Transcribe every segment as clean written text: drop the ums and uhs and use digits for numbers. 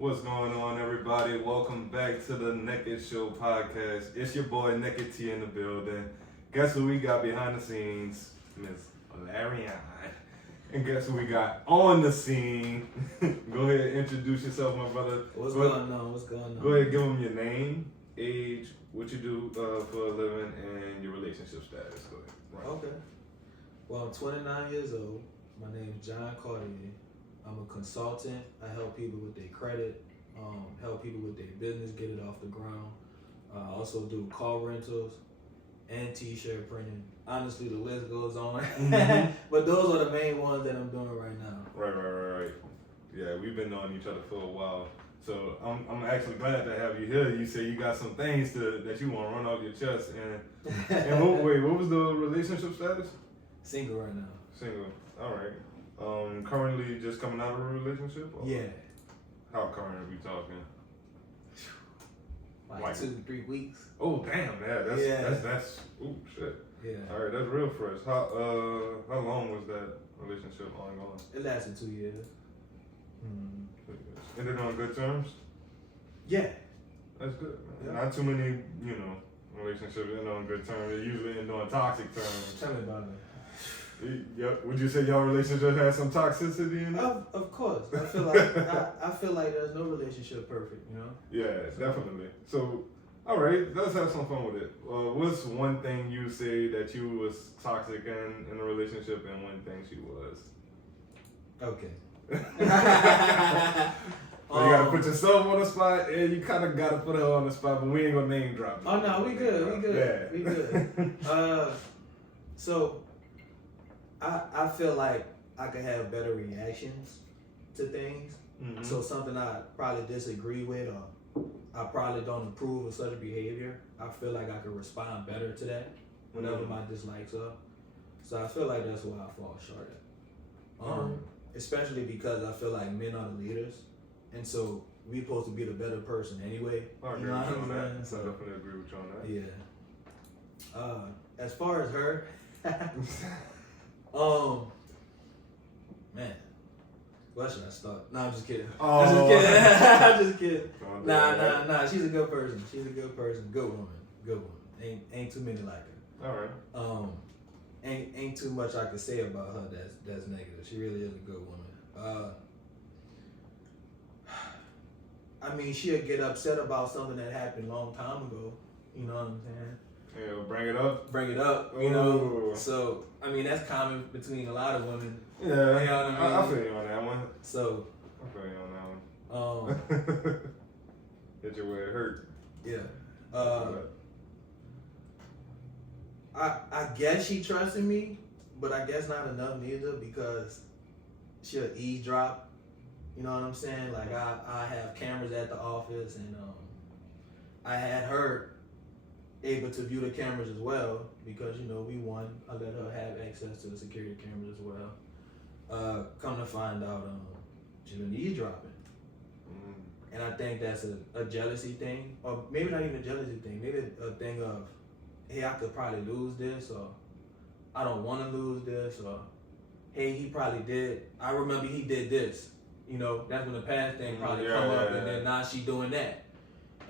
What's going on, everybody? Welcome back to the Naked Show podcast. It's your boy Naked T in the building. Guess who we got behind the scenes? Miss LARRION. And guess who we got on the scene? Go ahead and introduce yourself, my brother. What's going on? Go ahead, give them your name, age, what you do for a living, and your relationship status. Go ahead. Right. Okay. Well, I'm 29 years old. My name is John Cordier. I'm a consultant. I help people with their credit, help people with their business, get it off the ground. I also do car rentals and t-shirt printing. Honestly, the list goes on. Mm-hmm. But those are the main ones that I'm doing right now. Right. Yeah, we've been knowing each other for a while. So I'm actually glad to have you here. You say you got some things that you want to run off your chest. And what was the relationship status? Single right now. Single. All right. Currently just coming out of a relationship? Or Yeah. How current are we talking? Like 2 to 3 weeks. Oh damn, that's ooh shit. Yeah. All right, that's real fresh. How long was that relationship ongoing? It lasted 2 years. Ended on good terms? Yeah. That's good, man. Yeah. Not too many, relationships end on good terms. They usually end on toxic terms. Tell me about it. Yep. Would you say your relationship has some toxicity in it? Of course. I feel like I feel like there's no relationship perfect, Yeah, definitely. So, all right, let's have some fun with it. What's one thing you say that you was toxic in a relationship, and one thing she was? Okay. So you gotta put yourself on the spot, and you kind of gotta put her on the spot, but we ain't gonna name drop. Oh no, we good. Yeah. We good. So I feel like I could have better reactions to things. Mm-hmm. So something I probably disagree with, or I probably don't approve of such behavior, I feel like I could respond better to that whenever my dislikes are. So I feel like that's where I fall short at. Especially because I feel like men are the leaders, and so we supposed to be the better person anyway. I agree with you on that. I definitely agree with you on that. Yeah. As far as her, man, where should I start? No, I'm just kidding. Oh. I'm just kidding. Nah. Nah. She's a good person. Good woman. Ain't too many like her. All right. Ain't too much I could say about her that's negative. She really is a good woman. I mean, she'll get upset about something that happened a long time ago. You know what I'm saying? Yeah, bring it up. You know. So I mean, that's common between a lot of women. Yeah, you know what I mean? I feel you on that one. So I feel you on that one. Hit you where it hurt. Yeah. I guess she trusted me, but I guess not enough neither, because she'll eavesdrop. You know what I'm saying? Like I have cameras at the office, and I had her able to view the cameras as well, because we won. I let her have access to the security cameras as well. Come to find out, she's been eavesdropping. And I think that's a jealousy thing, or maybe not even a jealousy thing, maybe a thing of, hey, I could probably lose this, or I don't want to lose this, or hey, he probably did. I remember he did this. That's when the past thing probably come up, and then now she doing that.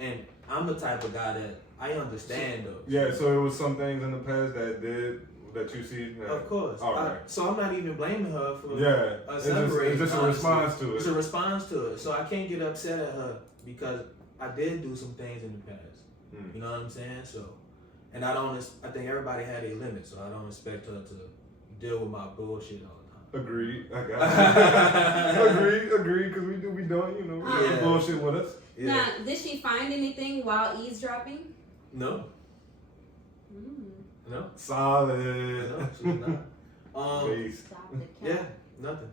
And I'm the type of guy that I understand those. Yeah, so it was some things in the past that you see. Of course. All right. So I'm not even blaming her for it's just a response to it. It's a response to it. So I can't get upset at her because I did do some things in the past. You know what I'm saying? So, and I think everybody had a limit, so I don't expect her to deal with my bullshit all the time. Agreed. I got you. Agreed, because we be doing, bullshit with us. Yeah. Now, did she find anything while eavesdropping? No. No. Solid. No, she did not. Stop the count. Yeah, nothing.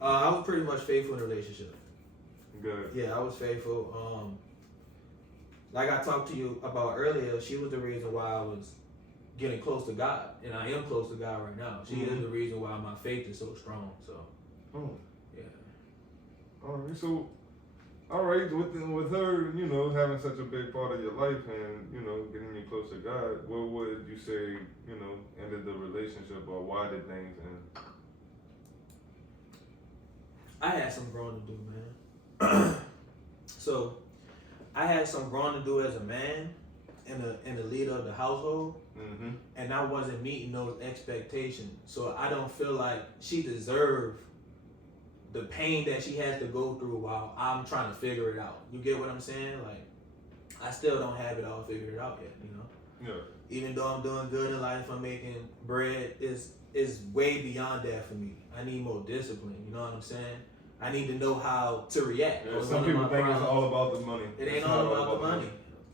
I was pretty much faithful in the relationship. Good. Yeah, I was faithful. Like I talked to you about earlier, she was the reason why I was getting close to God, and I am close to God right now. She is the reason why my faith is so strong. So, yeah. All right. With her, having such a big part of your life, and getting you close to God, what would you say, ended the relationship, or why did things end? I had some growing to do, man. So I had some growing to do as a man and the leader of the household, and I wasn't meeting those expectations. So I don't feel like she deserved the pain that she has to go through while I'm trying to figure it out. You get what I'm saying? Like, I still don't have it all figured out yet, you know? Yeah. Even though I'm doing good in life, I'm making bread, is way beyond that for me. I need more discipline, you know what I'm saying? I need to know how to react. Yeah, some people think it's all about the money. It ain't all about the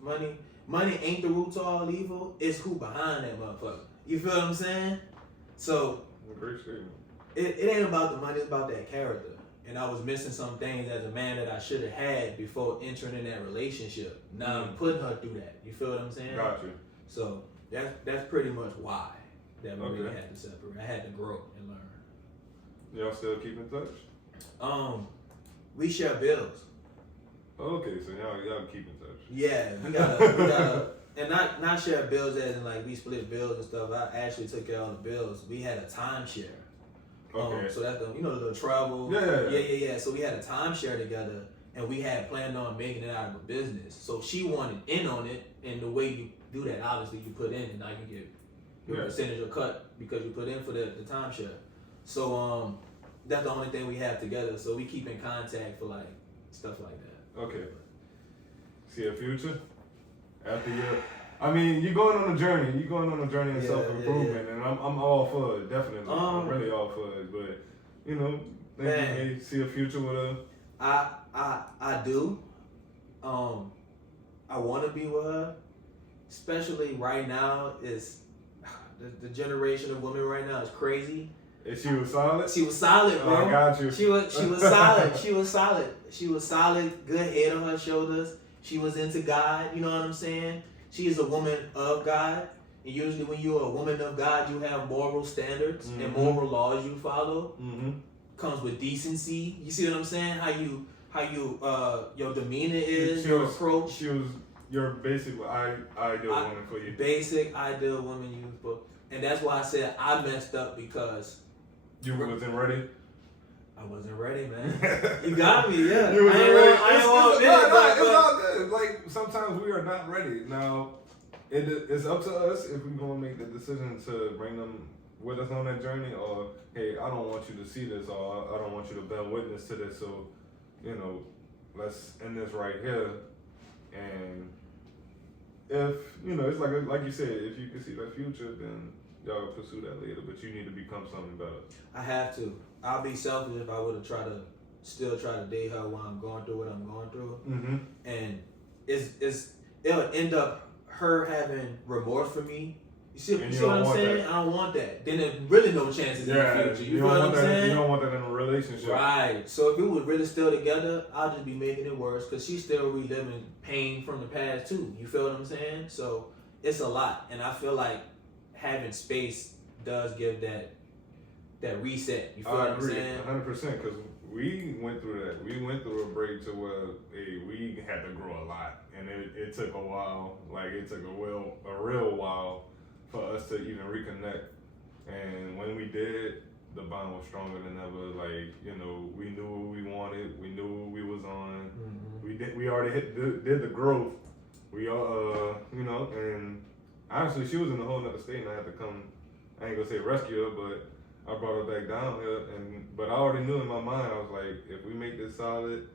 money. Money ain't the root to all evil. It's who behind that motherfucker. You feel what I'm saying? So Great statement. it ain't about the money, it's about that character. And I was missing some things as a man that I should have had before entering in that relationship. Now I'm putting her through that. You feel what I'm saying? Got you. So that's pretty much why that we really Okay. had to separate. I had to grow and learn. Y'all still keep in touch? We share bills. Okay, so y'all keep in touch. Yeah, we gotta and not share bills as in like we split bills and stuff. I actually took care of all the bills. We had a timeshare. Okay. So that's the travel. Yeah. So we had a timeshare together, and we had planned on making it out of a business. So she wanted in on it, and the way you do that, obviously, you put in, and now you get your percentage of cut because you put in for the timeshare. So that's the only thing we have together. So we keep in contact for like stuff like that. Okay. See a future after you're going on a journey. You're going on a journey of self-improvement, and I'm all for it, definitely. I'm really all for it. But think you may see a future with her. I do. I want to be with her, especially right now. Is the generation of women right now is crazy. And she was solid? She was solid, bro. I got you. She was solid. She was solid. She was solid. Good head on her shoulders. She was into God. You know what I'm saying? She is a woman of God. And usually when you're a woman of God, you have moral standards and moral laws you follow. Comes with decency. You see what I'm saying? How you your demeanor is, your approach. She was your basic ideal woman for you. Basic ideal woman you for. And that's why I said I messed up because you wasn't ready. I wasn't ready, man. You got me, yeah. You wasn't ready. I won't admit it, it's all good. Like sometimes we are not ready. Now it's up to us if we're gonna make the decision to bring them with us on that journey, or hey, I don't want you to see this, or I don't want you to bear witness to this. So let's end this right here. And if it's like you said, if you can see that future, then y'all pursue that later. But you need to become something better. I have to. I'll be selfish if I would have tried to date her while I'm going through what I'm going through. And it'll end up her having remorse for me. You see what I'm saying? That. I don't want that. Then there's really no chances in the future. You feel what I'm saying? You don't want that in a relationship. Right. So if we were really still together, I'll just be making it worse because she's still reliving pain from the past too. You feel what I'm saying? So it's a lot. And I feel like having space does give that reset. You feel what I'm saying? 100%, because we went through that. We went through a break to where we had to grow a lot, and it took a while. Like it took a real while for us to even reconnect. And when we did, the bond was stronger than ever. Like we knew what we wanted. We knew what we was on. We already did the growth. We all and honestly, she was in a whole nother state, and I had to come. I ain't gonna say rescue her, but I brought her back down here, but I already knew in my mind, I was like, if we make this solid,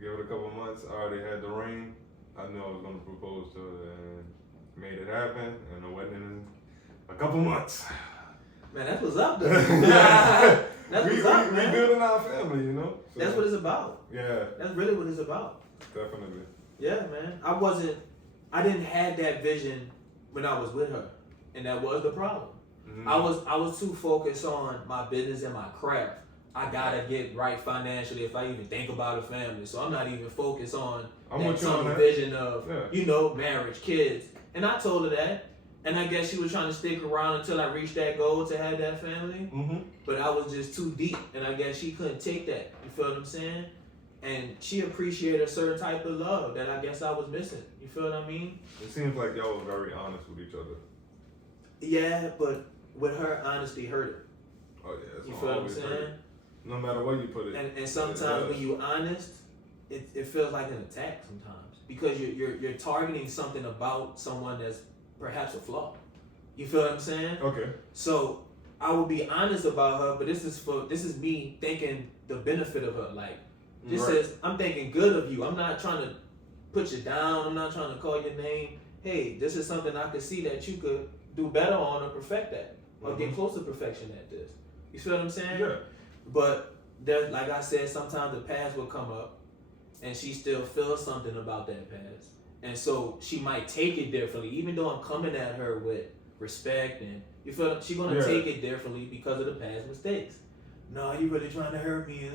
give it a couple months, I already had the ring, I knew I was going to propose to her, and made it happen, and the wedding in a couple months. Man, that's what's up, though. That's what's up, man. We building our family, So, that's what it's about. Yeah. That's really what it's about. Definitely. Yeah, man. I didn't have that vision when I was with her, and that was the problem. I was too focused on my business and my craft. I gotta get right financially if I even think about a family. So I'm not even focused on that tunnel vision of marriage, kids. And I told her that, and I guess she was trying to stick around until I reached that goal to have that family. But I was just too deep, and I guess she couldn't take that. You feel what I'm saying? And she appreciated a certain type of love that I guess I was missing. You feel what I mean? It seems like y'all were very honest with each other. Yeah, but with her, honesty hurt it. Oh yeah, you feel what I'm saying? No matter where you put it. And sometimes when you honest, it feels like an attack sometimes because you're targeting something about someone that's perhaps a flaw. You feel what I'm saying? Okay. So I will be honest about her, but this is me thinking the benefit of her. Like this Right. says I'm thinking good of you. I'm not trying to put you down. I'm not trying to call your name. Hey, this is something I could see that you could do better on or perfect that or get close to perfection at this. You feel what I'm saying? Yeah. But there, like I said, sometimes the past will come up, and she still feels something about that past, and so she might take it differently. Even though I'm coming at her with respect, and you feel she's gonna take it differently because of the past mistakes. No, you really trying to hurt me?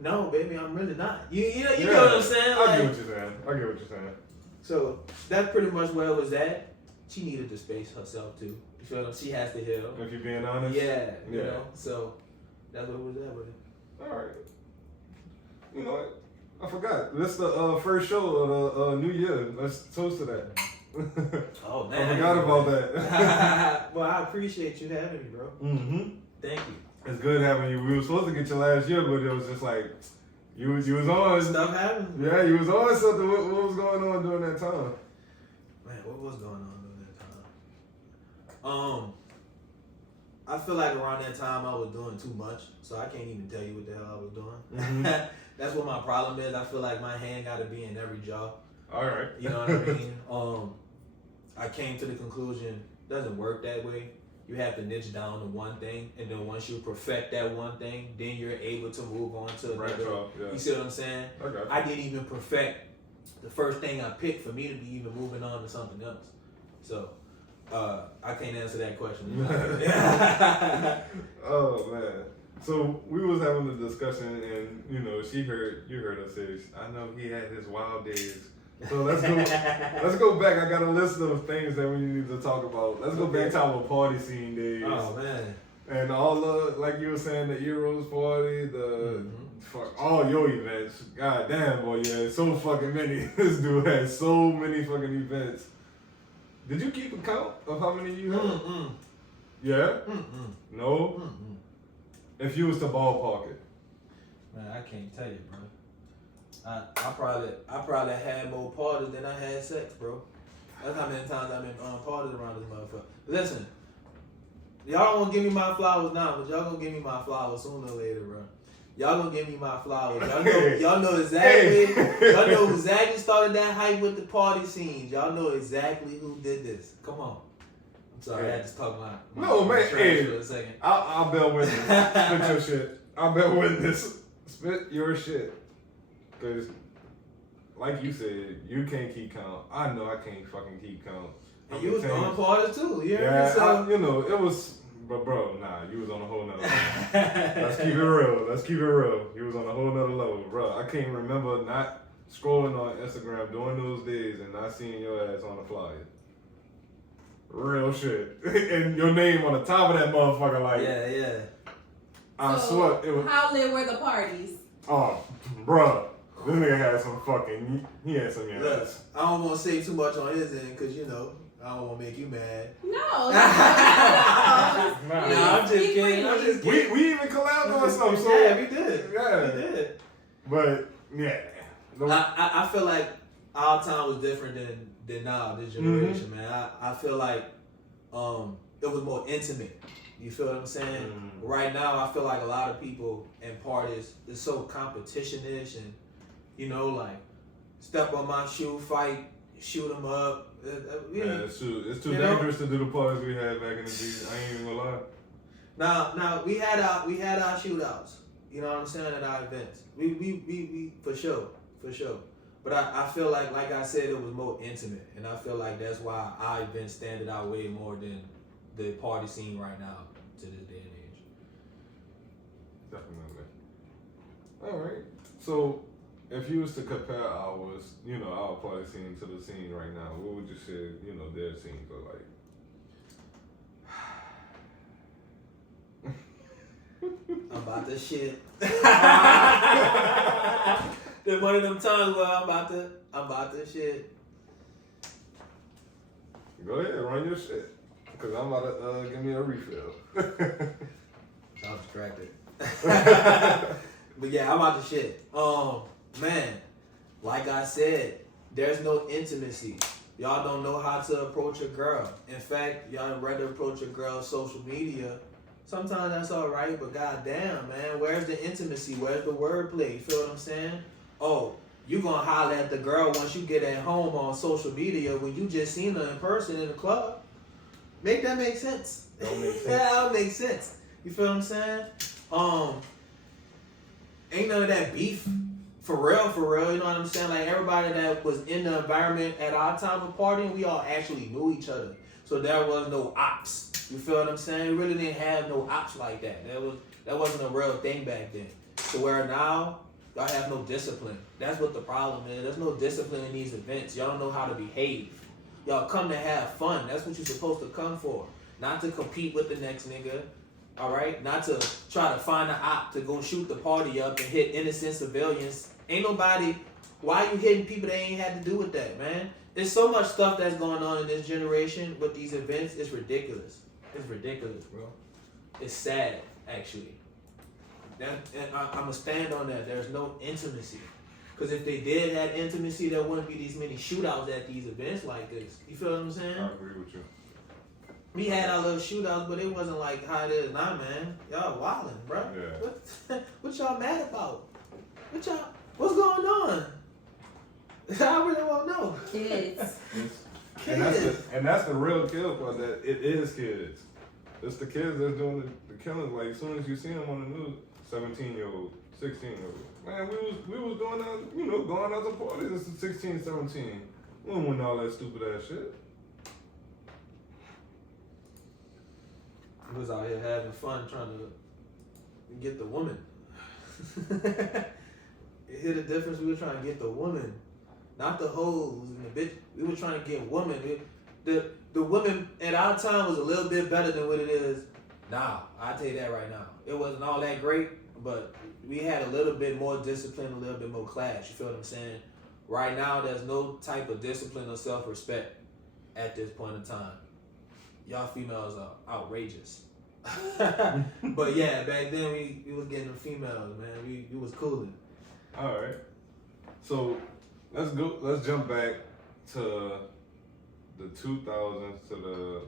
No, baby, I'm really not. You know what I'm saying? I get what you're saying. So that's pretty much where it was at. She needed to space herself too. You feel what? She has to heal. If you're being honest. Yeah. You know. So that's what it was at with it. All right. You know what? I forgot. This is the first show of the new year. Let's toast to that. Oh man, I forgot about that. Well, I appreciate you having me, bro. Mm-hmm. Thank you. It's good having you. We were supposed to get you last year, but it was just like you was on. Stuff happened. Yeah, you was on something. What was going on during that time? Man, what was going on during that time? I feel like around that time I was doing too much, so I can't even tell you what the hell I was doing. Mm-hmm. That's what my problem is. I feel like my hand got to be in every job. All right. You know what I mean? I came to the conclusion it doesn't work that way. You have to niche down to one thing, and then once you perfect that one thing, then you're able to move on to another. Yeah. You see what I'm saying? Okay. I didn't even perfect the first thing I picked for me to be even moving on to something else. So I can't answer that question. Oh man. So we was having a discussion, and you heard us say, I know he had his wild days. So let's go back. I got a list of things that we need to talk about. Let's go back to our party scene days. Oh man. And all the, like you were saying, the Eros party, fuck all your events. God damn, boy, you had so fucking many. This dude had so many fucking events. Did you keep a count of how many you had? Yeah? No? If you was to ballpark it. Man, I can't tell you, bro. I probably had more parties than I had sex, bro. That's how many times I've been parties around this motherfucker. Listen, y'all won't give me my flowers now, but y'all gonna give me my flowers sooner or later, bro. Y'all gonna give me my flowers. Y'all know exactly. Y'all know who exactly started that hype with the party scenes. Y'all know exactly who did this. Come on. I'm sorry, I had to talk my man. Hey, for a second. I'll bear witness. Spit your shit. I'll bear witness. Spit your shit. Cause, like you said, you can't keep count. I know I can't fucking keep count. And you was throwing parties too. You hear me? Yeah, it was. But bro, nah, you was on a whole nother level. Let's keep it real. You was on a whole nother level, bro. I can't remember not scrolling on Instagram during those days and not seeing your ass on the flyer. Real shit. And your name on the top of that motherfucker, like. Yeah. I swear it was. How lit were the parties? Oh, bro. This nigga had some fucking. He had some Look, ass. I don't want to say too much on his end because I don't want to make you mad. No. I'm just kidding. We even collabed on something. So yeah, we did. Yeah. We did. But yeah. I feel like our time was different than now, this generation, man. I feel like it was more intimate. You feel what I'm saying? Right now, I feel like a lot of people in parties is so competition-ish and, like, step on my shoe, fight, shoot them up. It's too dangerous to do the parties we had back in the day. I ain't even gonna lie. Now we had our shootouts. You know what I'm saying, at our events. We for sure. But I feel like I said, it was more intimate, and I feel like that's why our events stand out way more than the party scene right now to this day and age. Definitely. All right. So, if you was to compare ours, our party scene to the scene right now, what would you say, their scenes are like? I'm about to shit. Then one of them times where I'm about to shit. Go ahead, run your shit. Cause I'm about to give me a refill. I'm distracted. But yeah, I'm about to shit. man, like I said, there's no intimacy. Y'all don't know how to approach a girl. In fact, y'all rather approach a girl social media. Sometimes that's all right, but goddamn, man, where's the intimacy? Where's the wordplay? You feel what I'm saying? Oh, you gonna holler at the girl once you get at home on social media when you just seen her in person in the club. Make that make sense? Don't make sense. That don't make sense. You feel what I'm saying? Ain't none of that beef. For real, you know what I'm saying? Like, everybody that was in the environment at our time of partying, we all actually knew each other. So there was no ops. You feel what I'm saying? We really didn't have no ops like that. That wasn't a real thing back then. So where now, y'all have no discipline. That's what the problem is. There's no discipline in these events. Y'all don't know how to behave. Y'all come to have fun. That's what you're supposed to come for. Not to compete with the next nigga. Alright? Not to try to find an op to go shoot the party up and hit innocent civilians. Ain't nobody. Why you hitting people that ain't had to do with that, man? There's so much stuff that's going on in this generation with these events. It's ridiculous. It's ridiculous, bro. It's sad, actually. And I'm going to stand on that. There's no intimacy. Because if they did have intimacy, there wouldn't be these many shootouts at these events like this. You feel what I'm saying? I agree with you. We had our little shootouts, but it wasn't like how it is now, man. Y'all wildin', bro. Yeah. What y'all mad about? What's going on? I really want to know. Kids. And that's the real kill part, that it is kids. It's the kids that's doing the killing. Like, as soon as you see them on the news, 17-year-old, 16-year-old. Man, we was going out, going out to parties. This is 16, 17. We don't want all that stupid ass shit. We was out here having fun trying to get the woman. Hear the difference? We were trying to get the woman, not the hoes and the bitch. We were trying to get women. The women at our time was a little bit better than what it is now. I'll tell you that right now. It wasn't all that great, but we had a little bit more discipline, a little bit more class. You feel what I'm saying? Right now, there's no type of discipline or self-respect at this point in time. Y'all females are outrageous. But yeah, back then we was getting the females, man. We was cooling. All right. So let's jump back to the 2000s to the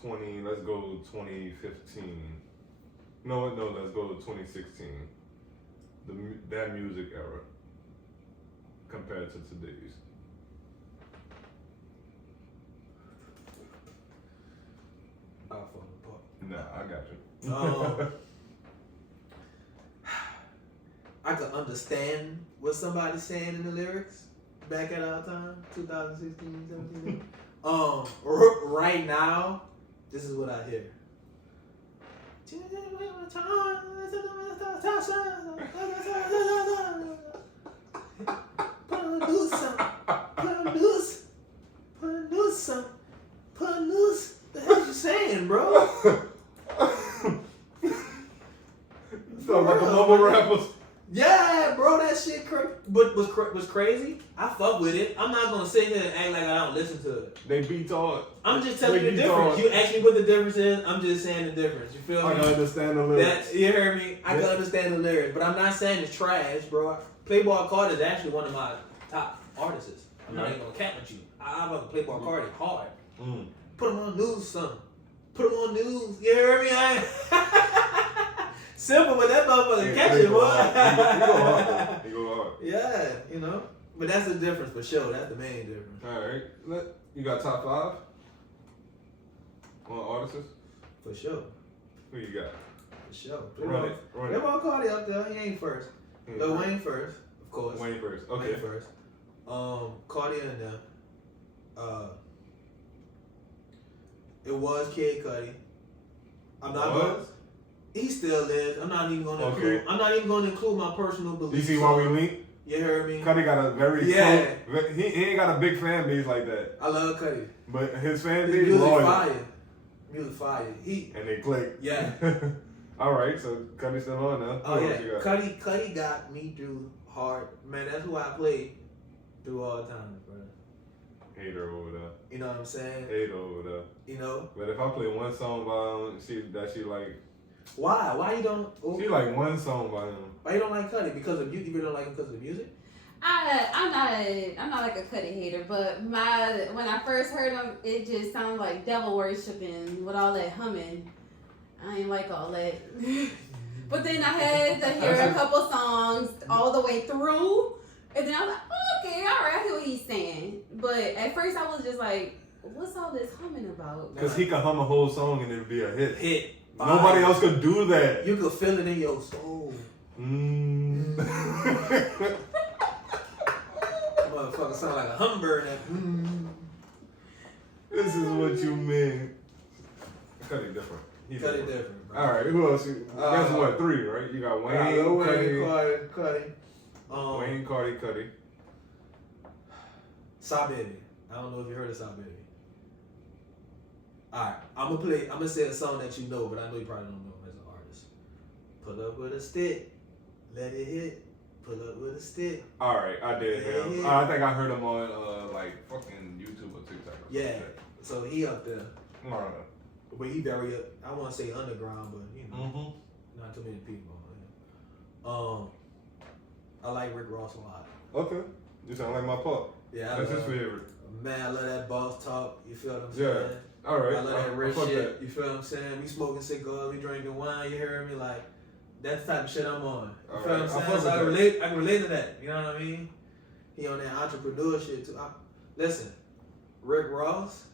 20. Let's go 2015. No, let's go to 2016. That music era compared to today's. I'll fall apart. Nah, I got you. I could understand what somebody's saying in the lyrics back at our time, 2016, 17. Right now, this is what I hear. The hell you saying, bro? Sound like a mumble rappers. Yeah, bro, that shit was crazy. I fuck with it. I'm not gonna sit here and act like I don't listen to it. They beat hard. I'm just telling you the They beat difference. hard. You ask me what the difference is, I'm just saying the difference. You feel I me? can understand the lyrics. You heard me? I can Yeah. understand the lyrics, but I'm not saying it's trash, bro. Playboy Cardi is actually one of my top artists. I'm not even gonna cap with you. I love Playboy Cardi hard. Put him on news, son. Put him on news. You heard me? Simple, but that motherfucker catch it, boy. He go hard. Yeah, But that's the difference for sure. That's the main difference. All right. You got top 5 on artists? For sure. Who you got? For sure. Run it. Playboy Cardi up there. He ain't first. Lil Wayne first, of course. Wayne first. Okay. Wayne first. Cordier and them. It was Kid Cudi. I'm not going. He still is. I'm not even going to include. I'm not even going to include my personal beliefs. You see why we link? You heard me? Cudi got a very close, he ain't got a big fan base like that. I love Cudi. But his fan His base is music loyal. fire. Music fire. And they click. Yeah. All right, so Cudi's still on now. Oh yeah. Cudi got me through hard. Man, that's who I played through all time, bro. Hater over there. You know what I'm saying? Hater over there. You know? But if I play one song by she like, Why? Why you don't? She like one song by him. Why you don't like Cudi? Because of you? You really don't like him because of the music? I'm not like a Cudi hater, but when I first heard him, it just sounded like devil worshiping with all that humming. I ain't like all that. But then I had to hear a couple songs all the way through, and then I was like, oh, okay, all right, I hear what he's saying. But at first I was just like, what's all this humming about? Because he could hum a whole song and it'd be a hit. Hit. Nobody else could do that. You could feel it in your soul. Motherfucker sound like a hummingbird. This is what you mean. Cudi different. Cudi different, bro. All right, who else? That's what, 3, right? You got Wayne, Cudi. Wayne, Cudi. Saw Baby. I don't know if you heard of Saw Baby. Alright, I'm gonna say a song that you know, but I know you probably don't know him as an artist. Pull up with a stick, let it hit. Pull up with a stick. All right, I did him. I think I heard him on like fucking YouTube or TikTok. Or yeah, so he up there. All right. But he very, I want to say underground, but you know, not too many people. I like Rick Ross a lot. Okay, you sound like my pop. Yeah, that's his favorite. Man, I love that boss talk. You feel what I'm saying? Yeah. All right. I love that rich shit. That. You feel what I'm saying? We smoking cigars, we drinking wine. You hear me? Like that's the type of shit I'm on. You feel what I'm saying? So I can relate to that. You know what I mean? He on that entrepreneur shit too. Listen, Rick Ross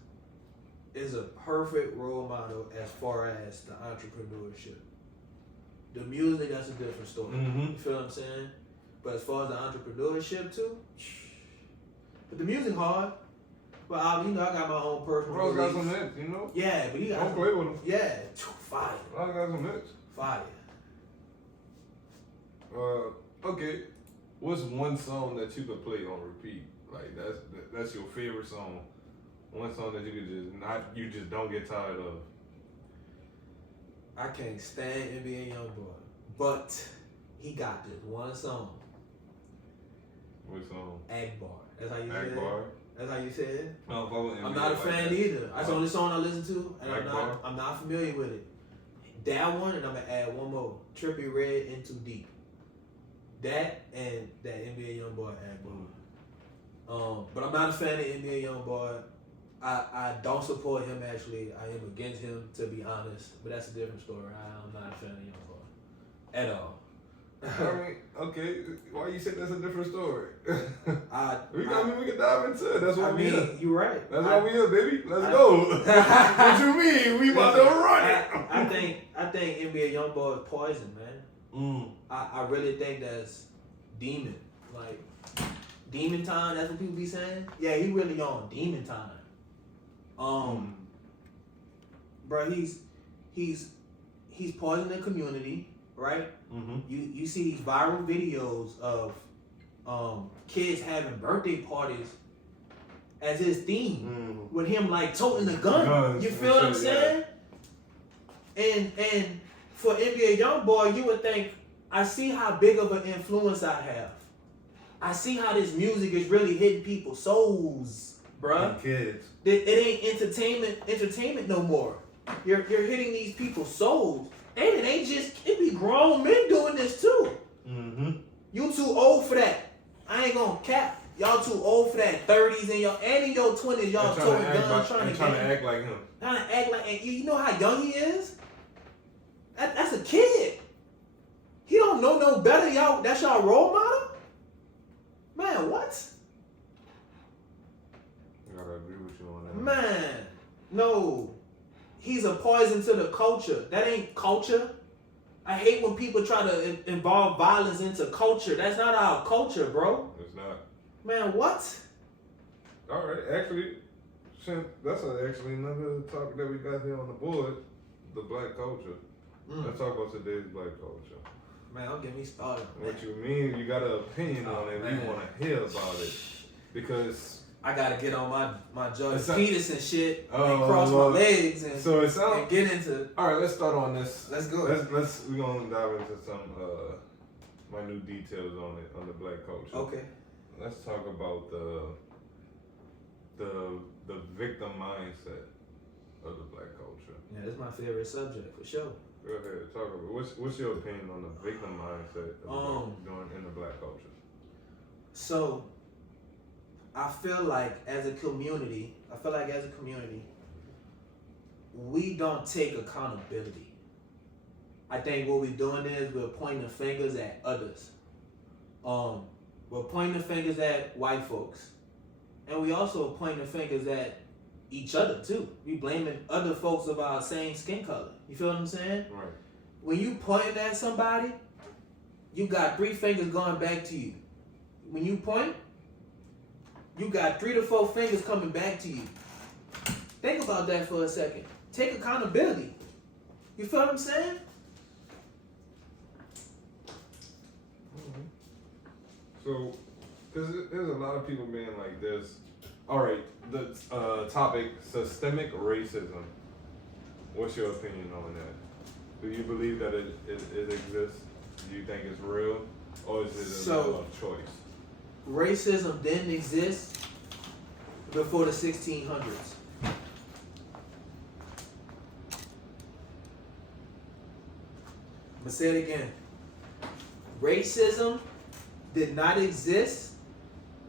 is a perfect role model as far as the entrepreneurship. The music, that's a different story. You feel what I'm saying? But as far as the entrepreneurship too, but the music hard. But I got my own personal. Bro, got some hits, you know. Yeah, but you got. Don't play with him. Yeah, fire. I got some hits. Fire. Okay. What's one song that you could play on repeat? Like that's your favorite song. One song that you just don't get tired of. I can't stand NBA Youngboy, but he got this one song. What song? Akbar. That's how you say it. Akbar. That's how you say it. No, I'm not a fan either. That's the only song I listen to, and Akbar. I'm not familiar with it. That one, and I'm gonna add one more. Trippie Redd, In Too Deep. That and that NBA Youngboy Akbar. But I'm not a fan of NBA Youngboy. I don't support him actually. I am against him to be honest. But that's a different story. I'm not a fan of Youngboy at all. I mean, okay. Why you say that's a different story? we can dive into it. That's what we here. You're right. That's why we here, baby. Let's go. What you mean? We about to run it. I think NBA Youngboy is poison, man. I really think that's demon. Like demon time. That's what people be saying. Yeah, he really on demon time. Bro, he's poisoning the community, right? You see these viral videos of kids having birthday parties as his theme with him like toting the gun. You feel what I'm saying? And for NBA Youngboy, you would think, I see how big of an influence I have. I see how this music is really hitting people's souls, bruh. Kids. It ain't entertainment no more. You're hitting these people's souls. And it ain't just, it be grown men doing this too. You too old for that. I ain't gonna cap. Y'all too old for that. 30s and in your 20s, y'all toting guns trying to act like him. Trying to act like, and you know how young he is? That's a kid. He don't know no better. Y'all, that's y'all role model? Man, what? I gotta agree with you on that. Man, no. He's a poison to the culture. That ain't culture. I hate when people try to involve violence into culture. That's not our culture, bro. It's not. Man, what? All right, actually, that's actually another topic that we got here on the board, the black culture. Let's talk about today's black culture. Man, don't get me started. What you mean? You got an opinion on it. Man. We want to hear about it because I gotta get on my Jordan Peterson shit and Oh, cross well, my legs and, so it sounds. and get into. All right, let's start on this. Let's go. We're gonna dive into some minute details on it on the black culture. Okay. Let's talk about the victim mindset of the black culture. Yeah, that's my favorite subject for sure. Go ahead, talk about what's your opinion on the victim mindset doing in the black culture? So I feel like as a community, we don't take accountability. I think what we're doing is we're pointing fingers at others. We're pointing fingers at white folks, and we also pointing fingers at each other too. We blaming other folks of our same skin color. You feel what I'm saying? Right. When you pointing at somebody, you got 3 fingers going back to you. When you point, you got 3 to 4 fingers coming back to you. Think about that for a second. Take accountability. You feel what I'm saying? So, because there's a lot of people being like this. All right, the topic, systemic racism. What's your opinion on that? Do you believe that it exists? Do you think it's real? Or is it a matter of choice? Racism didn't exist before the 1600s. I'm gonna say it again. Racism did not exist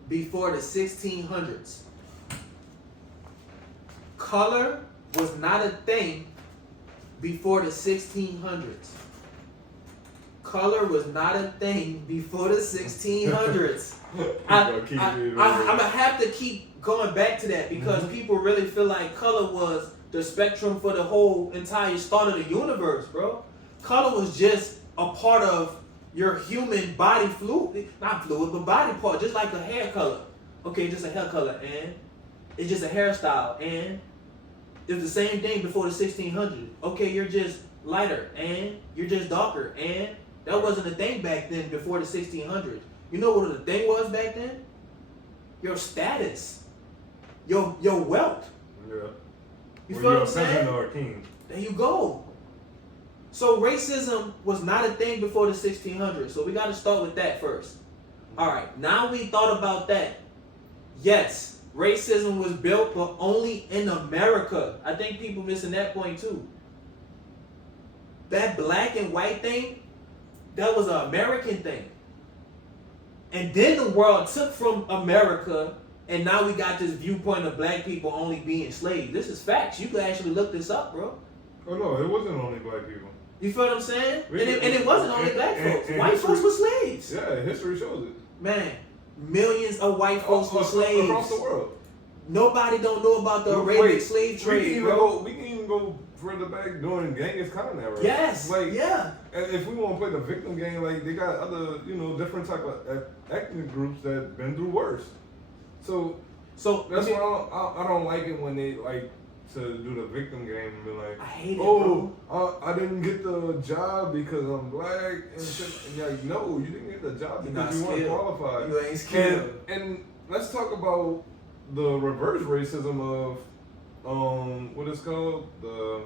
before the 1600s. Color was not a thing before the 1600s. Color was not a thing before the 1600s. I'm gonna have to keep going back to that because people really feel like color was the spectrum for the whole entire start of the universe, bro. Color was just a part of your human body fluid, not fluid, but body part, just like a hair color. Okay, just a hair color, and it's just a hairstyle, and it's the same thing before the 1600s. Okay, you're just lighter, and you're just darker, and that wasn't a thing back then before the 1600s. You know what the thing was back then? Your status, your wealth. Yeah. You feel what I'm saying? Peasant or a king. There you go. So racism was not a thing before the 1600s. So we got to start with that first. All right, now we thought about that. Yes, racism was built, but only in America. I think people missing that point too. That black and white thing, that was an American thing. And then the world took from America, and now we got this viewpoint of black people only being slaves. This is facts. You can actually look this up, bro. Oh no, it wasn't only black people. You feel what I'm saying? And it wasn't only black folks. And White history, folks were slaves. Yeah, history shows it. Man, millions of white folks were slaves. Across the world. Nobody don't know about the Arabic slave trade, bro. We can even go further back during Genghis Khan era. Yes, like, yeah. And if we want to play the victim game, like they got other, different type of ethnic groups that been through worse. So that's why I don't like it when they like to do the victim game and be like, I hate it, bro. I didn't get the job because I'm black and shit. And you're like, no, you didn't get the job because you weren't qualified. You ain't skilled. And let's talk about the reverse racism of what it's called, the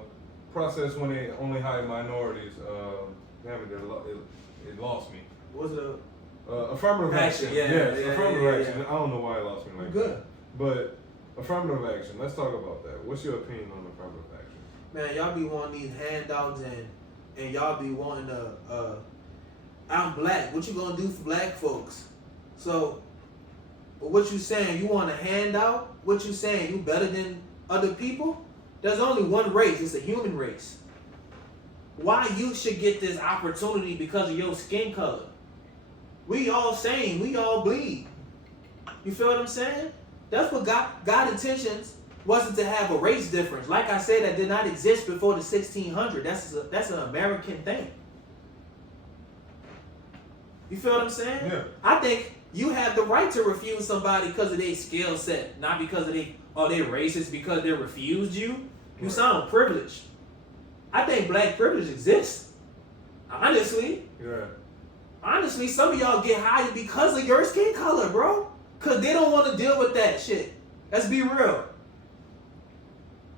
process when they only hire minorities. Damn it lost me. What's it? Affirmative action. Yeah, affirmative action. I don't know why it lost me like Good. that. But affirmative action. Let's talk about that. What's your opinion on affirmative action? Man, y'all be wanting these handouts and y'all be wanting to. I'm black. What you gonna do for black folks? So, what you saying? You want a handout? What you saying? You better than other people? There's only one race. It's a human race. Why you should get this opportunity because of your skin color? We all same. We all bleed. You feel what I'm saying? That's what God intentions wasn't to have a race difference. Like I said, that did not exist before the 1600s. That's an American thing. You feel what I'm saying? Yeah. I think you have the right to refuse somebody because of their skill set, not because of they're racist because they refused you. You Right. sound privileged. I think black privilege exists. Honestly. Yeah. Honestly, some of y'all get hired because of your skin color, bro. Because they don't want to deal with that shit. Let's be real.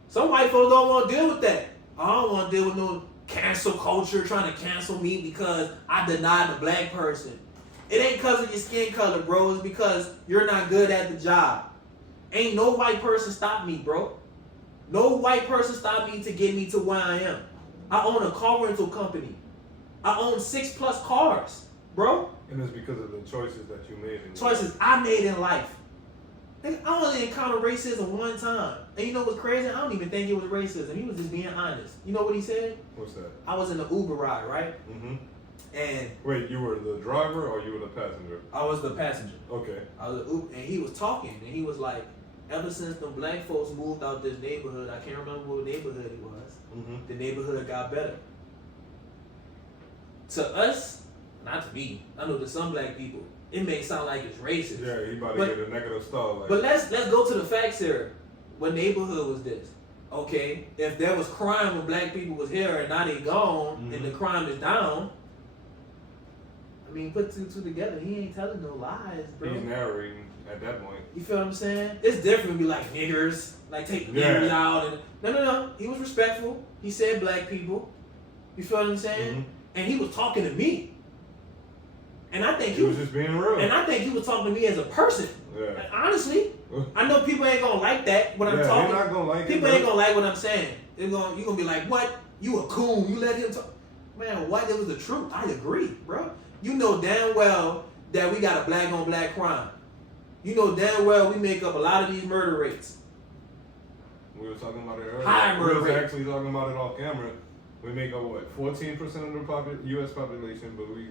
Some white folks don't want to deal with that. I don't want to deal with no cancel culture trying to cancel me because I denied a black person. It ain't because of your skin color, bro. It's because you're not good at the job. Ain't no white person stop me, bro. No white person stop me to get me to where I am. I own a car rental company. I own 6+ cars, bro. And it's because of the choices that you made. Choices I made in life. I only encountered racism one time. And you know what's crazy? I don't even think it was racism. He was just being honest. You know what he said? What's that? I was in the Uber ride, right? Mm-hmm. And wait, you were the driver or you were the passenger? I was the passenger. Okay. I was Uber, and he was talking, and he was like, ever since the black folks moved out this neighborhood, I can't remember what neighborhood it was, the neighborhood got better. To us, not to me, I know to some black people, it may sound like it's racist. Yeah, he about to get a negative star. Like, but let's go to the facts here. What neighborhood was this? Okay, if there was crime when black people was here and now they gone and the crime is down, I mean, put two together. He ain't telling no lies, bro. he's narrating at that point. You feel what I'm saying? It's different to be like niggers, like take niggers out. And no. He was respectful. He said black people. You feel what I'm saying? And he was talking to me. And I think he was just being real. And I think he was talking to me as a person. Yeah. And honestly, I know people ain't gonna like that when I'm talking. They're not gonna like people ain't gonna like what I'm saying. You gonna be like, what? You a coon? You let him talk? Man, what? It was the truth. I agree, bro. You know damn well that we got a black on black crime. You know damn well we make up a lot of these murder rates. We were talking about it earlier. High murder we was rate. actually talking about it off camera. We make up what 14% of the U.S. population, but we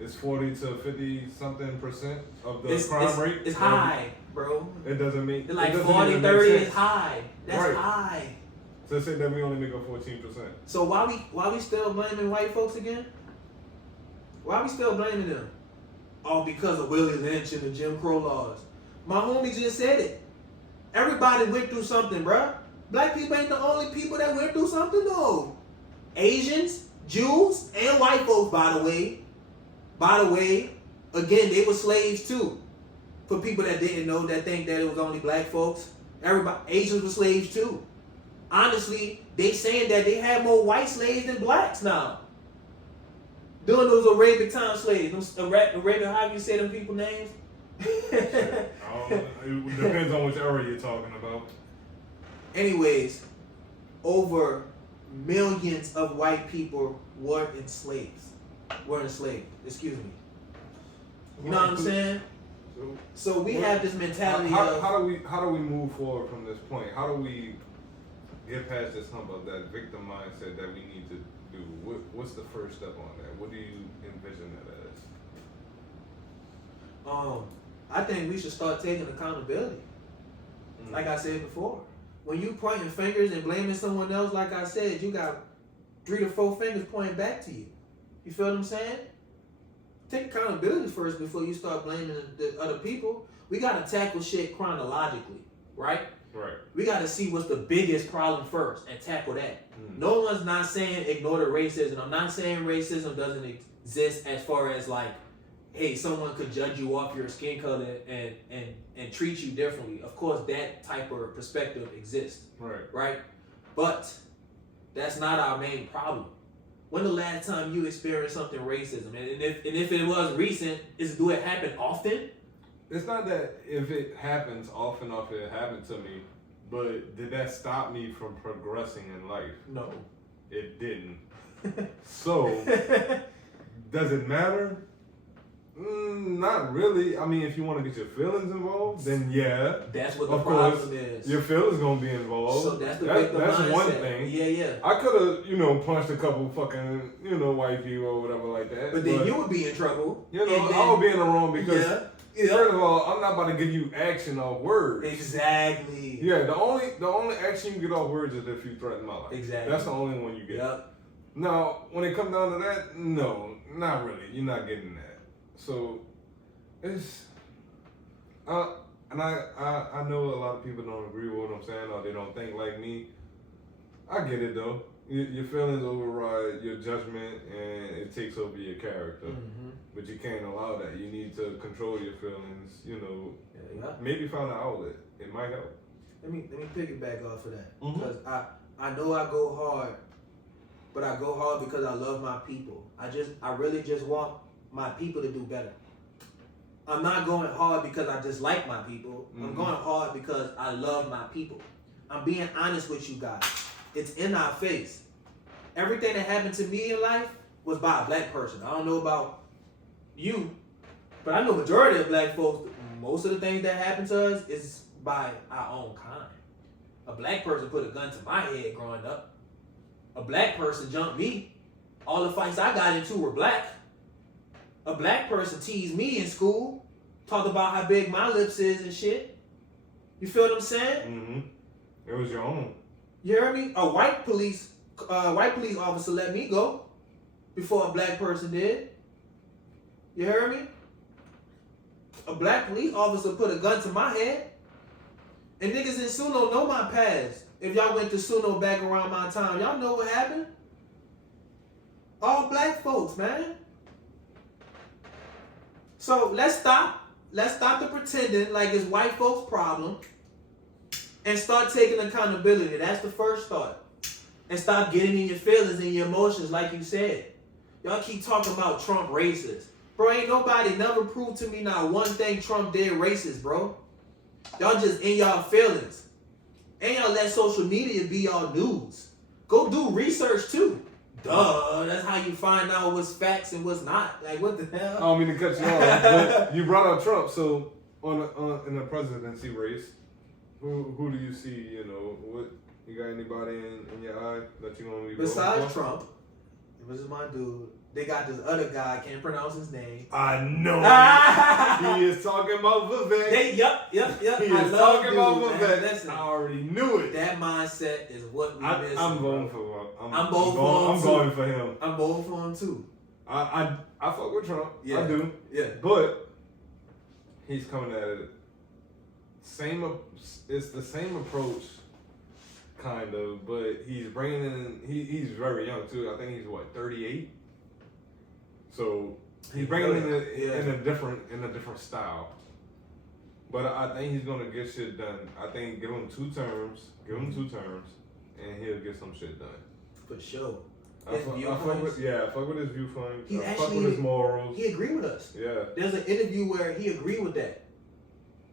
it's 40 to 50 something percent of the crime rate. It's high, bro. It doesn't make it's like 40, 30 is high. That's right. high. So say that we only make up 14%. So why we still blaming white folks again? Why we still blaming them? All because of Willie Lynch and the Jim Crow laws. My homie just said it. Everybody went through something, bruh. Black people ain't the only people that went through something, though. Asians, Jews, and white folks, by the way. By the way, again, they were slaves too. For people that didn't know, that think that it was only black folks. Everybody, Asians were slaves too. Honestly, they saying that they have more white slaves than blacks now. During those Arabic time slaves, Arabic, how you say them people names? It depends on which era you're talking about. Anyways, over millions of white people were enslaved. Excuse me. You know what I'm saying? So we have this mentality of how do we move forward from this point? How do we get past this hump of that victim mindset that we need to do? What's the first step on that? What do you envision that as? I think we should start taking accountability. Like I said before, when you pointing fingers and blaming someone else, like I said, you got 3 to 4 fingers pointing back to you. You feel what I'm saying? Take accountability first before you start blaming the other people. We gotta tackle shit chronologically, right? Right. We gotta see what's the biggest problem first and tackle that. No one's not saying ignore the racism. I'm not saying racism doesn't exist as far as like, hey, someone could judge you off your skin color and treat you differently. Of course, that type of perspective exists. Right. Right? But that's not our main problem. When the last time you experienced something racism? And if it was recent, do it happen often? It's not that if it happens often enough, it happened to me, but did that stop me from progressing in life? No. It didn't. So, does it matter? Not really. I mean, if you want to get your feelings involved, then yeah. That's what the of problem course, is. Your feelings gonna be involved. So that's the that's mindset. one thing. Yeah. I could have, punched a couple fucking, white people or whatever like that. But then you would be in trouble. I would be in the wrong because first of all, I'm not about to give you action off words. Exactly. Yeah, the only action you get off words is if you threaten my life. Exactly. That's the only one you get. Yep. Now, when it comes down to that, no, not really. You're not getting that. So, it's, and I know a lot of people don't agree with what I'm saying or they don't think like me. I get it though. Your feelings override your judgment and it takes over your character. Mm-hmm. But you can't allow that. You need to control your feelings, maybe find an outlet. It might help. Let me piggyback off of that. Because I know I go hard, but I go hard because I love my people. I really just want my people to do better. I'm not going hard because I dislike my people. Mm-hmm. I'm going hard because I love my people. I'm being honest with you guys. It's in our face. everything that happened to me in life was by a black person. I don't know about you, but I know majority of black folks, most of the things that happen to us is by our own kind. A black person put a gun to my head growing up. A black person jumped me. All the fights I got into were black. A black person teased me in school, talked about how big my lips is and shit. You feel what I'm saying? Mm-hmm. It was your own. You hear me? A white police officer let me go before a black person did. You hear me? A black police officer put a gun to my head. And niggas in Suno know my past. If y'all went to Suno back around my time, y'all know what happened? All black folks, man. So let's stop. Let's stop the pretending like it's white folks' problem and start taking accountability. That's the first thought. And stop getting in your feelings and your emotions like you said. Y'all keep talking about Trump racist. Bro, ain't nobody never proved to me not one thing Trump did racist, bro. Y'all just in y'all feelings. And y'all let social media be y'all news. Go do research too. Duh, that's how you find out what's facts and what's not. Like, what the hell? I don't mean to cut you off, but you brought up Trump. So in the presidency race, who do you see? You know, what you got anybody in your eye that you gonna be voting Besides for? Trump, this is my dude. They got this other guy, I can't pronounce his name. I know. He is talking about Vivek. Yup. He I is love talking about dude, Vivek. man. Listen, I already knew it. that mindset is what we missing. I'm voting bro. for him. I'm voting for him, I'm too. voting for him. I'm voting for him too. I fuck with Trump. Yeah. I do. Yeah. But he's coming at it it's the same approach, kind of, but he's bringing in. He's very young too. I think he's 38. So he's bringing in a different style. But I think he's gonna get shit done. I think give him 2 terms, and he'll get some shit done. For sure. I fuck with his viewpoints. He I fuck actually- with his morals. He agreed with us. Yeah. There's an interview where he agreed with that.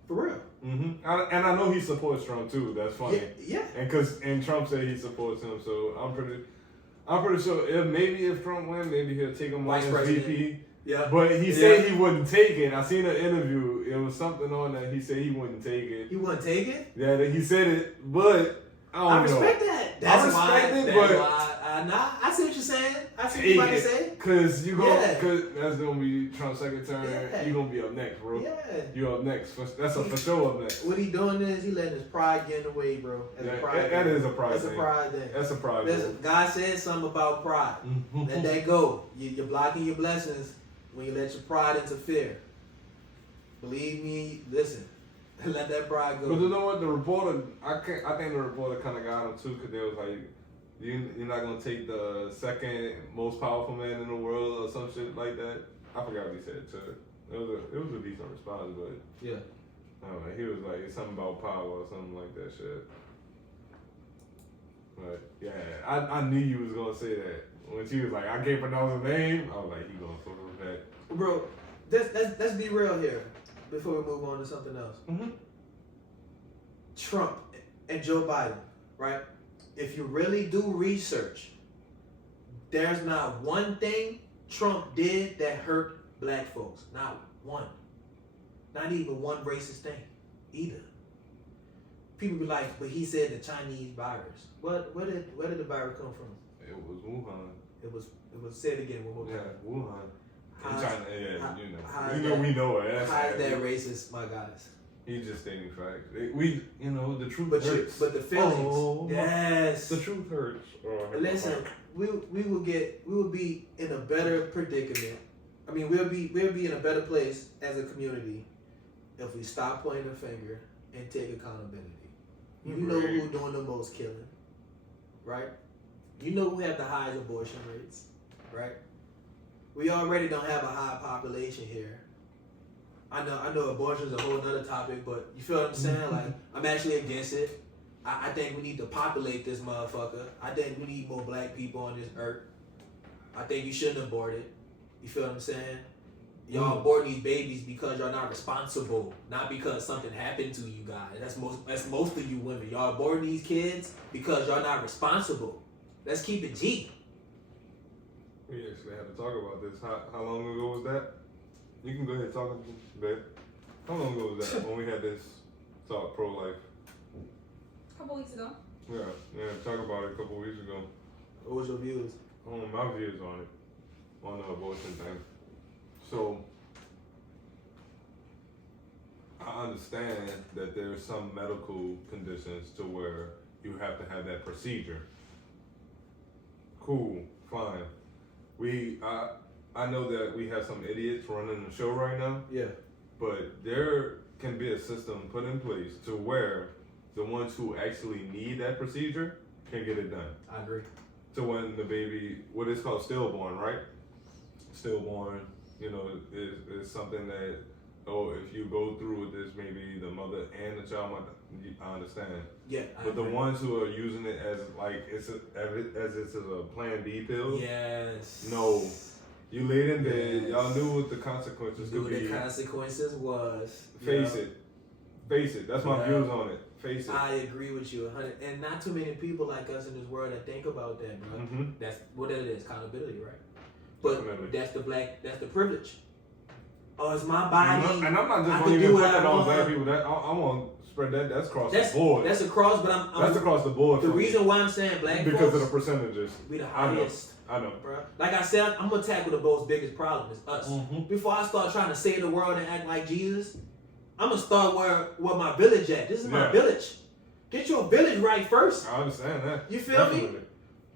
For real. Mm-hmm. And I know he supports Trump too. That's funny. Yeah. And Trump said he supports him, so I'm pretty sure if Trump win, maybe he'll take him Vice as president. VP. Yeah. But he said he wouldn't take it. I seen an interview. It was something on that he said he wouldn't take it. He wouldn't take it? Yeah, he said it, but I don't know. I respect that. I respect it, but I see what you're saying. I see what you're about to say. Cause Yeah. cause that's gonna be Trump's secretary. Yeah. You gonna be up next, bro. Yeah. You up next. That's for sure up next. What he doing is he letting his pride get in the way, bro. That's a pride that thing. is a pride That's thing. a pride thing. That's a pride Listen, thing. God said something about pride. Let that go. You're blocking your blessings when you let your pride interfere. Believe me, listen. Let that pride go. But you know what? The reporter, I think the reporter kind of got him too, because they was like, you're not gonna take the second most powerful man in the world or some shit like that. I forgot what he said too. It was a decent response, but Yeah. I don't know, he was like something about power or something like that shit. But yeah, I knew you was gonna say that when she was like, I can't pronounce his name. I was like, he gonna fuck with that. Bro, let's be real here before we move on to something else. Mm-hmm. Trump and Joe Biden, right? If you really do research, there's not one thing Trump did that hurt black folks. Not one. Not even one racist thing either. People be like, but he said the Chinese virus. Where did the virus come from? It was Wuhan. It was say it again one more Yeah, time. Wuhan. How's- China, how- you know. how's We know that- we know it. How is that racist, my guys? He's just stating facts. The truth But hurts. but the feelings, Oh, yes. The truth hurts. Oh, Listen, we will be in a better predicament. I mean, we'll be in a better place as a community if we stop pointing the finger and take accountability. You know who's doing the most killing, right? You know who have the highest abortion rates, right? We already don't have a high population here. I know abortion is a whole nother topic, but you feel what I'm saying? Like, I'm actually against it. I think we need to populate this motherfucker. I think we need more black people on this earth. I think you shouldn't abort it. You feel what I'm saying? Y'all abort these babies because y'all not responsible, not because something happened to you guys. That's most of you women. Y'all aborting these kids because y'all not responsible. Let's keep it G. We actually had to talk about this. How long ago was that? You can go ahead and talk, babe. How long ago was that when we had this talk pro-life? A couple weeks ago. Yeah, talk about it a couple weeks ago. What was your views? My views on it, on the abortion thing. So, I understand that there's some medical conditions to where you have to have that procedure. Cool, fine. I know that we have some idiots running the show right now, Yeah. but there can be a system put in place to where the ones who actually need that procedure can get it done. I agree. So when the baby, what is called stillborn, right? Stillborn, is something that, if you go through with this, maybe the mother and the child might, I understand. Yeah. But the ones who are using it as like it's a Plan B pill, Yes. no. You laid in bed, Yes. y'all knew what the consequences Knew could what be. the consequences was. Face it. That's my Yeah. views on it. Face it. I agree with you 100. And not too many people like us in this world that think about that, bro. Mm-hmm. That's what it is, accountability, right? But Definitely. that's the privilege. Oh, it's my body. And I'm not I just can going to do even what put I that on want. black people. That I want to spread that's across the board. That's across, but That's across the board. The for me. reason why I'm saying black because folks, of the percentages. we the I know. highest. I know. Bro. Like I said, I'm gonna tackle the most biggest problem is us. Mm-hmm. Before I start trying to save the world and act like Jesus, I'm gonna start where my village at. This is my Yeah. village. Get your village right first. I understand that. You feel me? Definitely.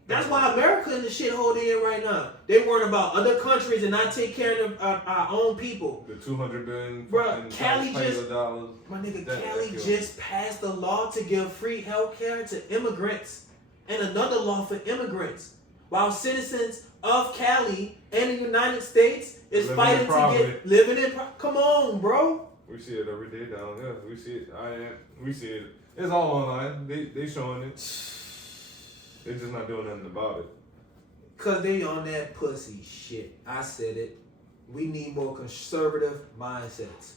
That's why America in the shithole they in right now. They worrying about other countries and not take care of our own people. The 200 billion Bruh, fucking Cali taxpayer just- dollars. My nigga, That- Cali that kills just passed a law to give free health care to immigrants and another law for immigrants. While citizens of Cali and the United States is Living fighting in to poverty. get living in come on, bro. We see it every day down here. We see it. We see it. It's all online. They showing it. They're just not doing nothing about it. Cause they on that pussy shit. I said it. We need more conservative mindsets.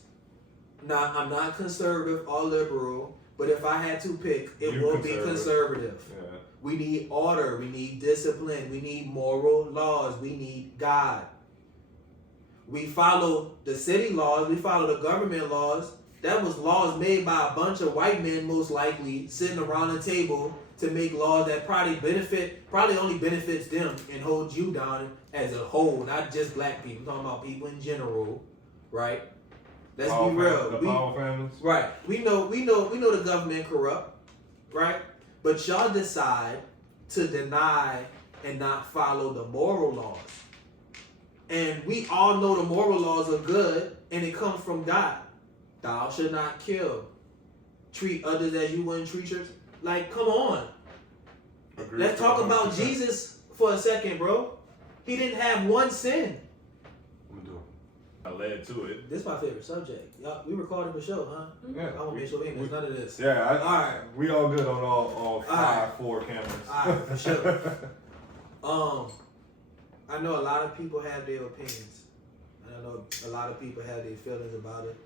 Now, I'm not conservative or liberal, but if I had to pick, it You will be conservative. conservative. Yeah. We need order. We need discipline. We need moral laws. We need God. We follow the city laws. We follow the government laws. That was laws made by a bunch of white men, most likely, sitting around the table to make laws that probably only benefits them and holds you down as a whole, not just black people. I'm talking about people in general, right? Let's Power be real. The power families. Right. We know the government corrupt, right? But y'all decide to deny and not follow the moral laws. And we all know the moral laws are good and it comes from God. Thou shalt not kill. Treat others as you wouldn't treat yours. Like, come on. Agreed Let's talk about 100%. Jesus for a second, bro. He didn't have one sin. I'm gonna do it. I led to it. This is my favorite subject. Y'all, we recorded the show, huh? Yeah. I want to make sure we ain't missed none of this. Yeah. Alright. We all good on all Alright. 4 cameras. Alright, for sure. I know a lot of people have their opinions. And I know a lot of people have their feelings about it.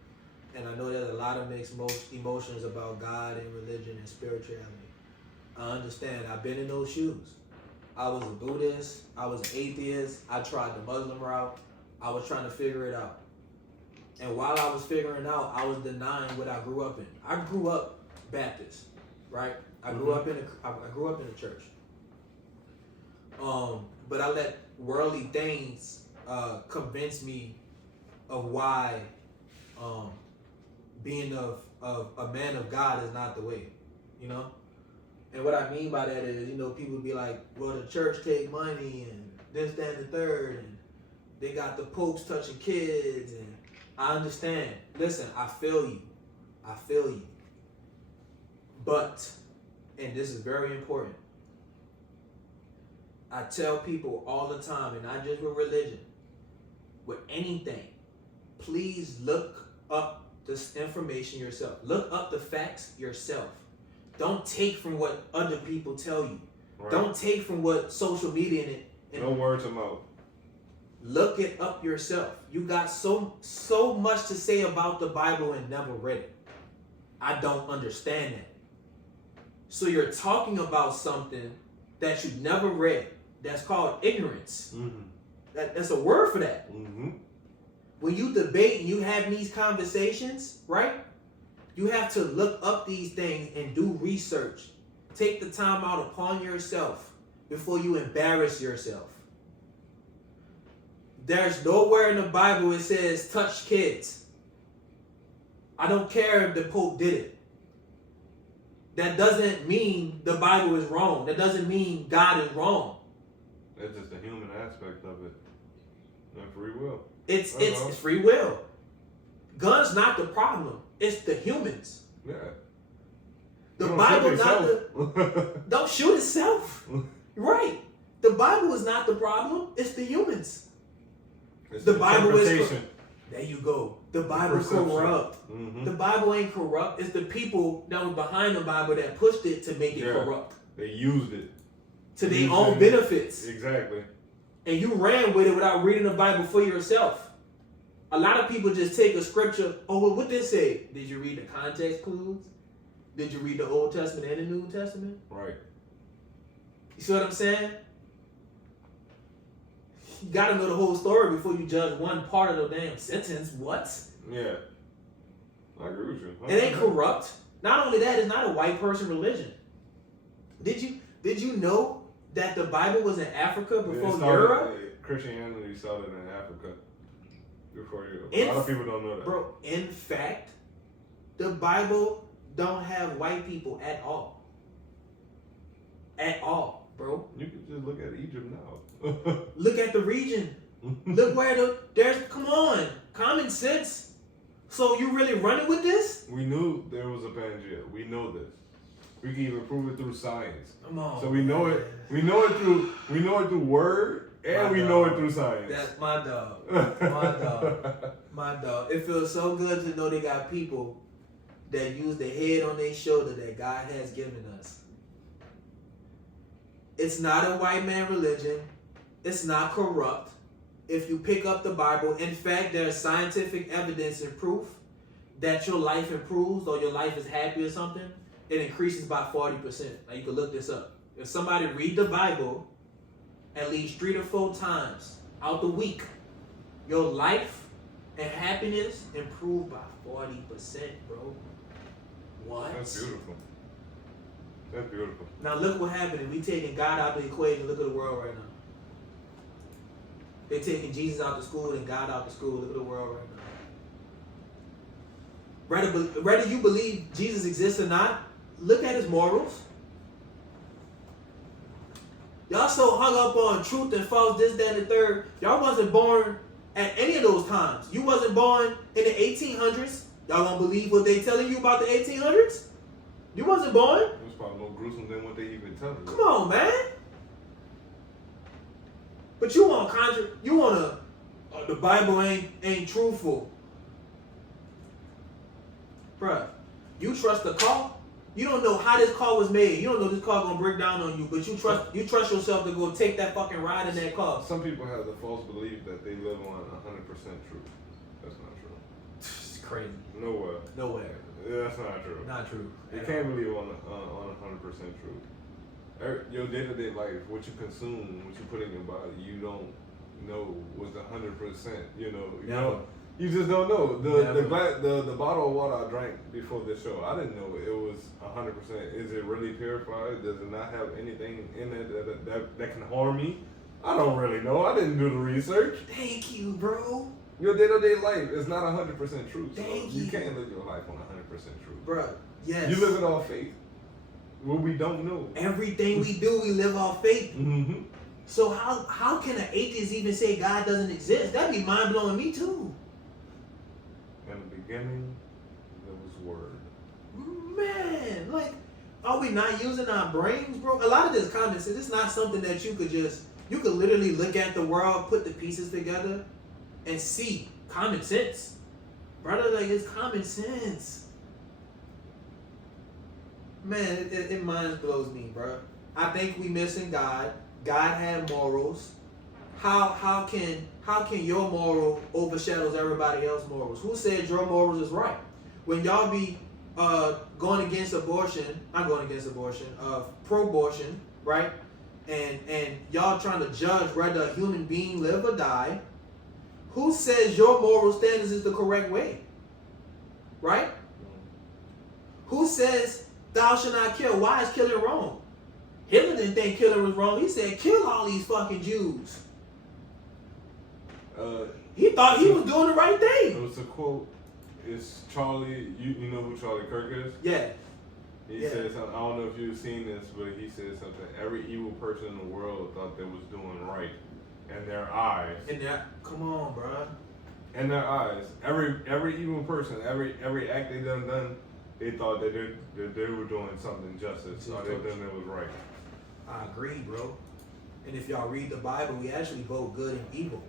And I know there's a lot of mixed emotions about God and religion and spirituality. I understand. I've been in those shoes. I was a Buddhist. I was an atheist. I tried the Muslim route. I was trying to figure it out. And while I was figuring out, I was denying what I grew up in. I grew up Baptist, right? I grew up in a church. But I let worldly things convince me of why being of a man of God is not the way, you know? And what I mean by that is, people be like, well, the church take money and this, that, and the third, and they got the popes touching kids, and I understand. Listen, I feel you. But, and this is very important, I tell people all the time, and not just with religion, with anything, please look up this information yourself. Look up the facts yourself. Don't take from what other people tell you. Right. Don't take from what social media and No words of mouth. look it up yourself. You got so much to say about the Bible and never read it. I don't understand that. So you're talking about something that you never read. That's called ignorance. Mm-hmm. That's a word for that. Mm-hmm. When you debate and you have these conversations, right? You have to look up these things and do research. Take the time out upon yourself before you embarrass yourself. There's nowhere in the Bible it says touch kids. I don't care if the Pope did it. That doesn't mean the Bible is wrong. That doesn't mean God is wrong. That's just the human aspect of it. And free will. It's free will. Guns not the problem. It's the humans. Yeah. The Bible not don't shoot itself. Right. The Bible is not the problem. It's the humans. It's the Bible is there you go. The Bible is corrupt. Mm-hmm. The Bible ain't corrupt. It's the people that was behind the Bible that pushed it to make it corrupt. They used it to their own benefits. Exactly. And you ran with it without reading the Bible for yourself. A lot of people just take a scripture. Oh, well, what did it say? Did you read the context clues? Did you read the Old Testament and the New Testament? Right. You see what I'm saying? You got to know the whole story before you judge one part of the damn sentence. What? Yeah. I agree with you. It ain't corrupt. Not only that, it's not a white person religion. Did you know that the Bible was in Africa before Europe? Christianity started in Africa before Europe. A lot of people don't know that. Bro, in fact, the Bible don't have white people at all. At all, bro. You can just look at Egypt now. Look at the region. Look where come on, common sense. So you really running with this? We knew there was a Pangea. We know this. We can even prove it through science. Come on. So we know it. We know it through word, and we know it through science. That's my dog. My dog. My dog. It feels so good to know they got people that use the head on their shoulder that God has given us. It's not a white man religion. It's not corrupt. If you pick up the Bible, in fact, there's scientific evidence and proof that your life improves or your life is happy or something. It increases by 40%. Now you can look this up. If somebody read the Bible at least 3 to 4 times out the week, your life and happiness improve by 40%, bro. What? That's beautiful. That's beautiful. Now look what happened. We taking God out of the equation. Look at the world right now. They're taking Jesus out of school and God out of school. Look at the world right now. Whether you believe Jesus exists or not, look at his morals. Y'all so hung up on truth and false, this, that, and the third. Y'all wasn't born at any of those times. You wasn't born in the 1800s. Y'all gonna believe what they telling you about the 1800s? You wasn't born. It was probably more gruesome than what they even tell you. Come on, man. But you want the Bible ain't truthful. Bruh, you trust the car? You don't know how this car was made. You don't know this car gonna break down on you, but you trust yourself to go take that fucking ride in that car. Some people have the false belief that they live on 100% truth. That's not true. It's crazy. Nowhere. Yeah, that's not true. Not true. You can't believe on 100% truth. Your day-to-day life, what you consume, what you put in your body, you don't know was 100%. You just don't know. The bottle of water I drank before this show, I didn't know it was 100%. Is it really purified? Does it not have anything in it that can harm me? I don't really know. I didn't do the research. Thank you, bro. Your day-to-day life is not 100% true. Thank you you. can't live your life on 100% truth. Bro, yes. You live it off faith. What we don't know. Everything we do, we live off faith. Mm-hmm. So how can an atheist even say God doesn't exist? That'd be mind-blowing me too. In the beginning, there was word. Man, like, are we not using our brains, bro? A lot of this common sense, it's not something that you could literally look at the world, put the pieces together, and see. Common sense. Brother, like, it's common sense. Man, it mind blows me, bro. I think we missing God. God had morals. How can your moral overshadows everybody else's morals? Who said your morals is right? When y'all be going against abortion, I'm going against abortion, pro-abortion, right? and y'all trying to judge whether a human being live or die, who says your moral standards is the correct way? Right? Who says thou shalt not kill? Why is killing wrong? Hitler didn't think killing was wrong. He said, kill all these fucking Jews. He thought he was doing the right thing. It was a quote. It's Charlie. You know who Charlie Kirk is? Yeah. He said something. I don't know if you've seen this, but he said something. Every evil person in the world thought they was doing right in their eyes. Come on, bro. In their eyes, every evil person, every act they done, they thought that they were doing something justice, or they done it was right. I agree, bro. And if y'all read the Bible, we actually vote good and evil.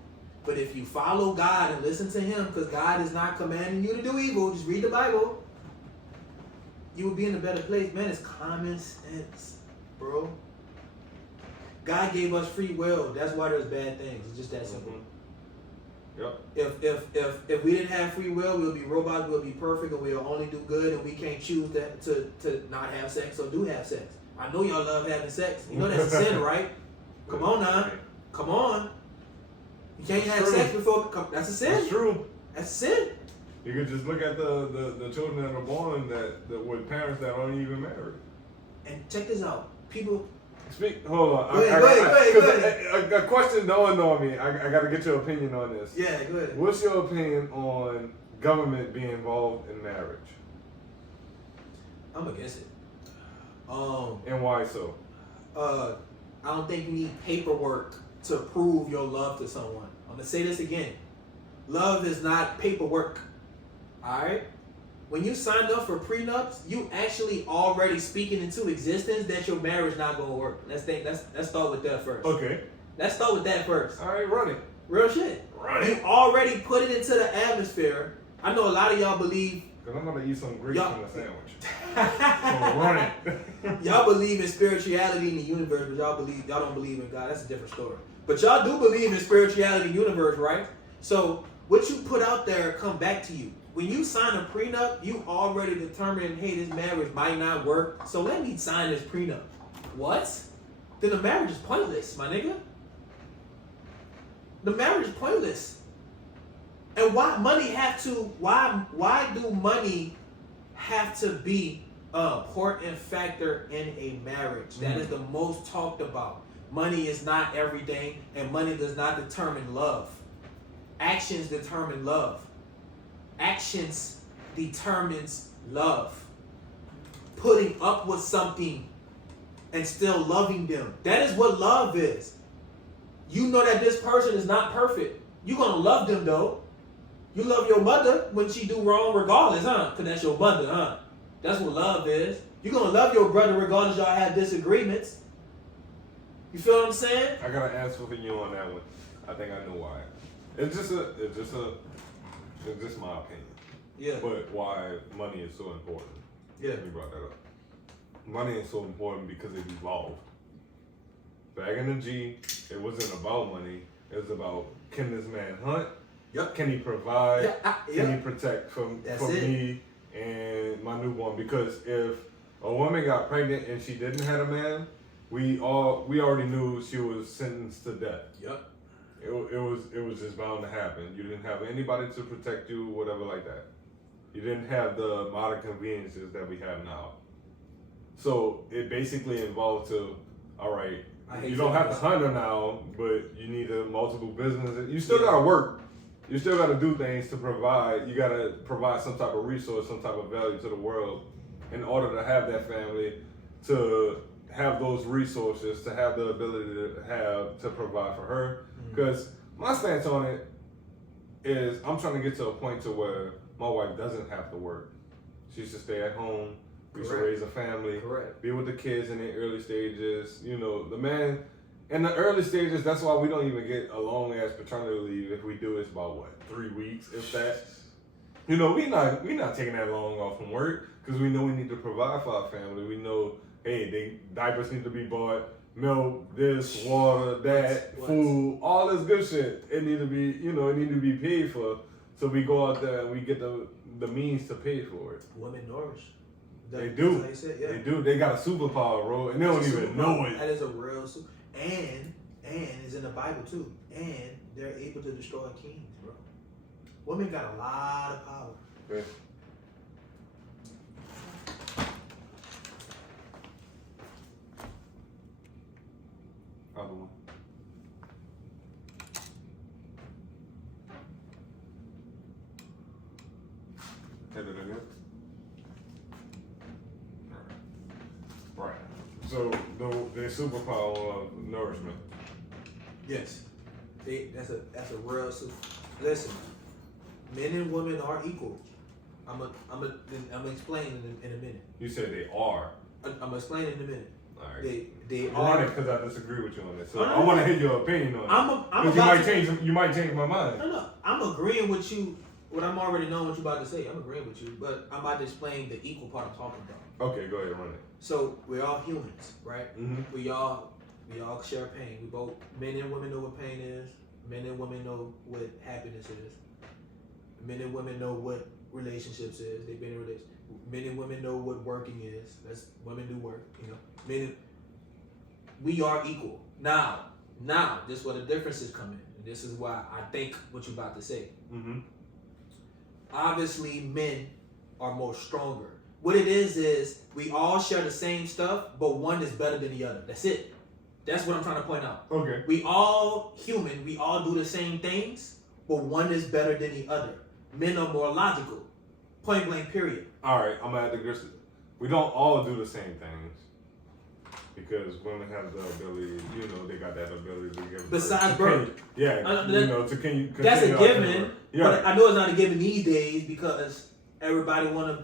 But if you follow God and listen to Him, because God is not commanding you to do evil, just read the Bible, you will be in a better place. Man, it's common sense, bro. God gave us free will. That's why there's bad things. It's just that simple. Yep. If we didn't have free will, we'll be robots, we'll be perfect, and we'll only do good, and we can't choose to not have sex or do have sex. I know y'all love having sex. You know that's a sin, right? Come on now. Come on. You can't have sex before. That's a sin. That's true. That's a sin. You could just look at the children that are born that with parents that aren't even married. And check this out. People. Hold on. Go ahead. A question dawned on me. I got to get your opinion on this. Yeah, go ahead. What's your opinion on government being involved in marriage? I'm against it. And why so? I don't think you need paperwork to prove your love to someone. I'm gonna say this again. Love is not paperwork. Alright? When you signed up for prenups, you actually already speaking into existence that your marriage not gonna work. Let's start with that first. Okay. Let's start with that first. Alright, run it. Real shit. Run it. You already put it into the atmosphere. I know a lot of y'all believe. Because I'm going to eat some grease in the sandwich. So run it. Y'all believe in spirituality in the universe, but y'all don't believe in God. That's a different story. But y'all do believe in spirituality in the universe, right? So what you put out there come back to you. When you sign a prenup, you already determined, hey, this marriage might not work, so let me sign this prenup. What? Then the marriage is pointless, my nigga. The marriage is pointless. And why do money have to be an important factor in a marriage? That is the most talked about. Money is not everything, and money does not determine love. Actions determine love. Actions determines love. Putting up with something and still loving them. That is what love is. You know that this person is not perfect. You're going to love them though. You love your mother when she do wrong regardless, huh? Because that's your mother, huh? That's what love is. You're going to love your brother regardless y'all have disagreements. You feel what I'm saying? I got to answer for you on that one. I think I know why. It's just my opinion. Yeah. But why money is so important. Yeah. You brought that up. Money is so important because it evolved. Back in the G, it wasn't about money. It was about, can this man hunt? Yep. Can he provide? Yep. Can he protect from me and my newborn? Because if a woman got pregnant and she didn't have a man, we already knew she was sentenced to death. Yep. It was just bound to happen. You didn't have anybody to protect you, whatever like that. You didn't have the modern conveniences that we have now. So it basically involved all right, you don't have to hunt her now, but you need multiple businesses. You still gotta work. You still gotta do things to provide. You gotta provide some type of resource, some type of value to the world in order to have that family, to have those resources, to have the ability to provide for her. Because my stance on it is I'm trying to get to a point to where my wife doesn't have to work. She should stay at home. We should raise a family. Correct. Be with the kids in the early stages. You know, the man in the early stages, that's why we don't even get a long ass paternity leave. If we do, it's about 3 weeks, if that. You know, we not taking that long off from work because we know we need to provide for our family. We know, hey, diapers need to be bought, milk, this, water, that, food, all this good shit. It need to be paid for. So we go out there and we get the means to pay for it. Women nourish. They do. They said, yeah. They do. They got a superpower, bro, and they don't even know it. That is a real super. And it's in the Bible too. And they're able to destroy kings, bro. Women got a lot of power. Yeah. Other one. Say that again. Right. So the superpower of nourishment. Yes. That's a real super. Listen, men and women are equal. I'm gonna explain in a minute. You said they are. I'm gonna explain in a minute. All right. They Run are. it because I disagree with you on this. So Oh, no, I want to no. hear your opinion on it. I'm Because about you might change my mind. No, I'm agreeing with you. What I'm already knowing what you're about to say. I'm agreeing with you, but I'm about to explain the equal part I'm talking about. Okay, go ahead, run it. So we're all humans, right? Mm-hmm. We all share pain. We both, men and women, know what pain is. Men and women know what happiness is. Men and women know what relationships is. They've been in relationships. Men and women know what working is. That's women do work. You know, we are equal. Now, this is where the differences come in. And this is why I think what you're about to say. Mm-hmm. Obviously, men are more stronger. What it is we all share the same stuff, but one is better than the other. That's it. That's what I'm trying to point out. Okay. We all human. We all do the same things, but one is better than the other. Men are more logical. Point blank, period. All right, I'm gonna agree. We don't all do the same things because women have the ability. You know, they got that ability to give. Besides birth. Yeah. You know, to continue. That's a given. Yeah. But I know it's not a given these days because everybody want to.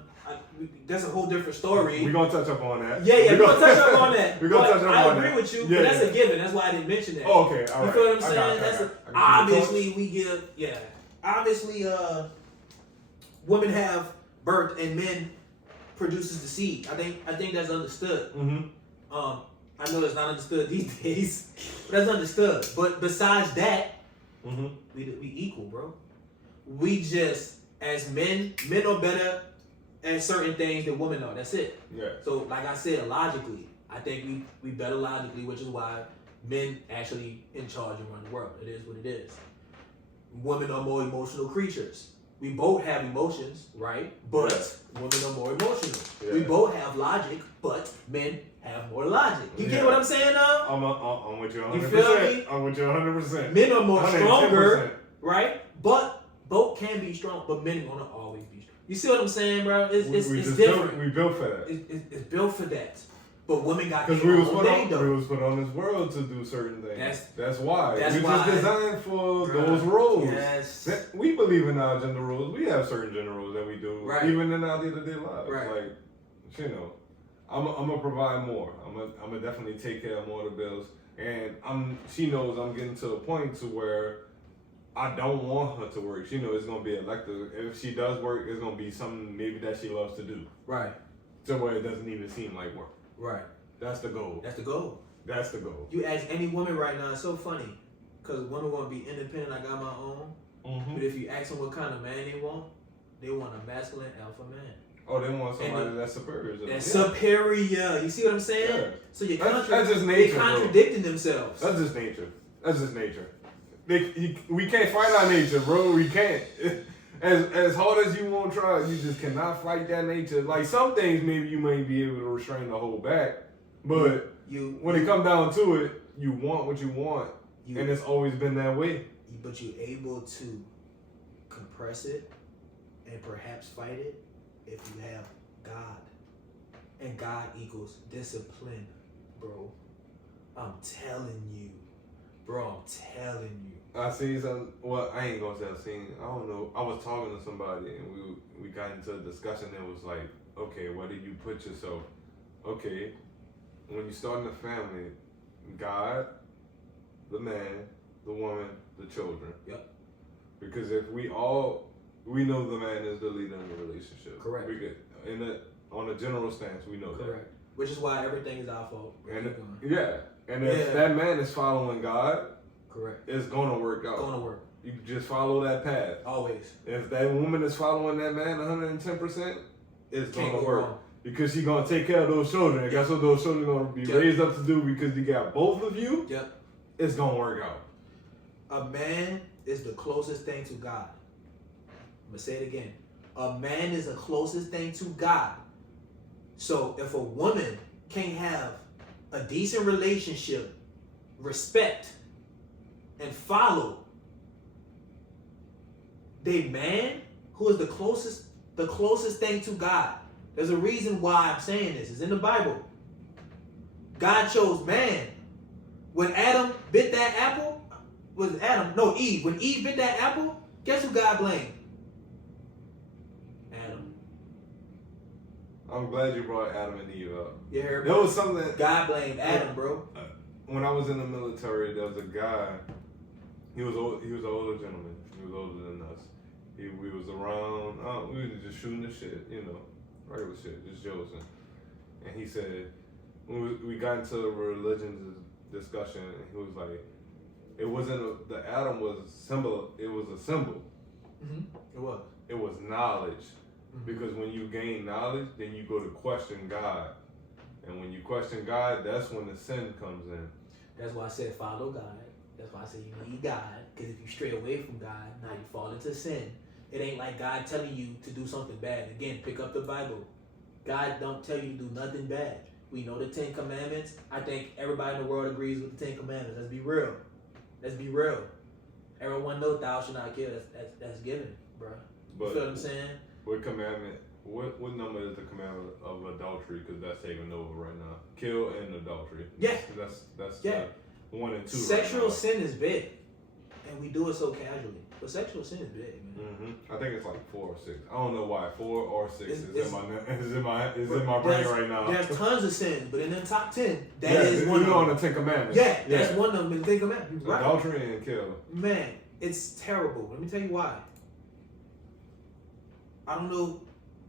That's a whole different story. We're gonna touch up on that. Yeah, we're gonna touch up on that. We're gonna touch up on that. I agree with you, but that's a given. That's why I didn't mention that. Oh, okay, all right. You feel what I'm saying? I got Obviously we give. Yeah, obviously, women have birth and men produces the seed. I think that's understood. Mm-hmm. I know it's not understood these days, but that's understood. But besides that, Mm-hmm. we equal, bro. We just as men are better at certain things than women are. That's it. Yeah. So, like I said, logically, I think we better logically, which is why men actually in charge and run the world. It is what it is. Women are more emotional creatures. We both have emotions, right? But women are more emotional. Yeah. We both have logic, but men have more logic. You get what I'm saying now? I'm with you 100%. You feel me? I'm with you 100%. Men are more 110%. stronger, right? But both can be strong, but men are gonna always be strong. You see what I'm saying, bro? It's different. We built for that. It's built for that. But women got Because we was put on this world to do certain things. That's why. That's we why. just designed for those roles. Yes. We believe in our gender roles. We have certain gender roles that we do, Right. even in our day-to-day lives. Right. Like, you know, I'm gonna provide more. I'm gonna definitely take care of more of the bills. And she knows I'm getting to a point to where I don't want her to work. She knows it's gonna be elective. If she does work, it's gonna be something maybe that she loves to do. Right. To where it doesn't even seem like work. Right. That's the goal. That's the goal. That's the goal. You ask any woman right now, it's so funny. Because women want to be independent, I got my own. Mm-hmm. But if you ask them what kind of man they want a masculine alpha man. Oh, they want somebody that's superior to them. That's superior. You see what I'm saying? Yeah. So you're That's just nature, they're contradicting themselves. That's just nature. That's just nature. We can't fight our nature, bro. We can't. As hard as you want to try, you just cannot fight that nature. Like some things, maybe you may be able to restrain the whole back, but when it comes down to it, you want what you want, and it's always been that way. But you're able to compress it and perhaps fight it if you have God, and God equals discipline, bro. I'm telling you, bro. I'm telling you. I seen some. Well, I ain't gonna say I seen. I don't know. I was talking to somebody and we got into a discussion that was like, okay, where do you put yourself? Okay, when you start in a family, God, the man, the woman, the children. Yep. Because if we know the man is the leader in the relationship. Correct. We could, on a general stance, we know that. Correct. Which is why everything is our fault. And if that man is following God. Correct. It's gonna work out. It's gonna work. You can just follow that path. Always. If that woman is following that man 110%, it's gonna work. because she's gonna take care of those children. And guess what those children gonna be raised up to do because you got both of you? Yep. It's gonna work out. A man is the closest thing to God. I'm gonna say it again. A man is the closest thing to God. So if a woman can't have a decent relationship, respect, and follow they man who is the closest thing to God. There's a reason why I'm saying this. It's in the Bible. God chose man. When Adam bit that apple, Eve. When Eve bit that apple, guess who God blamed? Adam. I'm glad you brought Adam and Eve up. You heard me? There was something that God blamed Adam, bro. when I was in the military, there was a guy. He was an older gentleman. He was older than us. We was around. We was just shooting the shit, regular shit, just joking. And he said, when we got into the religion discussion, and he was like, it wasn't the atom was symbol. It was a symbol. Mm-hmm. It was. It was knowledge, Mm-hmm. because when you gain knowledge, then you go to question God, and when you question God, that's when the sin comes in. That's why I said follow God. That's why I said you need God. Because if you stray away from God, now you fall into sin. It ain't like God telling you to do something bad. Again, pick up the Bible. God don't tell you to do nothing bad. We know the 10 Commandments. I think everybody in the world agrees with the 10 Commandments. Let's be real. Let's be real. Everyone knows thou shalt not kill. That's given, bro. You feel what I'm saying? What commandment? What number is the commandment of adultery? Because that's taking over right now. Kill and adultery. Yeah. That's yeah. 1 and 2. Sexual right sin is big, and we do it so casually. But sexual sin is big, man. Mm-hmm. I think it's like 4 or 6. I don't know why 4 or 6 is in my brain There's- right now. There's tons of sins, but in the top 10, that yeah, is one of on them. the 10 Commandments. Yeah, that's one of them in the 10 Commandments. Right. Adultery and kill. Man, it's terrible. Let me tell you why. I don't know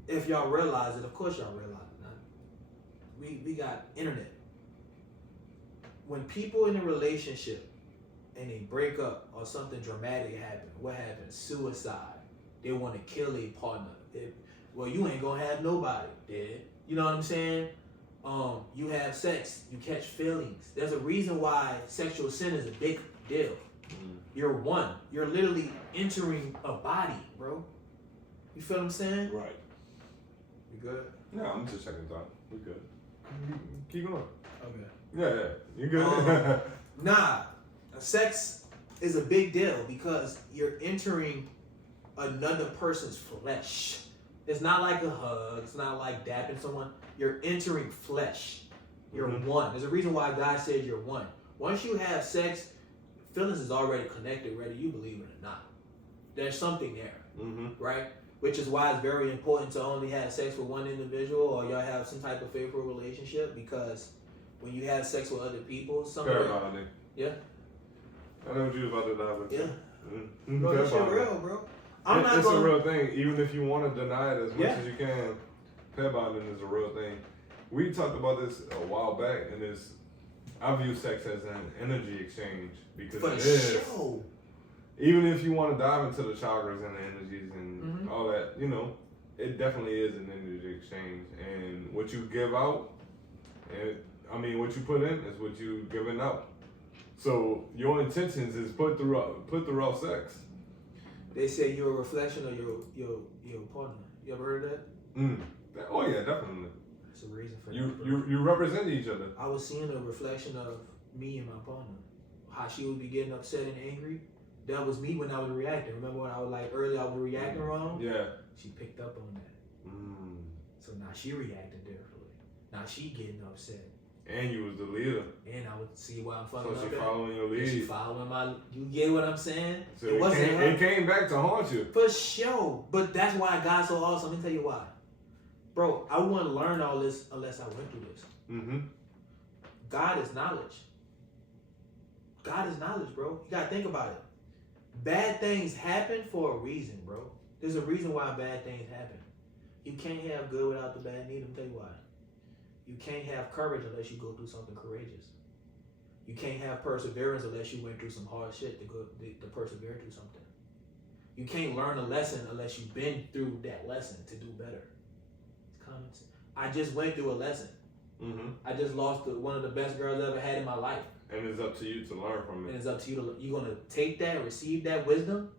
if y'all realize it. Of course y'all realize it. Now. We got internet. When people in a relationship and they break up or something dramatic happen, what happens? Suicide. They want to kill a partner. Well, you ain't gonna have nobody dead. You know what I'm saying? You have sex, you catch feelings. There's a reason why sexual sin is a big deal. You're one. You're literally entering a body, bro. You feel what I'm saying? Right. You good? No, I'm just checking time. We good. Keep going. Okay. Yeah. You good? Nah, sex is a big deal because you're entering another person's flesh. It's not like a hug. It's not like dapping someone. You're entering flesh. You're one. There's a reason why God said you're one. Once you have sex, feelings is already connected, whether you believe it or not. There's something there, right? Which is why it's very important to only have sex with one individual, or y'all have some type of favorable relationship, because when you have sex with other people, bonding. Yeah. I know what you was about to dive into. Yeah. Bro, this shit real, bro. It's a real thing. Even if you want to deny it as much Yeah. as you can, pair bonding is a real thing. We talked about this a while back, and I view sex as an energy exchange, because For it is. sure. Even if you want to dive into the chakras and the energies and all that, it definitely is an energy exchange. And what you give out, what you put in is what you giving out. So your intentions is put throughout sex. They say you're a reflection of your partner. You ever heard that? Oh yeah, definitely. That's a reason for You represent each other. I was seeing a reflection of me and my partner. How she would be getting upset and angry. That was me when I was reacting. Remember when I was like earlier I was reacting wrong? Yeah. She picked up on that. So now she reacting differently. Now she getting upset. And you was the leader. And I would see why I'm fucking So up she at. following your lead. She following my. You get what I'm saying? So it came back to haunt you. For sure. But that's why God's so awesome. Let me tell you why. Bro, I wouldn't learn all this unless I went through this. God is knowledge. God is knowledge, bro. You gotta think about it. Bad things happen for a reason, bro. There's a reason why bad things happen. You can't have good without the bad need. Let me tell you why. You can't have courage unless you go through something courageous. You can't have perseverance unless you went through some hard shit to persevere through something. You can't learn a lesson unless you've been through that lesson to do better. It's common sense. I just went through a lesson. Mm-hmm. I just lost one of the best girls I ever had in my life. And it's up to you to learn from And it. it's up to you you're gonna take that, receive that wisdom.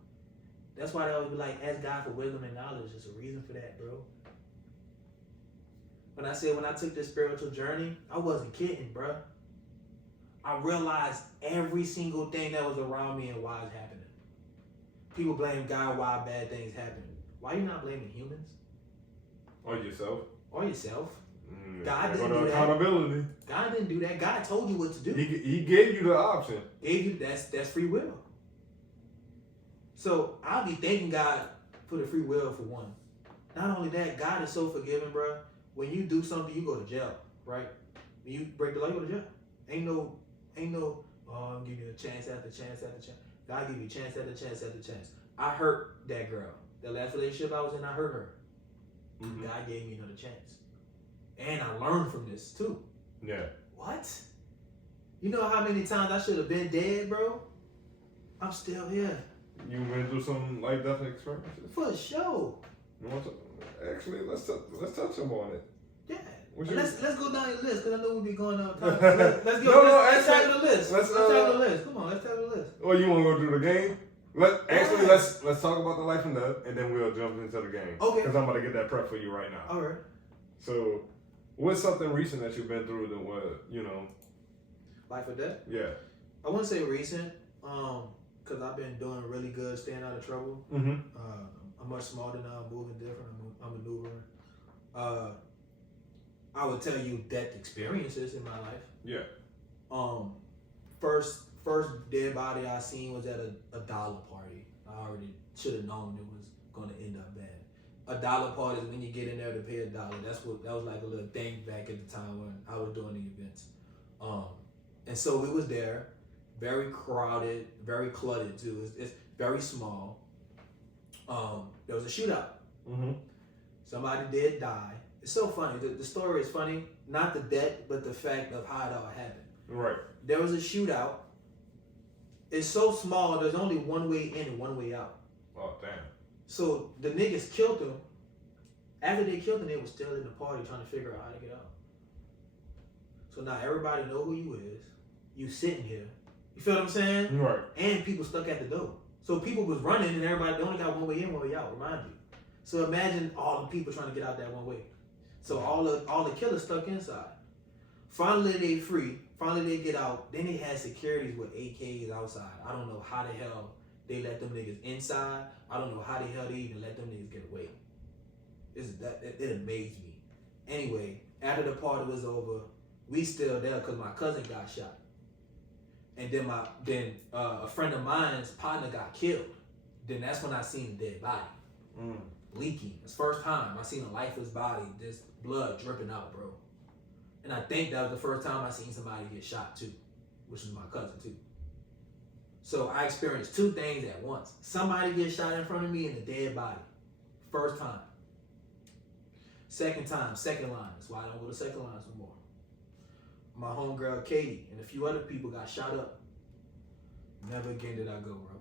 That's why they always be like, ask God for wisdom and knowledge. There's a reason for that, bro. When I took this spiritual journey, I wasn't kidding, bro. I realized every single thing that was around me and why it's happening. People blame God why bad things happen. Why are you not blaming humans? Or yourself. Or yourself? Mm, God didn't go to do that. accountability. God didn't do that. God told you what to do. He gave you the option. That's free will. So I'll be thanking God for the free will for one. Not only that, God is so forgiving, bro. When you do something, you go to jail, right? When you break the law, you go to jail. Ain't no, oh, I'm giving you a chance after chance after chance. God give you chance after chance after chance. I hurt that girl. The last relationship I was in, I hurt her. Mm-hmm. God gave me another chance. And I learned from this too. Yeah. What? You know how many times I should have been dead, bro? I'm still here. You went through some life death experiences. For sure. You want to? Actually, let's touch on it. Yeah. What's your- Let's go down your list, because I know we'll be going on time. Let's go. No, let's actually, tackle the list. let's, Let's tackle the list. Come on, let's tackle the list. Well, you want to go through the game? Yeah. Let's talk about the life and death, and then we'll jump into the game. Okay. Because I'm about to get that prep for you right now. All right. So, what's something recent that you've been through that was, Life or death? yeah. I wouldn't say recent, because I've been doing really good staying out of trouble. Mm-hmm. I'm much smarter now. I'm moving different. I'm maneuvering. I would tell you death experiences in my life. Yeah. First dead body I seen was at a dollar party. I already should have known it was going to end up bad. A dollar party is when you get in there to pay $1. That was like a little thing back at the time when I was doing the events. And so we was there, very crowded, very cluttered too. It's very small. There was a shootout. Mm-hmm. Somebody did die. It's so funny. The story is funny. Not the death, but the fact of how it all happened. Right. There was a shootout. It's so small, there's only one way in and one way out. Oh, damn. So the niggas killed him. After they killed him, they were still in the party trying to figure out how to get out. So now everybody know who you is. You sitting here. You feel what I'm saying? Right. And people stuck at the door. So people was running and everybody, they only got one way in, one way out, remind you. So imagine all the people trying to get out that one way. So all the killers stuck inside. Finally they free. Finally they get out. Then they had securities with AKs outside. I don't know how the hell they let them niggas inside. I don't know how the hell they even let them niggas get away. It amazed me. Anyway, after the party was over, we still there because my cousin got shot. And then a friend of mine's partner got killed. Then that's when I seen the dead body. Leaking. It's the first time I seen a lifeless body, just blood dripping out, bro. And I think that was the first time I seen somebody get shot too, which was my cousin too. So I experienced two things at once. Somebody get shot in front of me and a dead body. First time. Second time, second line. That's why I don't go to second lines no more. My homegirl Katie and a few other people got shot up. Never again did I go, bro.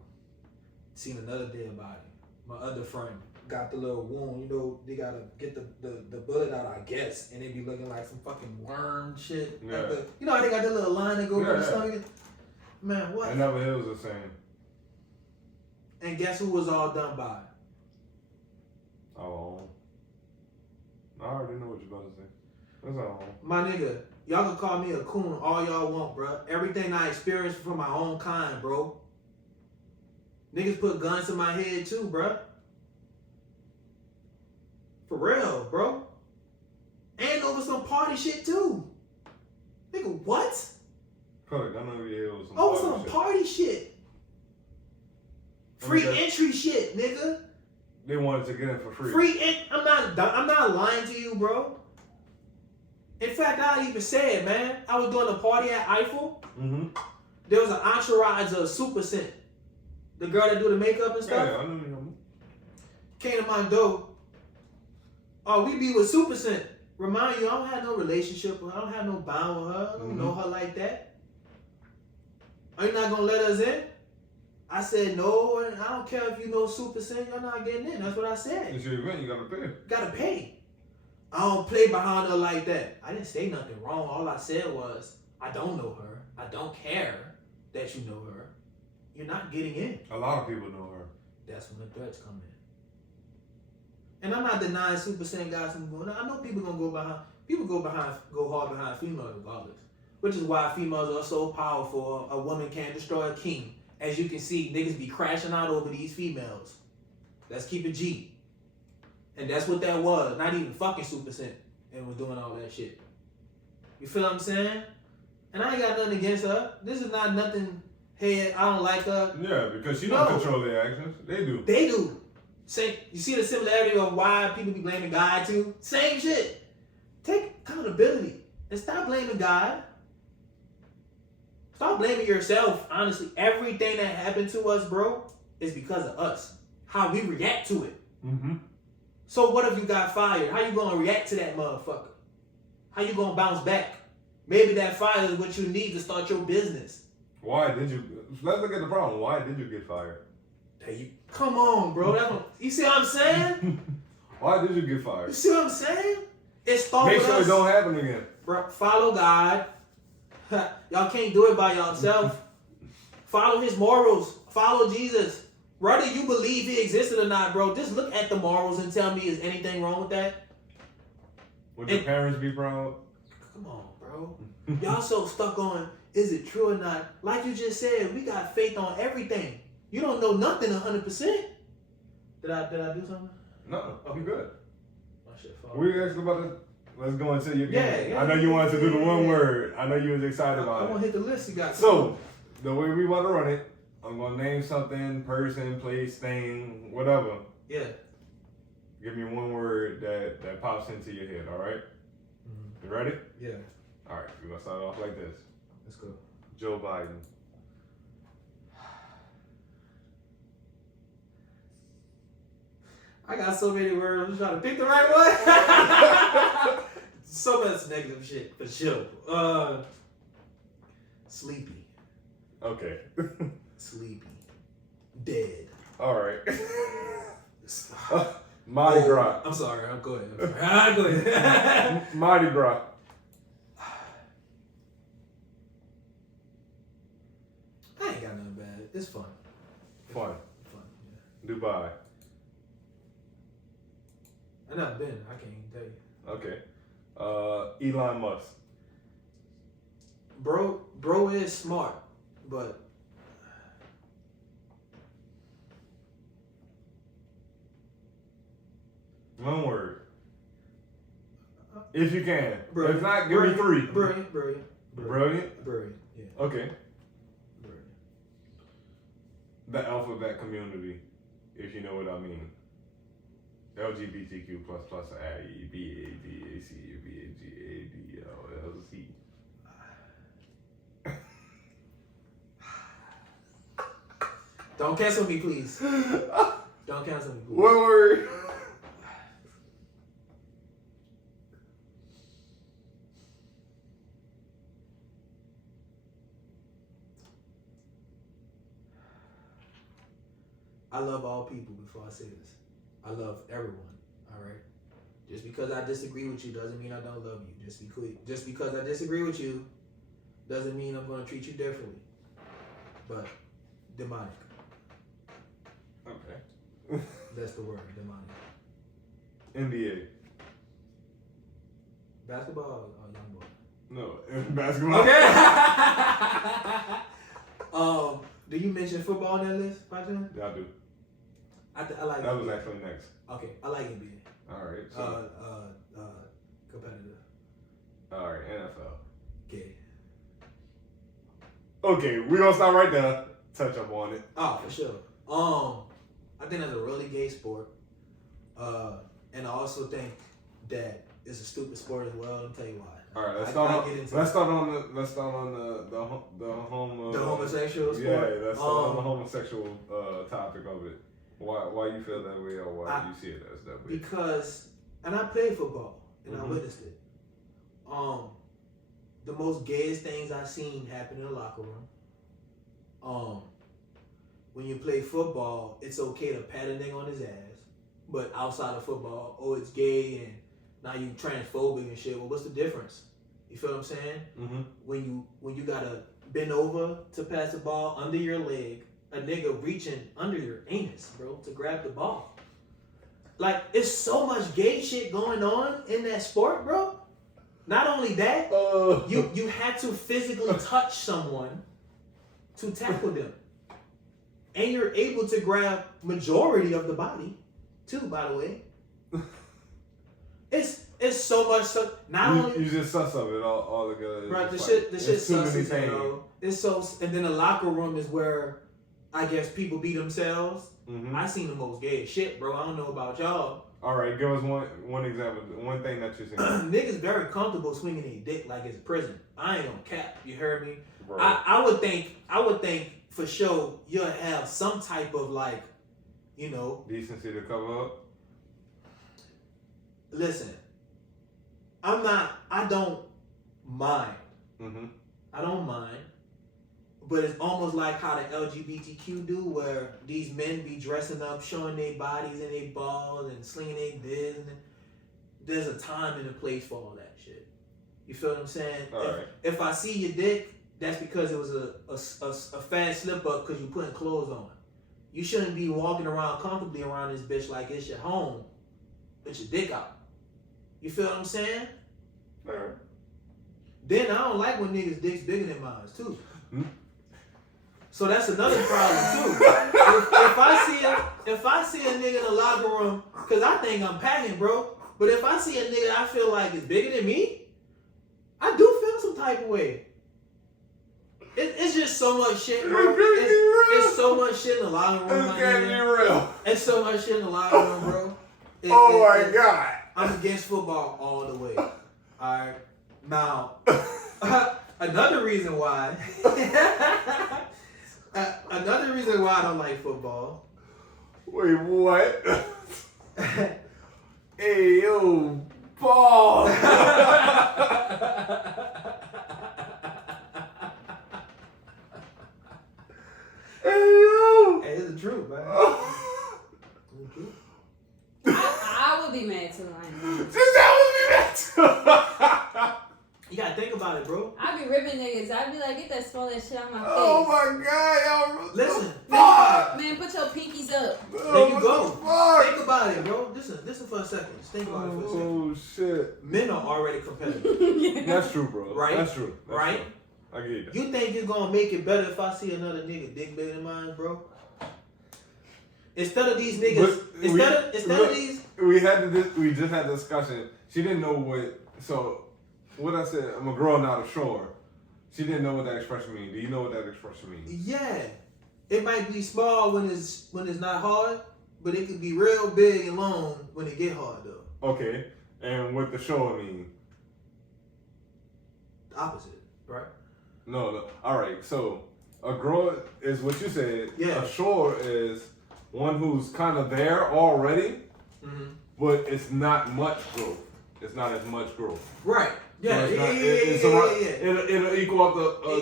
Seen another dead body. My other friend got the little wound. You know, they gotta get the bullet out, I guess, and they be looking like some fucking worm shit. Yeah. Like you know how they got that little line that go through the stomach? Man, what? It never heals the same. And guess who was all done by? Oh. I already know what you're about to say. That's all. My nigga, y'all can call me a coon all y'all want, bro. Everything I experienced from my own kind, bro. Niggas put guns in my head too, bro. For real, bro. And over some party shit too. Nigga, what? Put a gun over your head with some Over party some shit. party shit. Free entry shit, nigga. They wanted to get in for free. I'm not lying to you, bro. In fact, I even said, man, I was doing a party at Eiffel. Mm-hmm. There was an entourage of Super Scent. The girl that do the makeup and stuff. Yeah, I know. Came to my door. Oh, we be with Super Scent. Remind you, I don't have no relationship with her. I don't have no bond with her. I don't know her like that. Are you not gonna let us in? I said no, and I don't care if you know Super Scent. You're not getting in. That's what I said. It's your event. You gotta pay. Gotta pay. I don't play behind her like that. I didn't say nothing wrong. All I said was, I don't know her. I don't care that you know her. You're not getting in. A lot of people know her. That's when the threats come in. And I'm not denying Super Saiyan guys from going. I know people gonna go hard behind females regardless. Which is why females are so powerful. A woman can't destroy a king. As you can see, niggas be crashing out over these females. Let's keep it G. And that's what that was. Not even fucking Super Saiyan and was doing all that shit. You feel what I'm saying? And I ain't got nothing against her. This is not nothing, hey, I don't like her. Yeah, because she don't control their actions. They do. They do. Same, you see the similarity of why people be blaming God too? Same shit. Take accountability and stop blaming God. Stop blaming yourself, honestly. Everything that happened to us, bro, is because of us. How we react to it. Mm-hmm. So what if you got fired? How you gonna react to that motherfucker? How you gonna bounce back? Maybe that fire is what you need to start your business. Why did you? Let's look at the problem. Why did you get fired? Hey, come on, bro. You see what I'm saying? Why did you get You fired? see what I'm saying? It started Make with sure us. it don't happen again. Bro, follow God. Y'all can't do it by yourself. Follow his morals. Follow Jesus. Whether you believe he existed or not, bro, just look at the morals and tell me, is anything wrong with that? Would your parents be proud? Come on, bro. Y'all so stuck on, is it true or not? Like you just said, we got faith on everything. You don't know nothing 100%. Did I do something? No, I'm good. My shit fall. We actually about to. Let's go into your game. Yeah, I know you wanted to do the one yeah. word. I know you was excited I'm about gonna it. hit the list you got. So, the way we want to run it, I'm gonna name something, person, place, thing, whatever. Yeah. Give me one word that pops into your head. All right? You ready? Yeah. All right. We're gonna start off like this. Let's go. Joe Biden. I got so many words. I'm trying to pick the right one. So much negative shit for sure. Sleepy. Okay. Sleepy. Dead. All right. Mardi Gras. I'm sorry. Go ahead. Go ahead. Mardi Gras. I ain't got nothing bad. It's fun. Fun. Fun. Yeah. Dubai. I've never been. I can't even tell you. Okay. Elon Musk. Bro is smart, but One word. If you can. Brilliant. If not, give me three. Brilliant. Brilliant? Yeah. Okay. Brilliant. The alphabet community, if you know what I mean. LGBTQ plus plus I E B A D A C U B A G A D L L C. Don't cancel me, please. Don't cancel me, please. One word. I love all people before I say this. I love everyone, all right? Just because I disagree with you doesn't mean I don't love you. Just because I disagree with you doesn't mean I'm going to treat you differently. But demonic. Okay. That's the word, demonic. NBA. Basketball or young boy? No, basketball. Okay. Do you mention football on that list, by chance? Yeah, I do. I like That was NBA. actually next. Okay, I like NBA. All right. So, Competitive. all right, NFL. Okay. Okay, we're gonna stop right there. Touch up on it. Oh, for sure. I think that's a really gay sport. And I also think that it's a stupid sport as well. Let me tell you why. All right, let's I start on the homosexual sport. Yeah, let's start on the homosexual topic of it. Why you feel that way, or why you see it as that way? Because, and I played football and Mhm. I witnessed it. The most gayest things I've seen happen in the locker room. When you play football, it's okay to pat a nigga on his ass, but outside of football, oh, it's gay and now you transphobic and shit. Well, what's the difference? You feel what I'm saying? Mm-hmm. When you gotta bend over to pass the ball under your leg, a nigga reaching under your anus, bro, to grab the ball. Like, it's so much gay shit going on in that sport, bro. Not only that, you had to physically touch someone to tackle them. And you're able to grab majority of the body, too, by the way. It's so much so. You just suss of it all together. Right, the shit susses, bro. It's so, and then the locker room is where I guess people be themselves. Mm-hmm. I seen the most gay shit, bro. I don't know about y'all. All right, give us one example, one thing that you seen. Niggas very comfortable swinging their dick like it's prison. I ain't gonna cap. You heard me? Bro. I would think for sure you'll have some type of like, you know, decency to cover up. Listen, I don't mind. Mm-hmm. I don't mind. But it's almost like how the LGBTQ do, where these men be dressing up, showing their bodies and their balls and slinging their dick. There's a time and a place for all that shit. You feel what I'm saying? If I see your dick, that's because it was a fast slip up because you putting clothes on. You shouldn't be walking around comfortably around this bitch like it's your home with your dick out. You feel what I'm saying? All right. Then I don't like when niggas' dicks bigger than mine too. Mm-hmm. So that's another problem too. if I see a nigga in the locker room, cause I think I'm packing, bro. But if I see a nigga I feel like is bigger than me, I do feel some type of way. It's just so much shit, bro. It's so much shit in the locker room. It's getting real. It's so much shit in the locker room, bro. My God. I'm against football all the way. Alright. Now, another reason why I don't like football. Wait, what? Hey, yo, ball. Hey, it's the truth, man. It's the truth. I would be mad too. You gotta think about it, bro. I'd be ripping niggas. I'd be like, get that small ass shit out my face. Oh my God, y'all. Listen, think about it. Man, put your pinkies up. There you go. Think about it, bro. Listen for a second. Just think about it for a second. Oh shit. Men are already competitive. That's true, bro. Right? That's true. That's right? True. I get you. You think it's gonna make it better if I see another nigga dick bigger than mine, bro? Instead of these niggas, we just had a discussion. She didn't know what. So what I said, I'm a girl, not a shore. She didn't know what that expression means. Do you know what that expression means? Yeah, it might be small when it's not hard, but it could be real big and long when it get hard though. Okay, and what the shore mean? Opposite, right? No. All right. So a girl is what you said. Yeah. A shore is one who's kind of there already, but it's not much growth. It's not as much growth. Right. Yeah. It'll equal up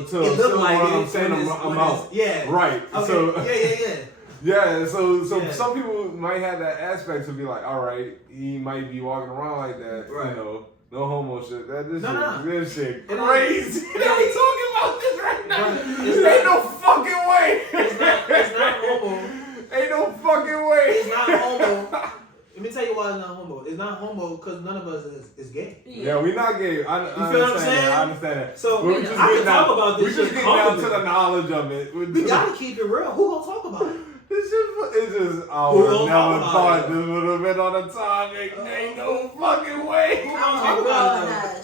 to it look like I'm saying amount. Yeah. Right. Okay. So Yeah. yeah. So yeah. some people might have that aspect to be like, all right, he might be walking around like that. Right. You know, no homo shit. This shit It crazy. We talking about this right now. Right. Ain't no fucking way. It's not homo. Ain't no fucking way. It's not homo. Let me tell you why it's not homo. It's not homo because none of us is gay. Yeah, we not gay. You feel what I'm saying? I understand that. So I can talk about this. We just get down to the knowledge of it. We gotta keep it real. Who gonna talk about it? This shit is just I Who would gonna never talk thought about this would have been on the topic. Ain't no fucking way. Who gonna I'm talk a about girl, it? not a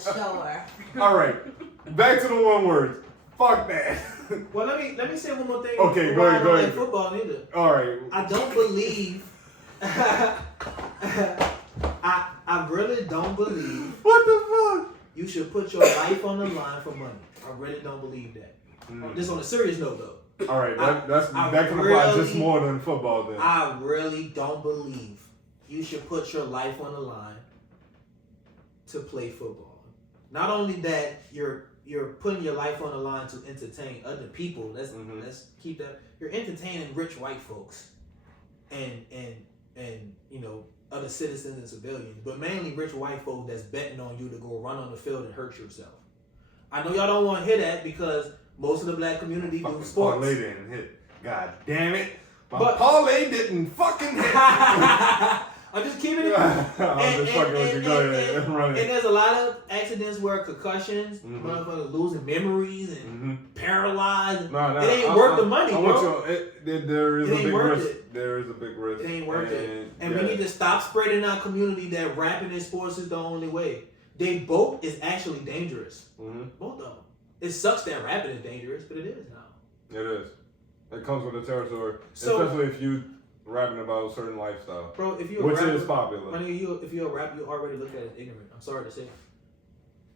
shore. All right, back to the one word. Fuck that. Well, let me say one more thing. Okay, go I ahead. don't like football neither. All right. I don't believe. I really don't believe. What the fuck? You should put your life on the line for money. I really don't believe that. Just on a serious note, though. All right, that can apply just more than football then. I really don't believe you should put your life on the line to play football. Not only that, you're putting your life on the line to entertain other people. Let's keep that. You're entertaining rich white folks, and you know of the citizens and civilians, but mainly rich white folk that's betting on you to go run on the field and hurt yourself. I know y'all don't want to hear that because most of the black community do sports. Parlay didn't hit. God damn it. But parlay didn't fucking hit. I'm just keeping it. I'm just fucking with you. Go ahead. And there's a lot of accidents where concussions, motherfuckers losing memories and paralyzed. No, it ain't worth the money, bro. There is a big risk. There is a big risk. It ain't worth it. And we need to stop spreading our community that rapping in sports is the only way. They both is actually dangerous. Both of them. It sucks that rapping is dangerous, but it is now. It is. It comes with the territory, especially if you rapping about a certain lifestyle, bro. If you're which a rapper, is popular. If you're a rapper, you already looked at as ignorant. I'm sorry to say.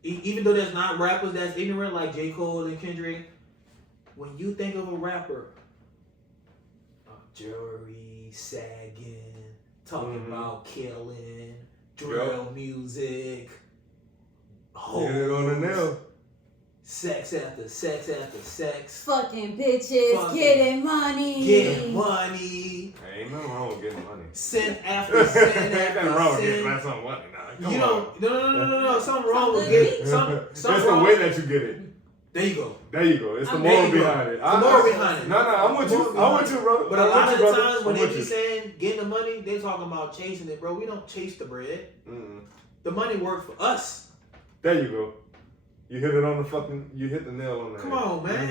Even though there's not rappers that's ignorant like J. Cole and Kendrick, when you think of a rapper, jewelry, sagging, talking about killing, drill music, hoes, hit it on the nail. Sex after sex after sex. Fucking bitches, getting money. Ain't nothing wrong with getting money. Sin after sin after sin. Ain't nothing wrong with getting some money now. You don't. No. Something wrong with getting some. It's the way that you get it. There you go. It's the moral behind it. The moral behind it. No, I'm with you. I'm with you, bro. But a lot of the times when they be saying getting the money, they talking about chasing it, bro. We don't chase the bread. The money works for us. There you go. You hit it on the fucking. You hit the nail on the head. Come on, man.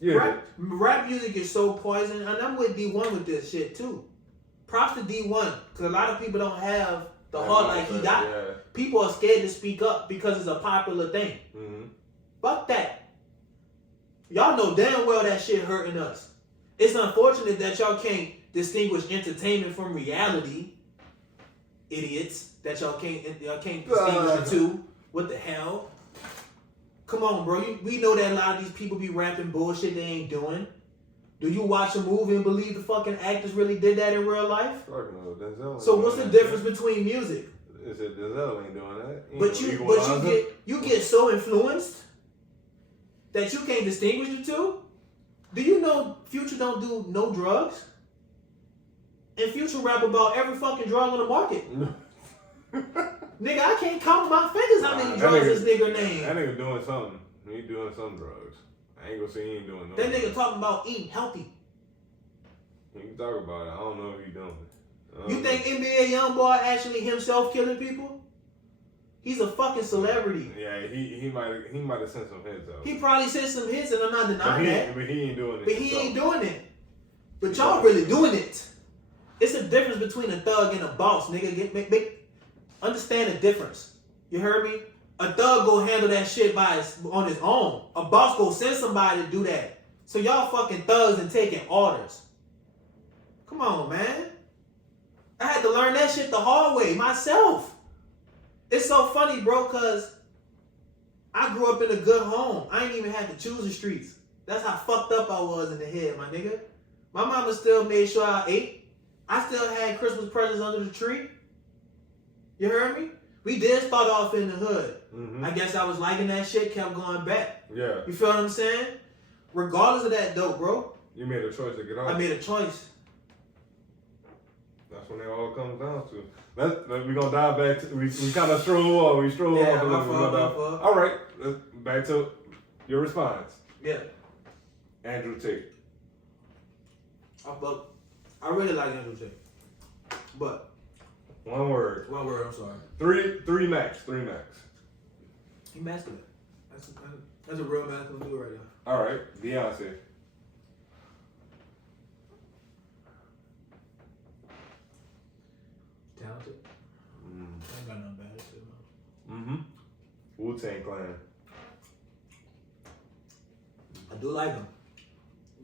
You hit it. Rap music is so poison, and I'm with D1 with this shit too. Props to D1, because a lot of people don't have the heart like he got. Yeah. People are scared to speak up because it's a popular thing. Fuck that. Y'all know damn well that shit hurting us. It's unfortunate that y'all can't distinguish entertainment from reality. Idiots. That y'all can't distinguish the two. What the hell? Come on, bro. We know that a lot of these people be rapping bullshit they ain't doing. Do you watch a movie and believe the fucking actors really did that in real life? So what's the difference between music? Is it Denzel ain't doing that? But you get so influenced that you can't distinguish the two? Do you know Future don't do no drugs? And Future rap about every fucking drug on the market. Nigga, I can't count my fingers how many drugs this nigga named. That nigga doing something. He doing some drugs. I ain't gonna say he ain't doing no. That nigga talking about eating healthy. You can talk about it. I don't know if he doing it. You think NBA YoungBoy actually himself killing people? He's a fucking celebrity. Yeah, he might have sent some hits out. He probably sent some hits, and I'm not denying that. But he ain't doing it. But he ain't doing it. But y'all really doing it. It's a difference between a thug and a boss, nigga. Understand the difference. You heard me? A thug go handle that shit on his own. A boss go send somebody to do that. So y'all fucking thugs and taking orders. Come on, man. I had to learn that shit the hard way myself. It's so funny, bro, because I grew up in a good home. I ain't even had to choose the streets. That's how fucked up I was in the head, my nigga. My mama still made sure I ate. I still had Christmas presents under the tree. You heard me? We did start off in the hood. I guess I was liking that shit, kept going back. Yeah. You feel what I'm saying? Regardless of that, though, bro. You made a choice to get off. I made a choice. That's when it all comes down to. We're going to dive back to, we kind of stroll off. We stroll off a little bit. All right. Back to your response. Yeah. Andrew Tate. I really like Andrew Tate. But. One word, I'm sorry. Three max. He masculine. That's a real masculine dude right there. All right, Beyonce. Talented. I ain't got nothing bad to say about him. Wu-Tang Clan. I do like them.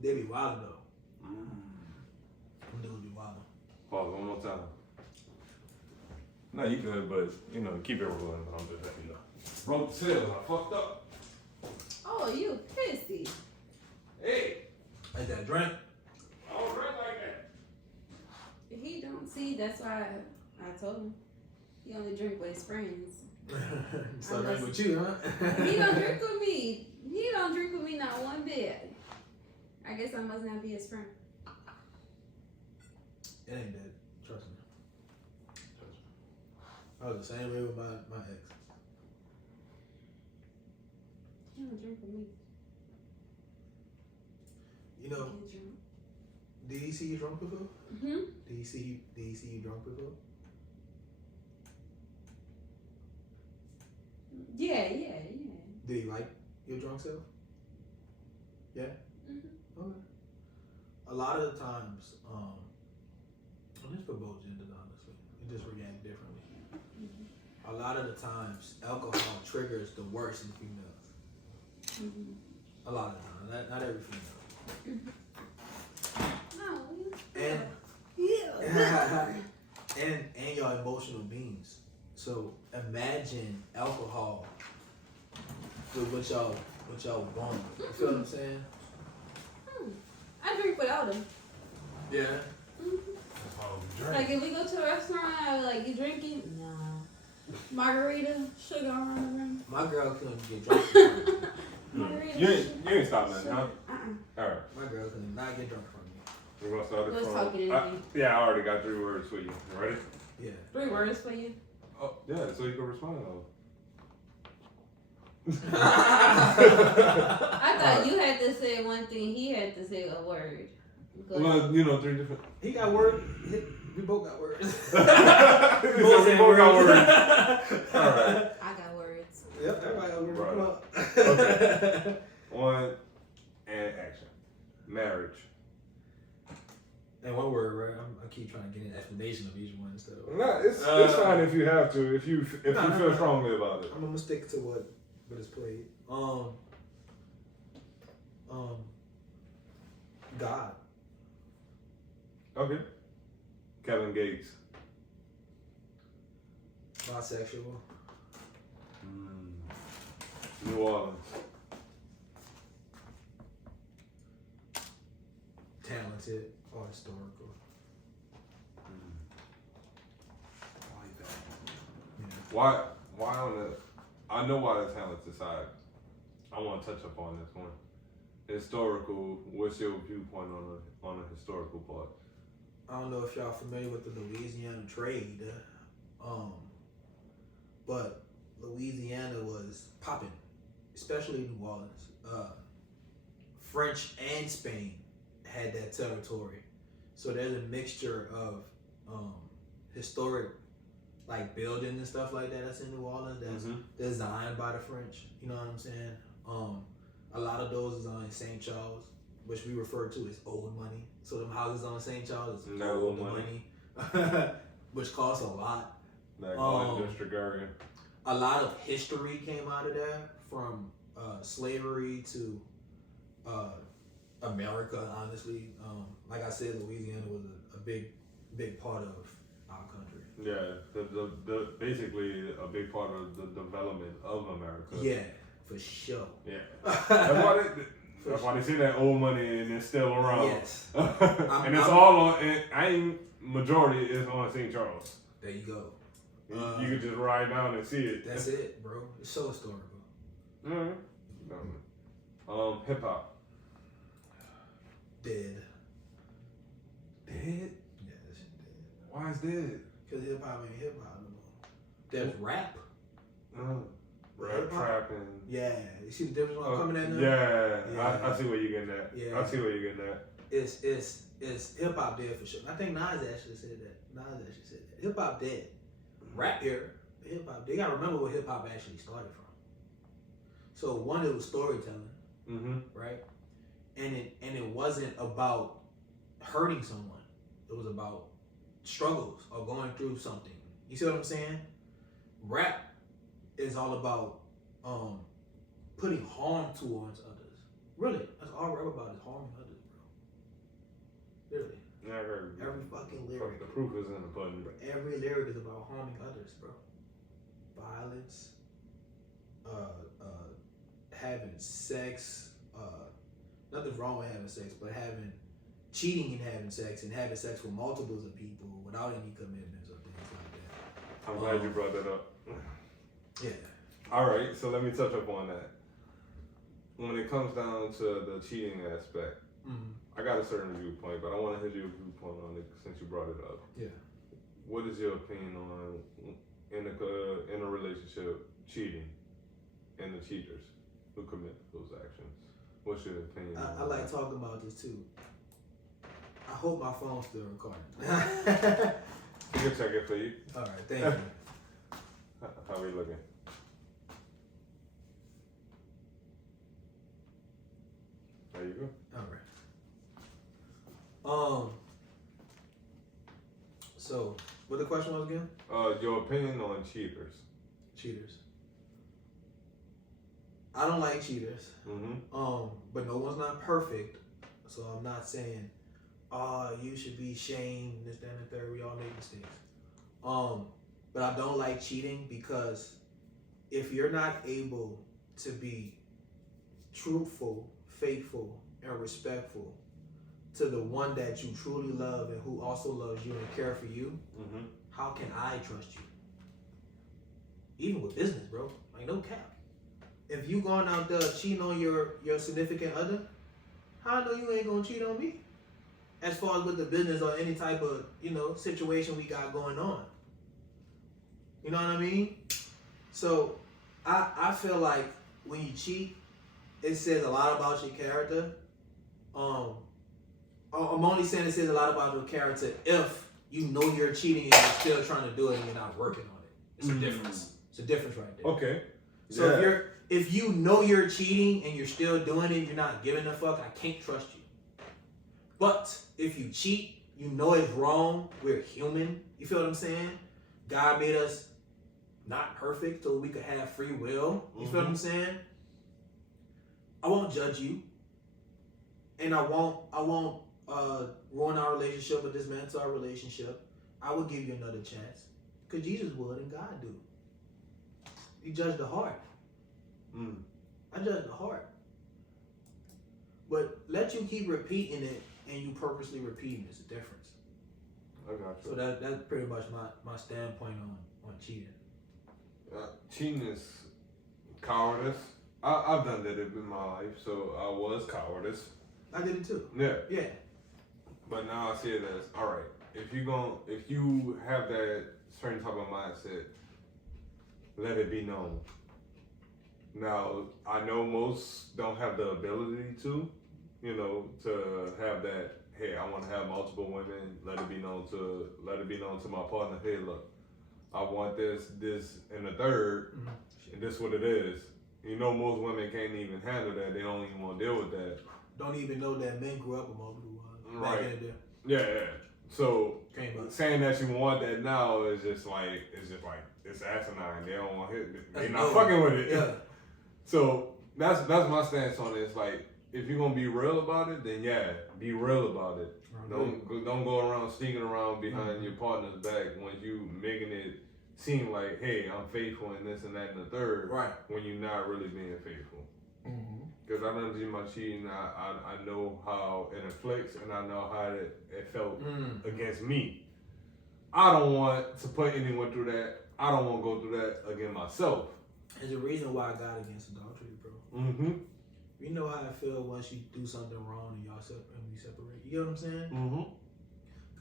They be wild though. Them dudes be wild. Pause one more time. No, you could, but keep it rolling. I'm just letting you know. Broke the tail. I fucked up. Oh, you pissy. Hey. Like that drink? I don't drink like that. He don't see. That's why I told him. He only drink with his friends. So drink with you, huh? He don't drink with me. He don't drink with me not one bit. I guess I must not be his friend. It ain't dead. Trust me. I was the same way with my ex. You don't drink with me. You know, Can't drink. did he see you drunk before? Hmm? Did he see you drunk before? Yeah. Did he like your drunk self? Yeah? Mm-hmm. Okay. A lot of the times, and this for both genders, honestly, you just react differently. A lot of the times, alcohol triggers the worst in females. A lot of the time, not every female. No. And Yeah. and your emotional beings. So imagine alcohol with what y'all bond. You feel what I'm saying? I drink without him. Yeah. Like if we go to a restaurant, I be like, you drinking? No. Margarita, sugar on the rim. My girl couldn't get drunk. Margarita. You ain't stopping nothing, huh? Uh-uh. All right. My girl could not get drunk from me. We're gonna start it Let's from. talk it in. Yeah, I already got 3 words for you. You ready? Yeah. 3 words for you. Oh, yeah. So you can respond. I thought you had to say one thing. He had to say a word. Go ahead. Well, 3 different. He got word. We both got words. We both got words. All right. I got words. Yep, everybody got words. Right. Come on. Okay. 1 and action. Marriage. And one word, right? I keep trying to get an explanation of each one. So No, it's fine if you have to. If you feel strongly about it. I'm gonna stick to what is played. God. Okay. Kevin Gates. Bisexual. New Orleans. Talented or historical. I like that. Yeah. Why on the? I know why the talented side. I want to touch up on this one. Historical. What's your viewpoint on the historical part? I don't know if y'all familiar with the Louisiana trade, but Louisiana was popping, especially New Orleans. French and Spain had that territory, so there's a mixture of historic, like buildings and stuff like that that's in New Orleans that's designed by the French. You know what I'm saying? A lot of those is on St. Charles, which we refer to as old money. So them houses on St. Charles is old money, which costs a lot. That Golden District area. A lot of history came out of there, from slavery to America. Honestly, like I said, Louisiana was a big part of our country. Yeah, the basically a big part of the development of America. Yeah, for sure. Yeah, that's why they say that old money and it's still around. Yes, and it's all on. And I ain't majority is on St. Charles. there you go. You can just ride down and see it. That's it, bro. It's so historical. Hip hop. Dead. Dead? Yeah, that shit dead. Why is dead? Cause hip hop ain't hip hop no more. There's rap. Rap, Hip-hop? trap, and Yeah, you see the difference when I'm coming at now? yeah. I see where you're getting at. Yeah. I see where you're getting at. It's hip hop dead for sure. I think Nas actually said that. Hip hop dead. Rap era, hip hop. They gotta remember where hip hop actually started from. So one, it was storytelling, right? And it wasn't about hurting someone. It was about struggles or going through something. You see what I'm saying? Rap is all about putting harm towards others. Really, that's all rap about is harming others, bro. Literally. Every fucking lyric. The proof is in the pudding. Every lyric is about harming others, bro. Violence, having sex, nothing's wrong with having sex, but cheating and having sex with multiples of people without any commitments or things like that. I'm glad you brought that up. Yeah. All right, so let me touch up on that. When it comes down to the cheating aspect, I got a certain viewpoint, but I want to hear your viewpoint on it since you brought it up. Yeah. What is your opinion on in a relationship cheating and the cheaters who commit those actions? What's your opinion? I on like that? talking about this too. I hope my phone's still recording. We can check it for you. All right, thank you. How are we looking? There you go. All right. So what the question was again? Your opinion on cheaters. Cheaters. I don't like cheaters. Mm-hmm. But no one's not perfect. So I'm not saying, you should be shamed, this, that, and the third. We all make mistakes. But I don't like cheating because if you're not able to be truthful, faithful, and respectful to the one that you truly love and who also loves you and care for you, Mm-hmm. how can I trust you? Even with business, bro. Like, no cap. If you going out there cheating on your significant other, how I know you ain't gonna cheat on me? As far as with the business or any type of, situation we got going on. You know what I mean? So I feel like when you cheat, it says a lot about your character. I'm only saying it says a lot about your character if you know you're cheating and you're still trying to do it and you're not working on it. It's a difference. It's a difference right there. Okay. So if you know you're cheating and you're still doing it, you're not giving a fuck, I can't trust you. But if you cheat, you know it's wrong. We're human. You feel what I'm saying? God made us not perfect so we could have free will. You feel what I'm saying? I won't judge you. And I won't ruin our relationship or dismantle our relationship. I will give you another chance. Because Jesus would and God do. He judged the heart. I judge the heart. But let you keep repeating it and you purposely repeating it's a difference. I got you. So that's pretty much my standpoint on cheating. Cheating is cowardice. I've done that in my life, so I was cowardice. I did it too. Yeah. Yeah. But now I see it as, all right, if you have that certain type of mindset, let it be known. Now, I know most don't have the ability to have that, hey, I want to have multiple women, let it be known to my partner, hey, look, I want this, and the third, and this what it is. Most women can't even handle that. They don't even want to deal with that. Don't even know that men grew up with multiple wives. Right. Back in the day. Yeah. So Came up. saying that you want that now is just like it's asinine. They don't want it. They're That's not dope. fucking with it. Yeah. So that's my stance on it. It's like if you're gonna be real about it, then yeah, be real about it. Don't go around sneaking around behind your partner's back when you making it seem like, hey, I'm faithful in this and that and the third. Right. When you're not really being faithful. Because I done did my cheating, I know how it inflicts, and I know how it felt against me. I don't want to put anyone through that. I don't want to go through that against myself. There's a reason why I got against adultery, bro. You know how I feel once you do something wrong and we separate. You know what I'm saying?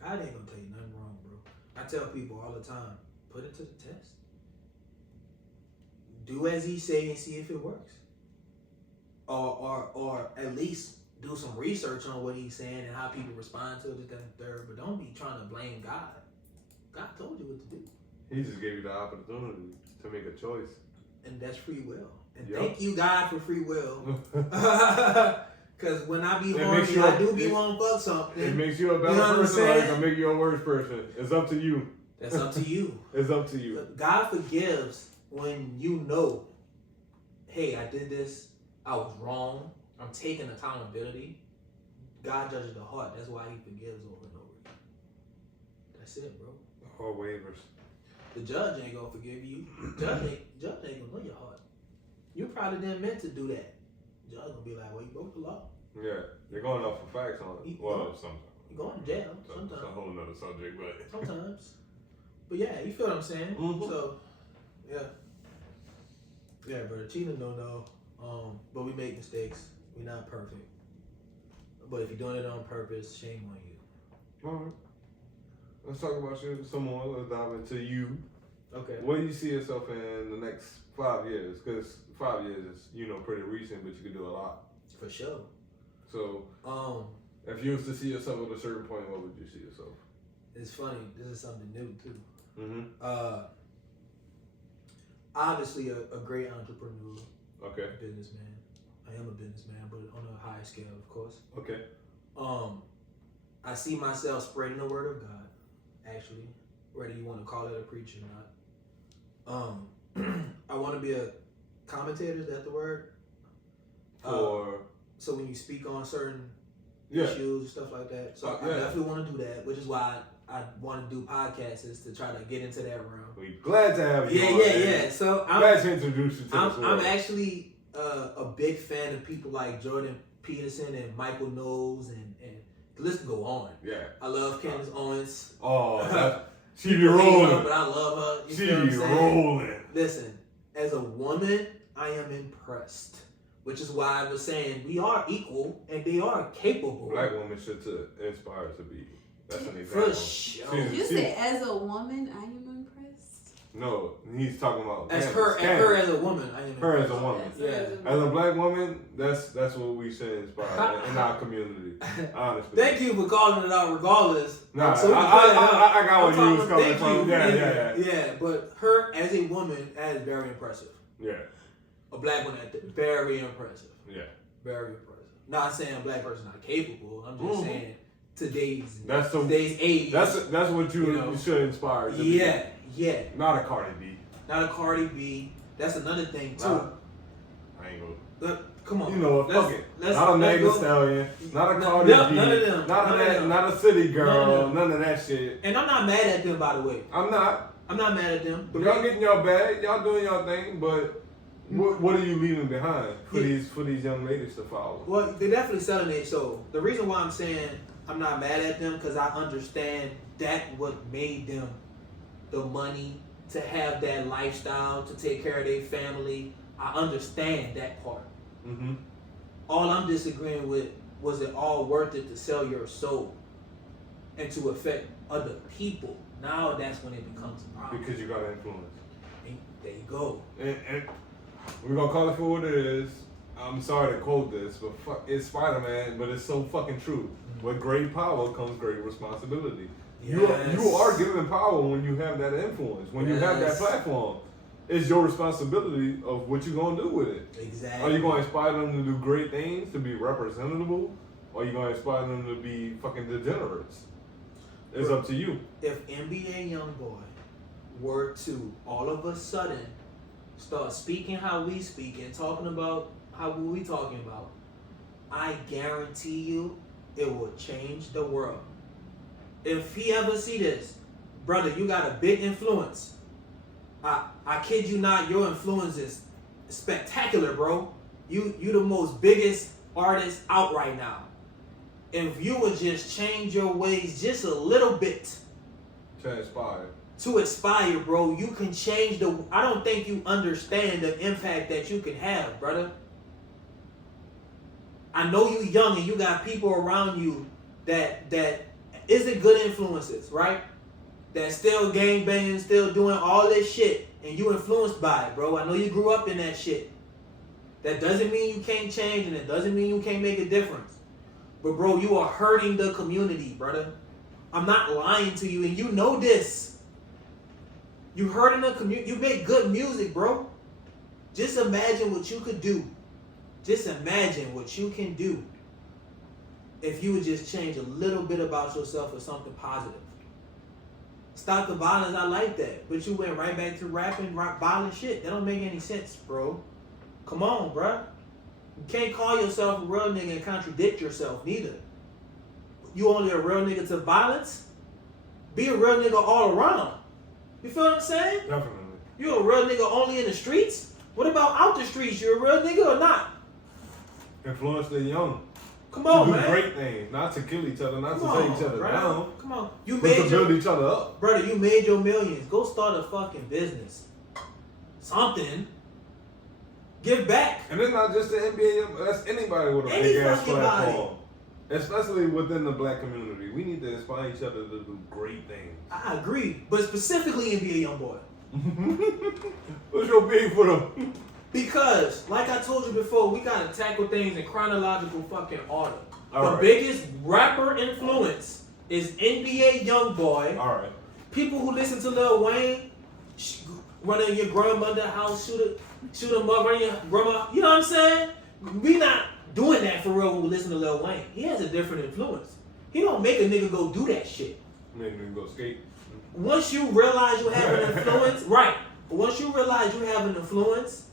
God ain't gonna tell you nothing wrong, bro. I tell people all the time, put it to the test. Do as he say and see if it works. Or at least do some research on what he's saying and how people respond to it, this, that, and the third. But don't be trying to blame God. God told you what to do. He just gave you the opportunity to make a choice. And that's free will. And Yep. thank you, God, for free will. Because when I be horny, I do be wanting to fuck something. It makes you a better You know what I'm person or it's saying? gonna make you a worse person. It's up to you. That's up to you. It's up to you. God forgives when you know, hey, I did this, I was wrong, I'm taking accountability. God judges the heart. That's why he forgives over and over again. That's it, bro. Or waivers. The judge ain't gonna forgive you. Judge ain't gonna know your heart. You probably didn't meant to do that. Judge gonna be like, well, you broke the law. Yeah, they're going off for facts on it. Well, sometimes. You going to jail It's sometimes. a whole nother subject, but Sometimes. But yeah, you feel what I'm saying? So, yeah. Yeah, brother, cheating no. But we make mistakes. We're not perfect. But if you're doing it on purpose, shame on you. all right. Let's talk about you some more. Let's dive into you. Okay. Where do you see yourself in the next 5 years? Because 5 years is, pretty recent, but you could do a lot. For sure. So, if you was to see yourself at a certain point, what would you see yourself? It's funny. This is something new too. Mm-hmm. Obviously a great entrepreneur. Okay. Businessman. I am a businessman, but on a higher scale, of course. Okay. I see myself spreading the word of God. Actually, whether you want to call it a preacher or not. I want to be a commentator. Is that the word? So when you speak on certain issues and stuff like that. So I definitely want to do that, which is why I want to do podcasts, is to try to get into that realm. We're glad to have you. Yeah. So I'm glad to introduce you to this world. I'm actually a big fan of people like Jordan Peterson and Michael Knowles and the list can go on. Yeah. I love Candace Owens. Oh, she be rolling. But I love her. She be rolling. Listen, as a woman, I am impressed. Which is why I was saying we are equal and they are capable. Black women should inspire to be. That's an example. For sure. You said as a woman, I am impressed. No, he's talking about as her as a woman. I am impressed. Her as a woman. Yeah. As a black woman, that's what we should inspire in our community. Honestly. Thank you for calling it out, regardless. Nah, so I got where you was coming from. Yeah. But her as a woman, that is very impressive. Yeah. A black woman, very impressive. Yeah. Very impressive. Not saying a black person not capable. I'm just saying today's age. That's what you should inspire. To Yeah. Not a Cardi B. Not a Cardi B. That's another thing too. I ain't gonna. Come on. You know what? Fuck it. Not a Megan Stallion. Not a Cardi B. None of them. Not a City Girl. None of that shit. And I'm not mad at them, by the way. I'm not mad at them. But y'all getting your bag. Y'all doing your thing. But what are you leaving behind for these young ladies to follow? Well, they're definitely selling it. So the reason why I'm saying I'm not mad at them, because I understand that what made them the money to have that lifestyle, to take care of their family. I understand that part. Mm-hmm. All I'm disagreeing with, was it all worth it to sell your soul and to affect other people? Now that's when it becomes a problem. Because you got influence. And there you go. And we're gonna call it for what it is. I'm sorry to quote this, but it's Spider-Man, but it's so fucking true. Mm-hmm. With great power comes great responsibility. Yes. You are given power when you have that influence, when you have that platform. It's your responsibility of what you're gonna do with it. Exactly. Are you gonna inspire them to do great things, to be representable, or are you gonna inspire them to be fucking degenerates? It's up to you. If NBA YoungBoy were to all of a sudden start speaking how we speak and talking about how we talking about, I guarantee you it will change the world. If he ever see this, brother, you got a big influence. I kid you not, your influence is spectacular, bro. You the most biggest artist out right now. If you would just change your ways just a little bit to inspire, bro, you can change I don't think you understand the impact that you can have, brother. I know you young and you got people around you that isn't good influences, right? That still gangbanging, still doing all this shit, and you influenced by it, bro. I know you grew up in that shit. That doesn't mean you can't change, and it doesn't mean you can't make a difference. But bro, you are hurting the community, brother. I'm not lying to you, and you know this. You hurting the community. You make good music, bro. Just imagine what you could do. Just imagine what you can do if you would just change a little bit about yourself or something positive. Stop the violence, I like that. But you went right back to rapping, violent shit. That don't make any sense, bro. Come on, bro. You can't call yourself a real nigga and contradict yourself, neither. You only a real nigga to violence? Be a real nigga all around. You feel what I'm saying? Definitely. You a real nigga only in the streets? What about out the streets? You a real nigga or not? Influence the young. Come on, man. To do great things, not to kill each other, not to take each other down. Come on. But to build each other up. Brother, you made your millions. Go start a fucking business. Something. Give back. And it's not just the NBA, that's anybody with a big ass platform. Especially within the black community. We need to inspire each other to do great things. I agree. But specifically NBA YoungBoy. What's your beef with him? Because, like I told you before, we gotta tackle things in chronological fucking order. All the right. biggest rapper influence is NBA YoungBoy. All right. People who listen to Lil Wayne, run in your grandmother's house, shoot him up, run in your grandma. You know what I'm saying? We not doing that for real when we listen to Lil Wayne. He has a different influence. He don't make a nigga go do that shit. Make me go skate. Once you realize you have an influence, right? Once you realize you have an influence,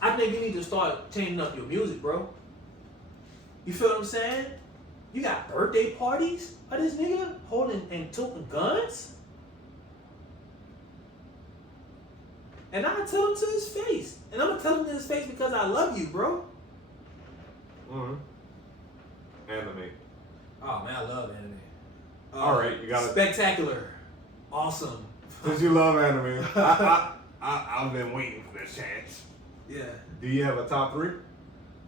I think you need to start changing up your music, bro. You feel what I'm saying? You got birthday parties of this nigga holding and toting guns? And I tell him to his face. And I'm gonna tell him to his face because I love you, bro. Anime. Oh man, I love anime. All right, you got it. Spectacular. Awesome. Since you love anime, I've been waiting for this chance. Yeah. Do you have a top 3?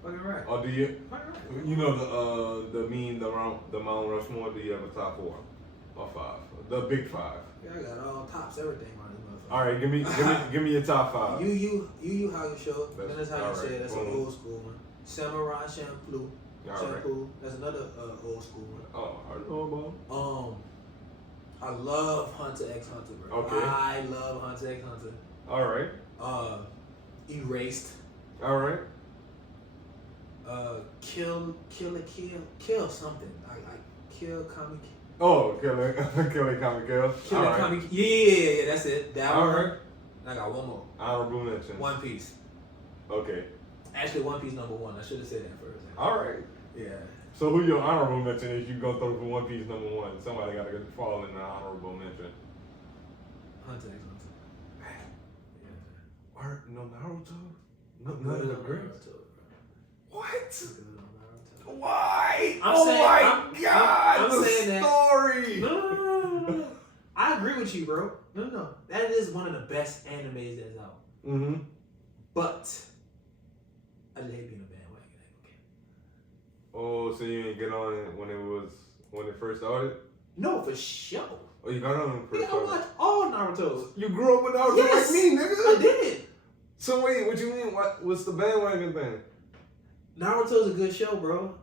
Fucking right. Or do you? Fucking right. You know the Mount Rushmore. Do you have a top 4 or 5? The big 5. Yeah, I got all tops, everything on this motherfucker. All right, give me your top 5. You how you show. Then that's how you all say it. right. That's an old school one. Samurai shampoo. All That's another old school one. Oh, I know about. I love Hunter x Hunter, bro. Okay. I love Hunter x Hunter. All right. Erased. All right. Kill something. I kill comic. Oh, Killing Comic Kill. Kill All right. comic. Yeah, that's it. That All one. right. And I got one more. Honorable mention. One Piece. Okay. Actually, One Piece number 1. I should have said that first. All right. Yeah. So who your honorable mention is? You go through for One Piece number 1. Somebody got to fall in the honorable mention. Hunter x Hunter. Yeah. Or no Naruto? None of the greats. What? Why? I'm saying, my God! I'm the saying that. story. No. I agree with you, bro. No. That is one of the best animes that's out. Mm-hmm. But I just hate being a bandwagon. Oh, so you didn't get on it when it first started? No, for sure. Oh, you got on it when it first I started? watched all Naruto's. You grew up with Naruto Yes, like me, nigga. I did. So wait, what you mean? What's the bandwagon thing? Naruto's a good show, bro.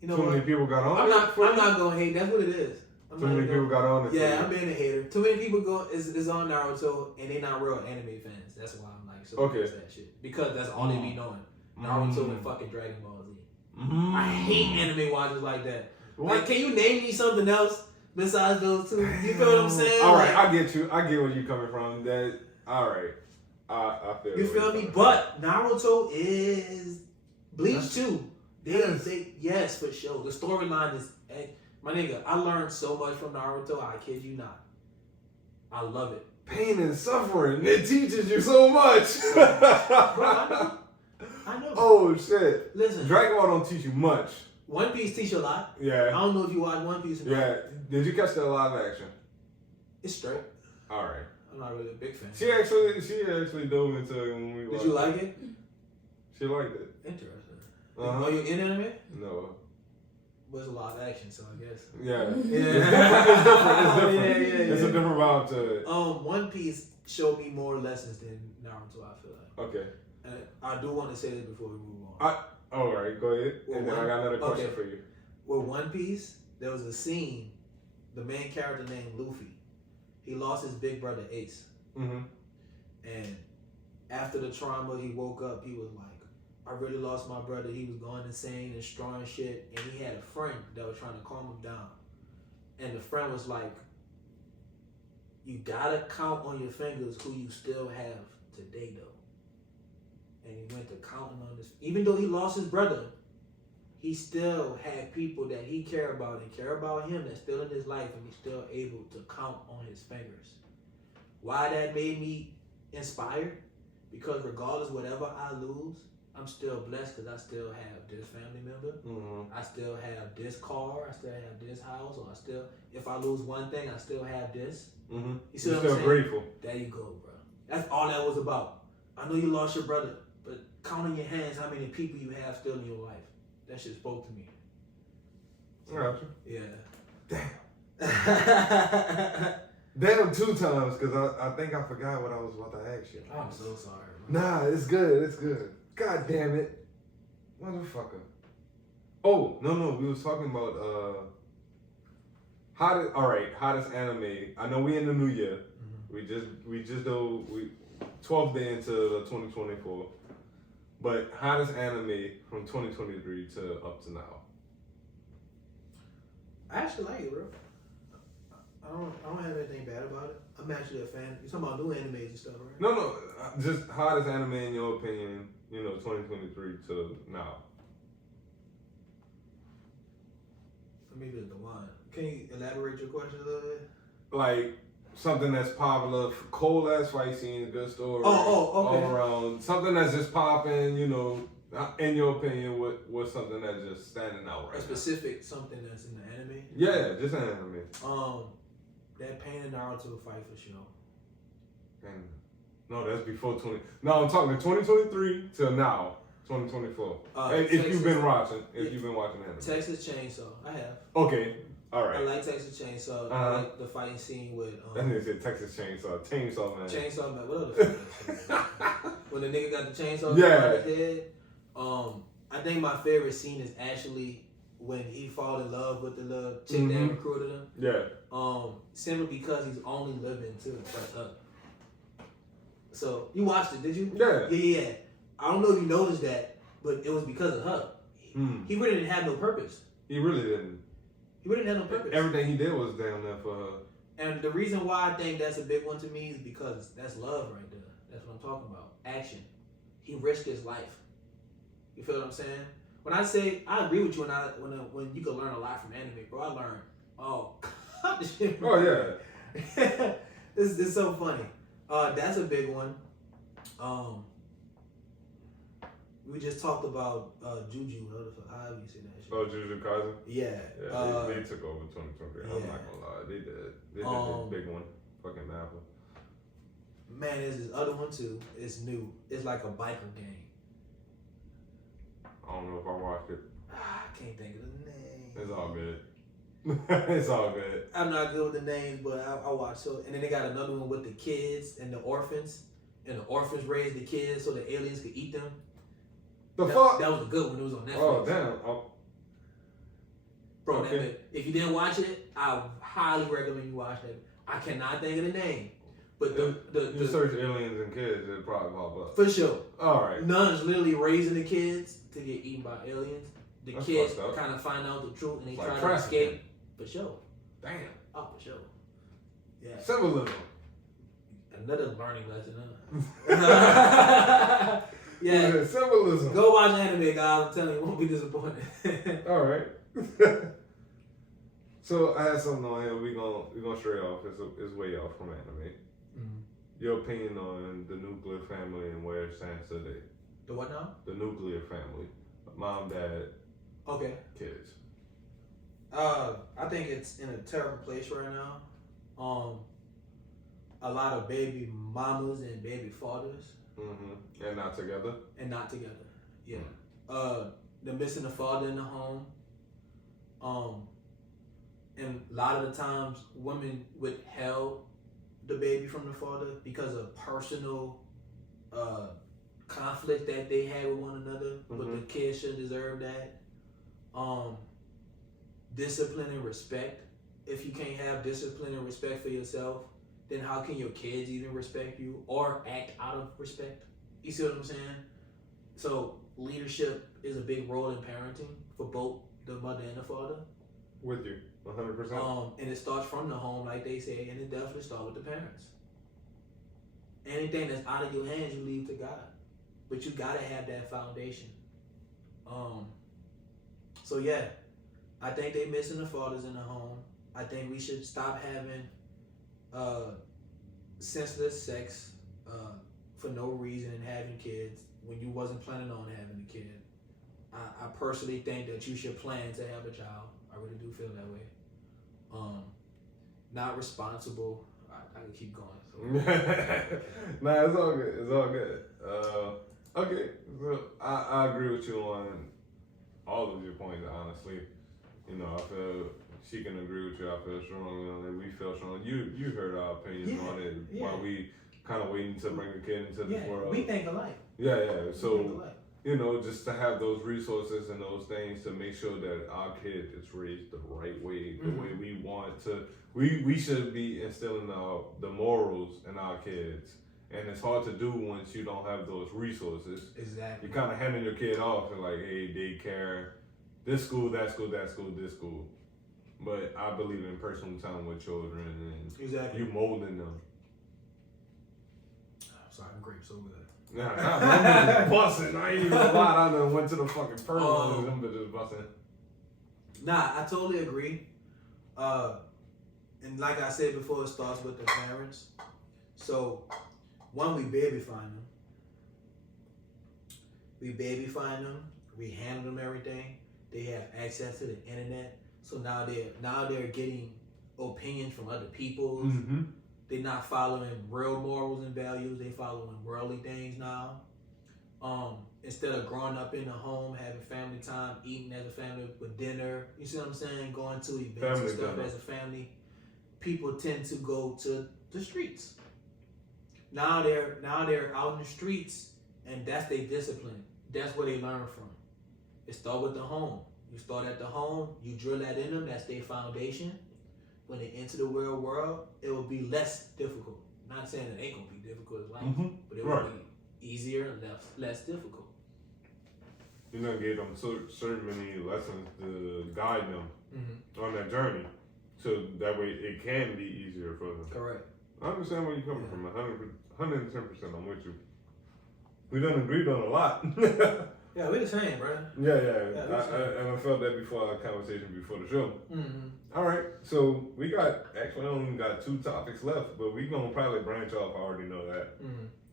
You know Too many what? people got on I'm it? not gonna hate. That's what it is. Too many people got on it. Yeah, I'm being a hater. Too many people is on Naruto and they're not real anime fans. That's why I'm like so against that shit. Because that's all they be knowing. Naruto and fucking Dragon Ball Z. I hate anime watchers like that. What? Like, can you name me something else besides those two? You feel what I'm saying? All right, Like, I get you. I get where you're coming from. That all right. I feel. you feel me? But Naruto is Bleach too. Yes, for sure. The storyline is, my nigga. I learned so much from Naruto. I kid you not. I love it. Pain and suffering. It teaches you so much. Bro, I know. Oh shit. Listen, Dragon Ball don't teach you much. One Piece teach you a lot. I Yeah. don't know if you watch One Piece or not. Yeah. Did you catch that live action? It's straight. All right. I'm not really a big fan. She actually dove into it when we Did watched you like it? She liked it. Interesting. Uh-huh. Are you in anime? No. But it's a lot of action, so I guess. Yeah. Yeah. It's different. Yeah. It's a different vibe to it. One Piece showed me more lessons than Naruto, I feel like. Okay. And I do want to say this before we move on. All right, go ahead. Well, And then I got another question for you. With One Piece, there was a scene, the main character named Luffy, he lost his big brother Ace. Mm-hmm. And after the trauma, he woke up, he was like, I really lost my brother. He was going insane and strong and shit. And he had a friend that was trying to calm him down. And the friend was like, you gotta count on your fingers who you still have today, though. And he went to counting on this. Even though he lost his brother, he still had people that he cared about and care about him that's still in his life, and he's still able to count on his fingers. Why that made me inspired? Because regardless whatever I lose, I'm still blessed because I still have this family member. Mm-hmm. I still have this car. I still have this house. Or if I lose one thing, I still have this. Mm-hmm. You see You're what I'm still saying? grateful. There you go, bro. That's all that was about. I know you lost your brother, but count on your hands how many people you have still in your life. That shit spoke to me. Gotcha. Yeah. Damn. Damn, 2 times, because I think I forgot what I was about to ask you. I'm so sorry, bro. Nah, it's good. It's good. God damn it. Motherfucker. Oh, no. We was talking about hottest anime. I know we in the new year. Mm-hmm. We just do 12th day into the 2024. But hottest anime from 2023 to up to now. I actually like it, bro. I don't have anything bad about it. I'm actually a fan. You're talking about new animes and stuff, right? No, just hottest anime in your opinion, 2023 to now. Let me get the one. Can you elaborate your question a little bit? Like something that's popular, cold ass fight scenes, good story. Okay. All around. Something that's just popping, in your opinion, what's something that's just standing out right A specific something that's in the anime? now? Yeah, just an anime. That Pain and Naruto fight for sure. And no, that's before 20. No, I'm talking 2023 till now, 2024. If you've been watching anime. Texas Chainsaw, I have. Okay, all right. I like Texas Chainsaw. I like the fighting scene with. That nigga said Texas Chainsaw Man. Chainsaw Man, what other when the nigga got the chainsaw on his head. I think my favorite scene is actually when he fall in love with the little chick that recruited him. Yeah. Simply because he's only living too. So you watched it, did you? Yeah. Yeah. I don't know if you noticed that, but it was because of her. He really didn't have no purpose. He really didn't. He really didn't have no purpose. Everything he did was down there for her. And the reason why I think that's a big one to me is because that's love right there. That's what I'm talking about. Action. He risked his life. You feel what I'm saying? When I say I agree with you, when you can learn a lot from anime, bro, I learned. Oh yeah. This is so funny. That's a big one. We just talked about Juju. How do you say that shit? Oh, Juju Kaisen? Yeah. Yeah, they took over 2023. I'm not gonna lie. They did. They did this big one. Fucking Apple. Man, there's this other one too. It's new. It's like a biker game. I don't know if I watched it. I can't think of the name. It's all good. It's all good. I'm not good with the names, but I watched. So, and then they got another one with the kids and the orphans. And the orphans raised the kids so the aliens could eat them. The fuck? That was a good one. It was on Netflix. Oh, damn. Oh. Bro, Okay. if you didn't watch it, I highly recommend you watch that. I cannot think of the name. But you search aliens and kids, it'll probably pop up. For sure. Alright. Nun's literally raising the kids to get eaten by aliens. The That's kids fucked up. kind of find out the truth and they Like try to trafficking. escape. For sure. Damn. Oh, for sure. Yeah. Symbolism. Another learning lesson, huh? Yeah. Symbolism. Go watch anime, guys. I'm telling you, you won't be disappointed. Alright. So I had something on here. We gonna stray off. It's way off from anime. Your opinion on the nuclear family and where it stands today? The what now? The nuclear family, mom, dad, Okay. kids. I think it's in a terrible place right now. A lot of baby mamas and baby fathers. And not together. Yeah. They're missing the father in the home. And a lot of the times, women withheld the baby from the father because of personal conflict that they had with one another. But the kids should deserve that. Discipline and respect. If you can't have discipline and respect for yourself, then how can your kids even respect you or act out of respect? You see what I'm saying? So leadership is a big role in parenting for both the mother and the father. With you, 100%. And it starts from the home, like they say, and it definitely starts with the parents. Anything that's out of your hands, you leave to God. But you gotta have that foundation. So yeah, I think they missing the fathers in the home. I think we should stop having senseless sex for no reason and having kids when you wasn't planning on having a kid. I personally think that you should plan to have a child. I really do feel that way. Not responsible. I can keep going. So. Nah, it's all good. It's all good. Okay, so I agree with you on all of your points. Honestly, I feel she can agree with you. I feel strong. Like we feel strong. You heard our opinions on it while we kind of waiting to bring a kid into this world. We think alike. Yeah. So just to have those resources and those things to make sure that our kid is raised the right way, the way we want to. We should be instilling the morals in our kids. And it's hard to do once you don't have those resources. Exactly. You're kind of handing your kid off and like, hey, daycare, this school, that school, that school, this school. But I believe in personal time with children and you molding them. Sorry, I'm grape so good. Nah, I'm just busting. I ain't even lied. I done went to the fucking personal and them bitches busting. Nah, I totally agree. And like I said before, it starts with the parents. So, one, we baby find them. We handle them everything. They have access to the internet. So now they're getting opinions from other people. Mm-hmm. They're not following real morals and values. They following worldly things now. Instead of growing up in the home, having family time, eating as a family with dinner, you see what I'm saying? Going to events Family and stuff dinner. as a family. People tend to go to the streets. Now they're out in the streets, and that's their discipline. That's where they learn from. It starts with the home. You start at the home, you drill that in them, that's their foundation. When they enter the real world, it will be less difficult. Not saying it ain't gonna be difficult as life, but it will be easier and less difficult. You know, gave them certain many lessons to guide them on that journey. So that way it can be easier for them. Correct. I understand where you're coming from. 110%. I'm with you. We done agreed on a lot. Yeah, we're the same, brother. Yeah. And I felt that before our conversation before the show. All right, so we only got 2 topics left, but we're gonna probably branch off. I already know that.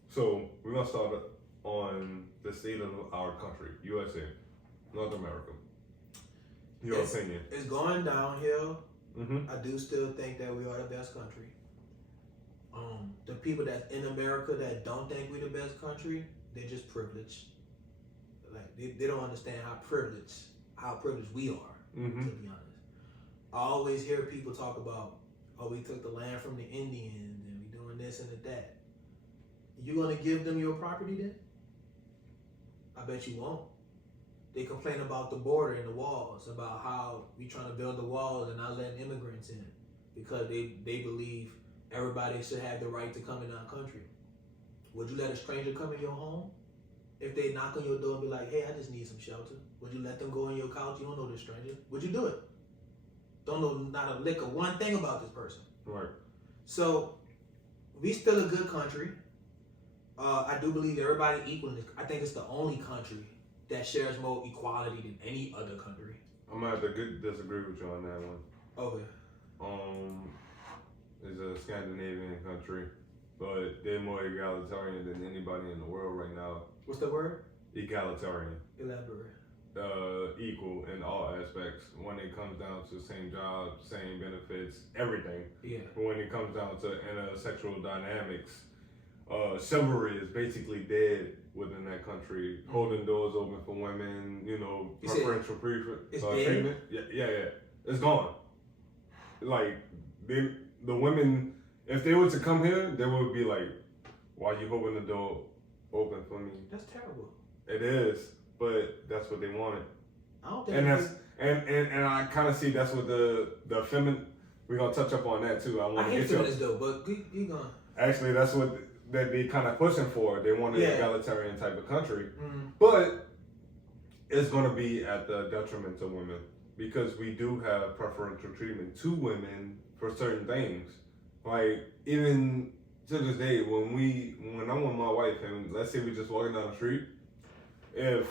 So we're gonna start on the state of our country, USA, North America. Your opinion? It's going downhill. Mm-hmm. I do still think that we are the best country. The people that's in America that don't think we're the best country, they're just privileged. Like they don't understand how privileged we are. To be honest, I always hear people talk about, oh, we took the land from the Indians and we doing this and that. You gonna give them your property then? I bet you won't. They complain about the border and the walls, about how we trying to build the walls and not letting immigrants in because they believe everybody should have the right to come in our country. Would you let a stranger come in your home? If they knock on your door and be like, hey, I just need some shelter, would you let them go on your couch? You don't know this stranger. Would you do it? Don't know not a lick of one thing about this person. Right. So, we still a good country. I do believe everybody equal. I think it's the only country that shares more equality than any other country. I'm gonna have to disagree with you on that one. Okay. It's a Scandinavian country, but they're more egalitarian than anybody in the world right now. What's the word? Egalitarian. Elaborate. Equal in all aspects. When it comes down to same job, same benefits, everything. Yeah. But when it comes down to intersexual dynamics, chivalry is basically dead within that country. Holding doors open for women, preferential treatment. Yeah. It's gone. Like the women, if they were to come here, they would be like, "Why you holding the door open for me?" That's terrible. It is, but that's what they wanted. I don't think. And I kind of see that's what the feminine. We're gonna touch up on that too. I hate feminists though, but you gonna. Actually, that's what that they kind of pushing for. They want an egalitarian type of country, but it's gonna be at the detriment to women because we do have preferential treatment to women for certain things. Like even to this day, when I'm with my wife and let's say we just walking down the street, if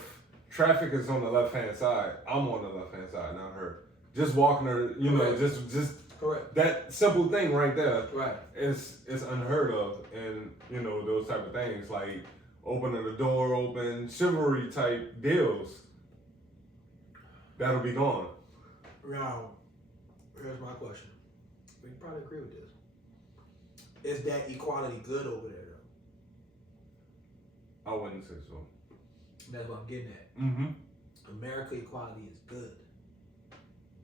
traffic is on the left hand side, I'm on the left hand side, not her. Just walking her, just correct. That simple thing right there, right? It's unheard of, and those type of things like opening the door open, chivalry type deals. That'll be gone. Now, here's my question. We can probably agree with this. Is that equality good over there though? I wouldn't say so. That's what I'm getting at. Mm-hmm. America equality is good.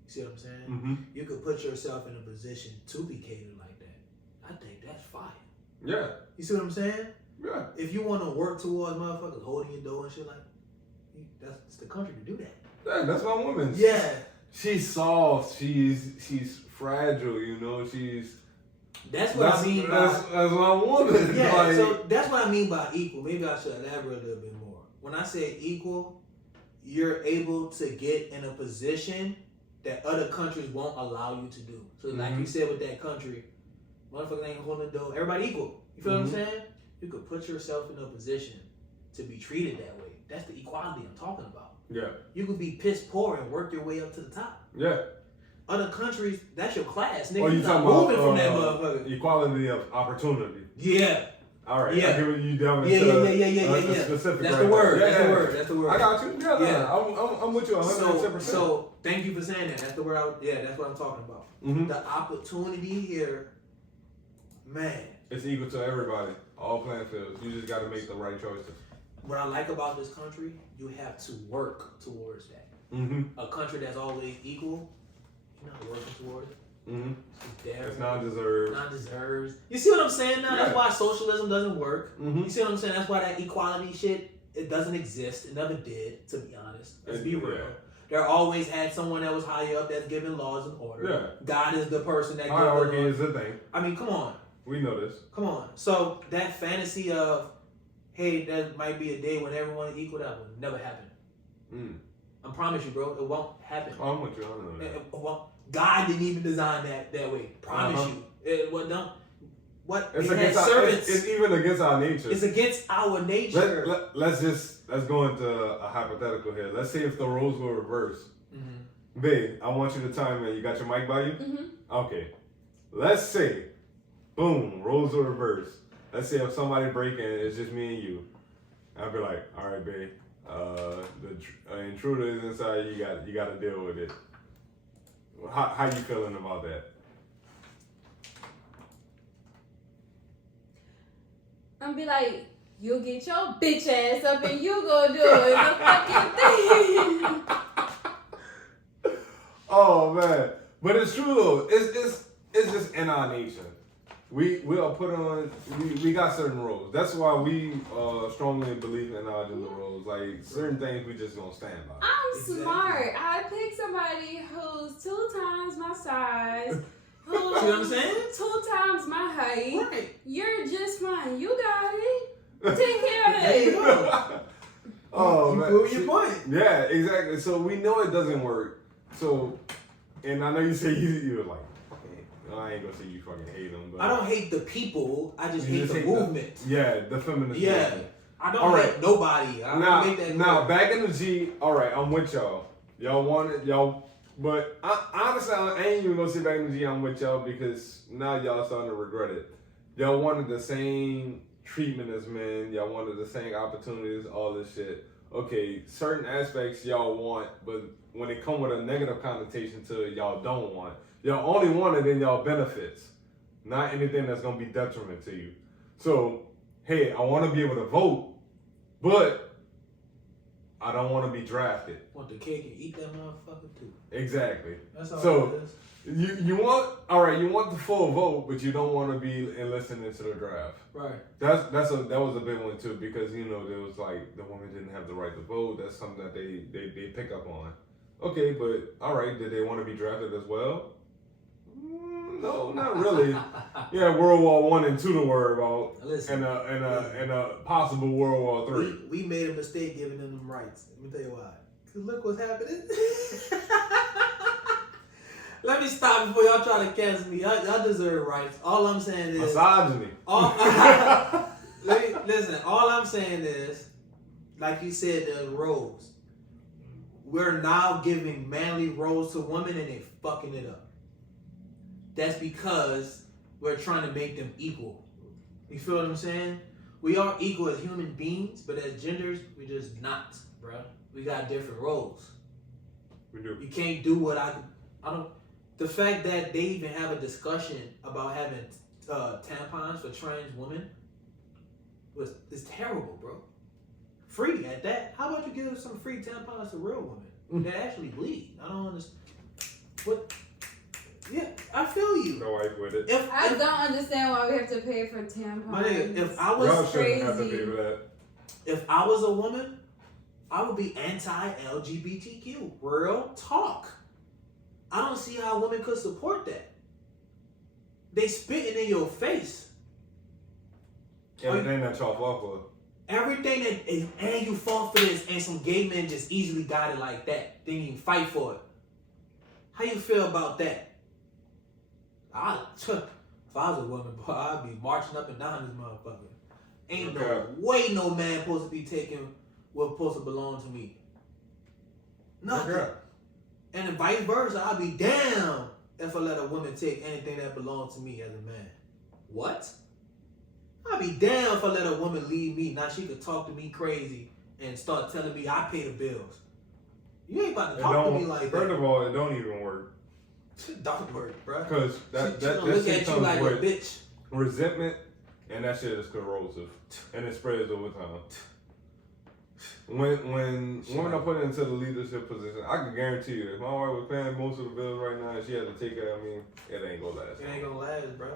You see what I'm saying? Mm-hmm. You could put yourself in a position to be catered like that. I think that's fire. Yeah. You see what I'm saying? Yeah. If you want to work towards motherfuckers holding your door and shit like, that's the country to do that. Yeah, that's my woman. Yeah. She's soft. She's fragile. You know. That's what I mean by. That's my woman. Yeah. Like, So that's what I mean by equal. Maybe I should elaborate a little bit more. When I say equal, you're able to get in a position that other countries won't allow you to do. So like you said with that country, motherfuckers ain't holding the door. Everybody equal. You feel what I'm saying? You could put yourself in a position to be treated that way. That's the equality I'm talking about. Yeah. You could be piss poor and work your way up to the top. Yeah. Other countries, that's your class, nigga. Oh, you You're not talking moving about from that motherfucker. equality of opportunity. Yeah. All right. Yeah. I get what you delving Yeah, into. yeah. Specific. That's right the word. there. That's the word. That's the word. I got you. Yeah. Yeah. I'm with you 110%. So thank you for saying that. That's the word. That's what I'm talking about. Mm-hmm. The opportunity here, man. It's equal to everybody. All playing fields. You just got to make the right choices. What I like about this country, you have to work towards that. Mm-hmm. A country that's always equal, you're not working towards it. Mm-hmm. It's there. It's not deserved. Not deserves. You see what I'm saying now? Yeah. That's why socialism doesn't work. Mm-hmm. You see what I'm saying? That's why that equality shit, it doesn't exist. It never did, to be honest. Let's be real. Yeah. There always had someone that was higher up that's giving laws and order. Yeah. God is the person that gives the Hierarchy laws. is the thing. I mean, come on. We know this. Come on. So that fantasy of, hey, there might be a day when everyone is equal, that will never happen. I promise you, bro, it won't happen. Oh, I'm with you. I know that. God didn't even design that way. Promise you. It was no. What It's it against had our, servants. it's even against our nature. It's against our nature. Let's go into a hypothetical here. Let's say if the roles were reversed. Mm-hmm. Babe, I want you to time in. You got your mic by you? Mm-hmm. Okay. Let's say, boom, roles are reversed. Let's say if somebody break in, it's just me and you. I'd be like, all right, babe. The intruder is inside. You got to deal with it. How you feeling about that? I'm be like, you get your bitch ass up and you go do it. The fucking thing. Oh man, but it's true though. It's just in our nature. We are put on. We got certain roles. That's why we strongly believe in our gender roles. Like certain things, we just gonna stand by. I'm Exactly. smart. I pick somebody who's 2 times my size. Who's See what I'm saying? 2 times my height. Right. You're just fine. You got it. Take care of There you it. go. Oh you man. prove your point. Yeah, exactly. So we know it doesn't work. So, and I know you say you were like, I ain't gonna say you fucking hate them, but I don't hate the people. I just You hate just the hate movement. the feminist. Yeah. movement. I don't All right. hate nobody. I Now, make that now clear. back in the G. All right, I'm with y'all. Y'all want it, y'all. But honestly, I ain't even gonna sit back in the G. I'm with y'all because now y'all starting to regret it. Y'all wanted the same treatment as men. Y'all wanted the same opportunities. All this shit. Okay, certain aspects y'all want, but when it come with a negative connotation to it, y'all don't want. Y'all only want it in y'all benefits, not anything that's gonna be detriment to you. So, hey, I want to be able to vote, but I don't want to be drafted. Want the cake and eat that motherfucker too. Exactly. That's all So, it is. You want the full vote, but you don't want to be enlisted into the draft. Right. That was a big one too, because there was like the women didn't have the right to vote. That's something that they pick up on. Okay, but all right, did they want to be drafted as well? No, not really. Yeah, World War I and II to worry about, Listen, and a possible World War III. we made a mistake giving them rights. Let me tell you why. Cause look what's happening. Let me stop before y'all try to cancel me. Y'all deserve rights. All I'm saying is Misogyny. listen. All I'm saying is, like you said, the roles. We're now giving manly roles to women, and they fucking it up. That's because we're trying to make them equal. You feel what I'm saying? We are equal as human beings, but as genders, we're just not, bro. We got different roles. We do. You can't do what I don't. The fact that they even have a discussion about having tampons for trans women is terrible, bro. Free at that. How about you give some free tampons to real women that actually bleed? I don't understand. What? Yeah, I feel you. No wife with it. I don't understand why we have to pay for tampons. My nigga, if I Y'all was shouldn't have to crazy. pay for that. if I was a woman, I would be anti-LGBTQ. Real talk. I don't see how women could support that. They spitting in your face. Everything that y'all fought for. Everything that is, and you fought for this, and some gay men just easily got it like that. Didn't even fight for it. How you feel about that? If I was a woman, boy, I'd be marching up and down this motherfucker. Ain't no way no man supposed to be taking what's supposed to belong to me. Nothing. Okay. And then vice versa, I'd be damn if I let a woman take anything that belongs to me as a man. What? I'd be damn if I let a woman leave me. Now she could talk to me crazy and start telling me I pay the bills. You ain't about to talk to me like that. First of all, it don't even work. It don't work, bro. Because that look shit at you comes like a with bitch. resentment, and that shit is corrosive, and it spreads over time. When women are put into the leadership position, I can guarantee you, if my wife was paying most of the bills right now, and she had to take it, I mean, it ain't gonna last. It ain't gonna last, bro.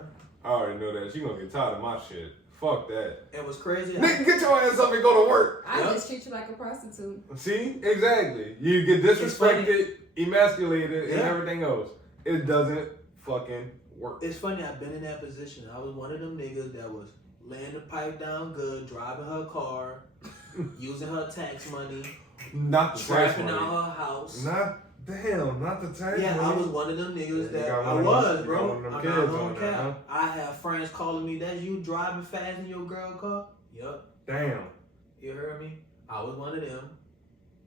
I already know that. She gonna get tired of my shit. Fuck that. And what's crazy? Nigga, get your ass up and go to work. I just treat you like a prostitute. See? Exactly. You get disrespected, emasculated, and everything else. It doesn't fucking work. It's funny, I've been in that position. I was one of them niggas that was laying the pipe down good, driving her car, using her tax money, Not the tax trapping money. out her house. Not the tax Yeah, money. I was one of them niggas that got I one of was, them- bro. you got one of them I'm kids not on gonna there, cap. huh? I have friends calling me, "That's you driving fast in your girl car?" Yup. Damn. You heard me? I was one of them.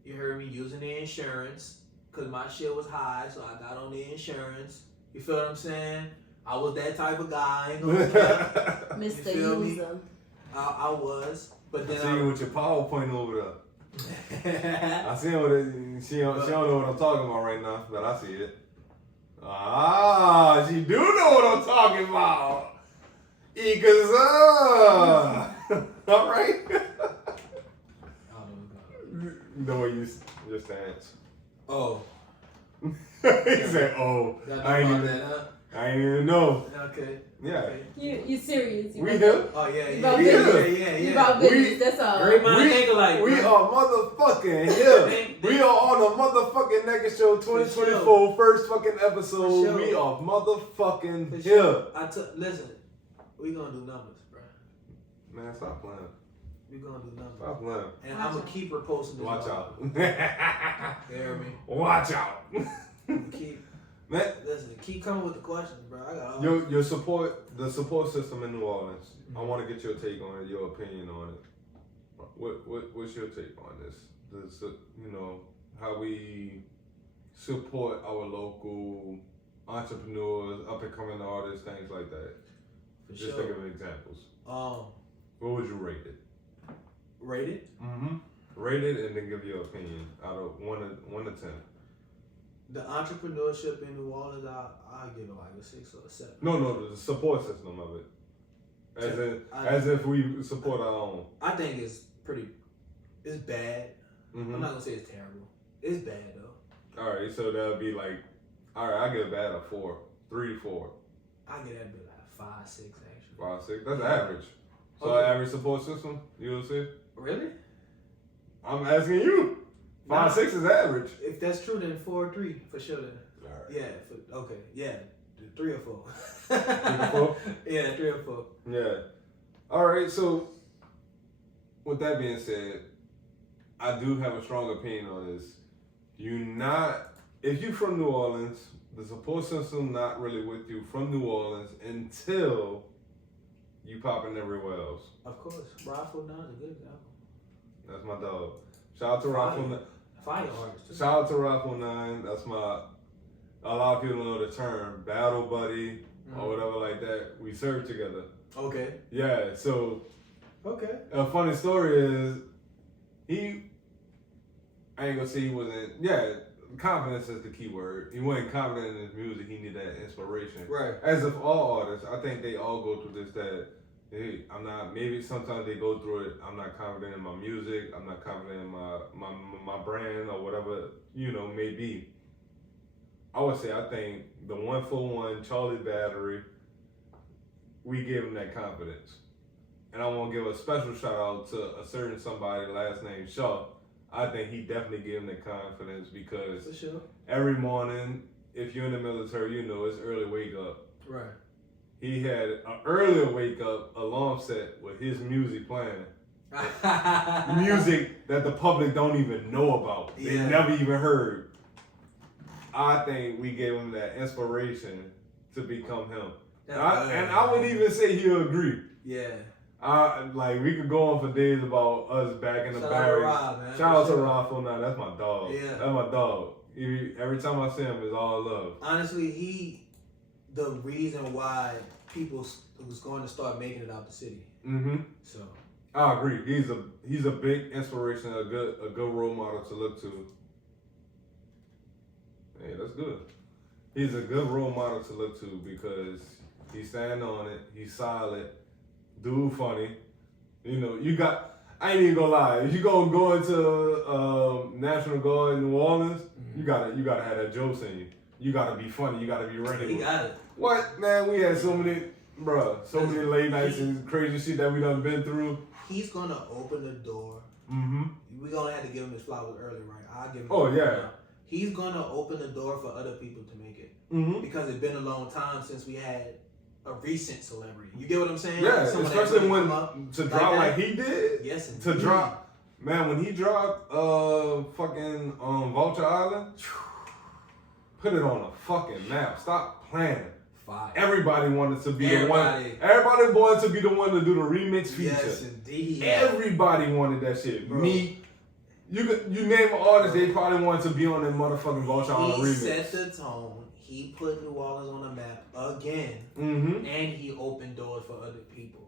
You heard me using the insurance because my shit was high, so I got on the insurance. You feel what I'm saying? I was that type of guy. I ain't gonna cap. Mr. feel me? User. I was, but I then see you with your PowerPoint over there. I I see her with it. She don't know what I'm talking about right now, but I see it. Ah, she do know what I'm talking about. Ikaza. All right. The way you your stance. Oh. He said, "Oh, I ain't even, that, huh? I ain't even know." Okay. Yeah. Okay. You serious? You We about- here. Oh yeah, You yeah, about yeah, business. yeah, You yeah. about business, that's all. Great mind think alike. We bro. are motherfucking here. We are on the motherfucking Naked Show 2024 first fucking episode. For sure. We are motherfucking For here. sure. Listen, we gonna do numbers, bro. Man, stop playing. We gonna do numbers. Stop playing. And I'm gonna keep reposting this. Watch out. You hear me? Watch out. Keep Man, listen. Keep coming with the questions, bro. I got all your the support system in New Orleans. I want to get your take on it, your opinion on it. What's your take on this? You know, how we support our local entrepreneurs, up and coming artists, things like that. for Just sure. think of examples. What would you rate it? Rated? Mm-hmm. Rate it and then give your opinion out of 1 to 10. The entrepreneurship in New Orleans, I give it like a 6 or a 7. No, the support system of it. As if we support our own. I think it's bad. Mm-hmm. I'm not gonna say it's terrible. It's bad though. All right, so that'll be like, all right, I give that a 4, 3 to 4, I give that bit like 5, 6 actually. 5, 6. That's average. So Okay. average support system, you will see. Really? I'm asking you. 5, 6 is average. If that's true, then 4 or 3 for sure. Then. All right. Yeah. Okay. Yeah. 3 or 4. 3 to 4. Yeah, 3 or 4. Yeah. All right. So, with that being said, I do have a strong opinion on this. If you're from New Orleans, the support system not really with you from New Orleans until you popping everywhere else. Of course, Rifle Nine is a good example. That's my dog. Shout out to Rifle 9. Fire artist. Too. Shout out to Rifle 9. That's a lot of people know the term battle buddy or whatever like that. We served together. Okay. Yeah. So. Okay. A funny story is, I ain't gonna say he wasn't, confidence is the key word. He wasn't confident in his music, he needed that inspiration. Right. As if all artists, I think they all go through this, that, hey, maybe sometimes they go through it, I'm not confident in my music, I'm not confident in my brand or whatever, may be. I would say I think the 141 Charlie Battery, we gave him that confidence. And I want to give a special shout out to a certain somebody, last name Shaw. I think he definitely gave him the confidence because For sure. every morning, if you're in the military, you know it's early wake up. Right. He had an earlier wake up alarm set with his music playing. Music that the public don't even know about. They never even heard. I think we gave him that inspiration to become him. And I would even say he'll agree. Yeah. Like we could go on for days about us back in the barracks. Shout out to Rob for now. That's my dog. Yeah. That's my dog. Every time I see him, it's all love. Honestly, the reason why people was going to start making it out the city. Mm-hmm. So I agree. He's a big inspiration, a good role model to look to. Hey, that's good. He's a good role model to look to because he's standing on it. He's solid. Dude, funny. You know, I ain't even gonna lie. If you gonna go into National Guard in New Orleans, you gotta have that jokes in you. You gotta be funny. You gotta be ready. He got it. What, man? We had so many late nights and crazy shit that we done been through. He's gonna open the door. Mm-hmm. We're gonna have to give him his flowers early, right? I'll give him. Oh yeah. He's gonna open the door for other people to make it because it's been a long time since we had a recent celebrity. You get what I'm saying? Yeah, Someone especially really when to drop like he did. Yes, indeed. To drop, man, when he dropped fucking Vulture Island, put it on a fucking map. Stop playing. Fire. Everybody wanted to be the one. Everybody wanted to be the one to do the remix feature. Yes, indeed. Everybody wanted that shit. Bro. Me. You name an artist, they probably wanted to be on that motherfucking Vulture Island remix. He set the tone. He put New Orleans on the map again, Mm-hmm. and he opened doors for other people.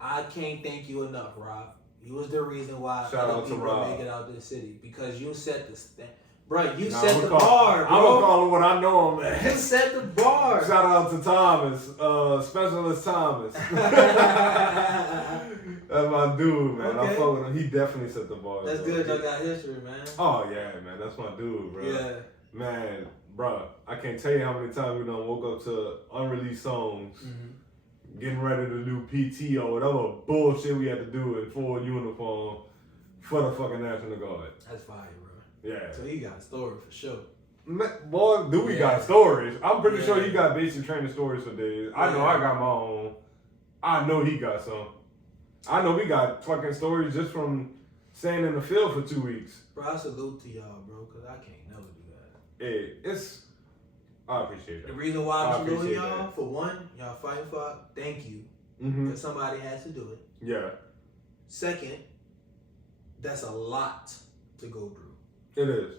I can't thank you enough, Rob. You was the reason why Shout other out to people Rob. make it out this city because you set the bro. You Nah, set I'm the gonna bar, I'm gonna bro. call him what I know him as. You set the bar. Shout out to Thomas, Specialist Thomas. That's my dude, man. I Okay. fuck with him. He definitely set the bar. That's bro. good. Y'all got history, man. Oh yeah, man. That's my dude, bro. Yeah. Man, bro. I can't tell you how many times we done woke up to unreleased songs, getting ready to do PT or whatever bullshit we had to do in full uniform for the fucking National Guard. That's fire, bro. Yeah. So he got a story for sure. Man, boy, do we got stories? I'm pretty sure he got basic training stories for days. I know Yeah. I got my own. I know he got some. I know we got fucking stories just from staying in the field for 2 weeks. Bro, I salute to y'all, bro, because I can't never do that. Hey, I appreciate The that. reason why I'm saluting appreciate y'all, that. for one, y'all fighting for, thank you, Mm-hmm. because somebody has to do it. Yeah, Second, that's a lot to go through. it is.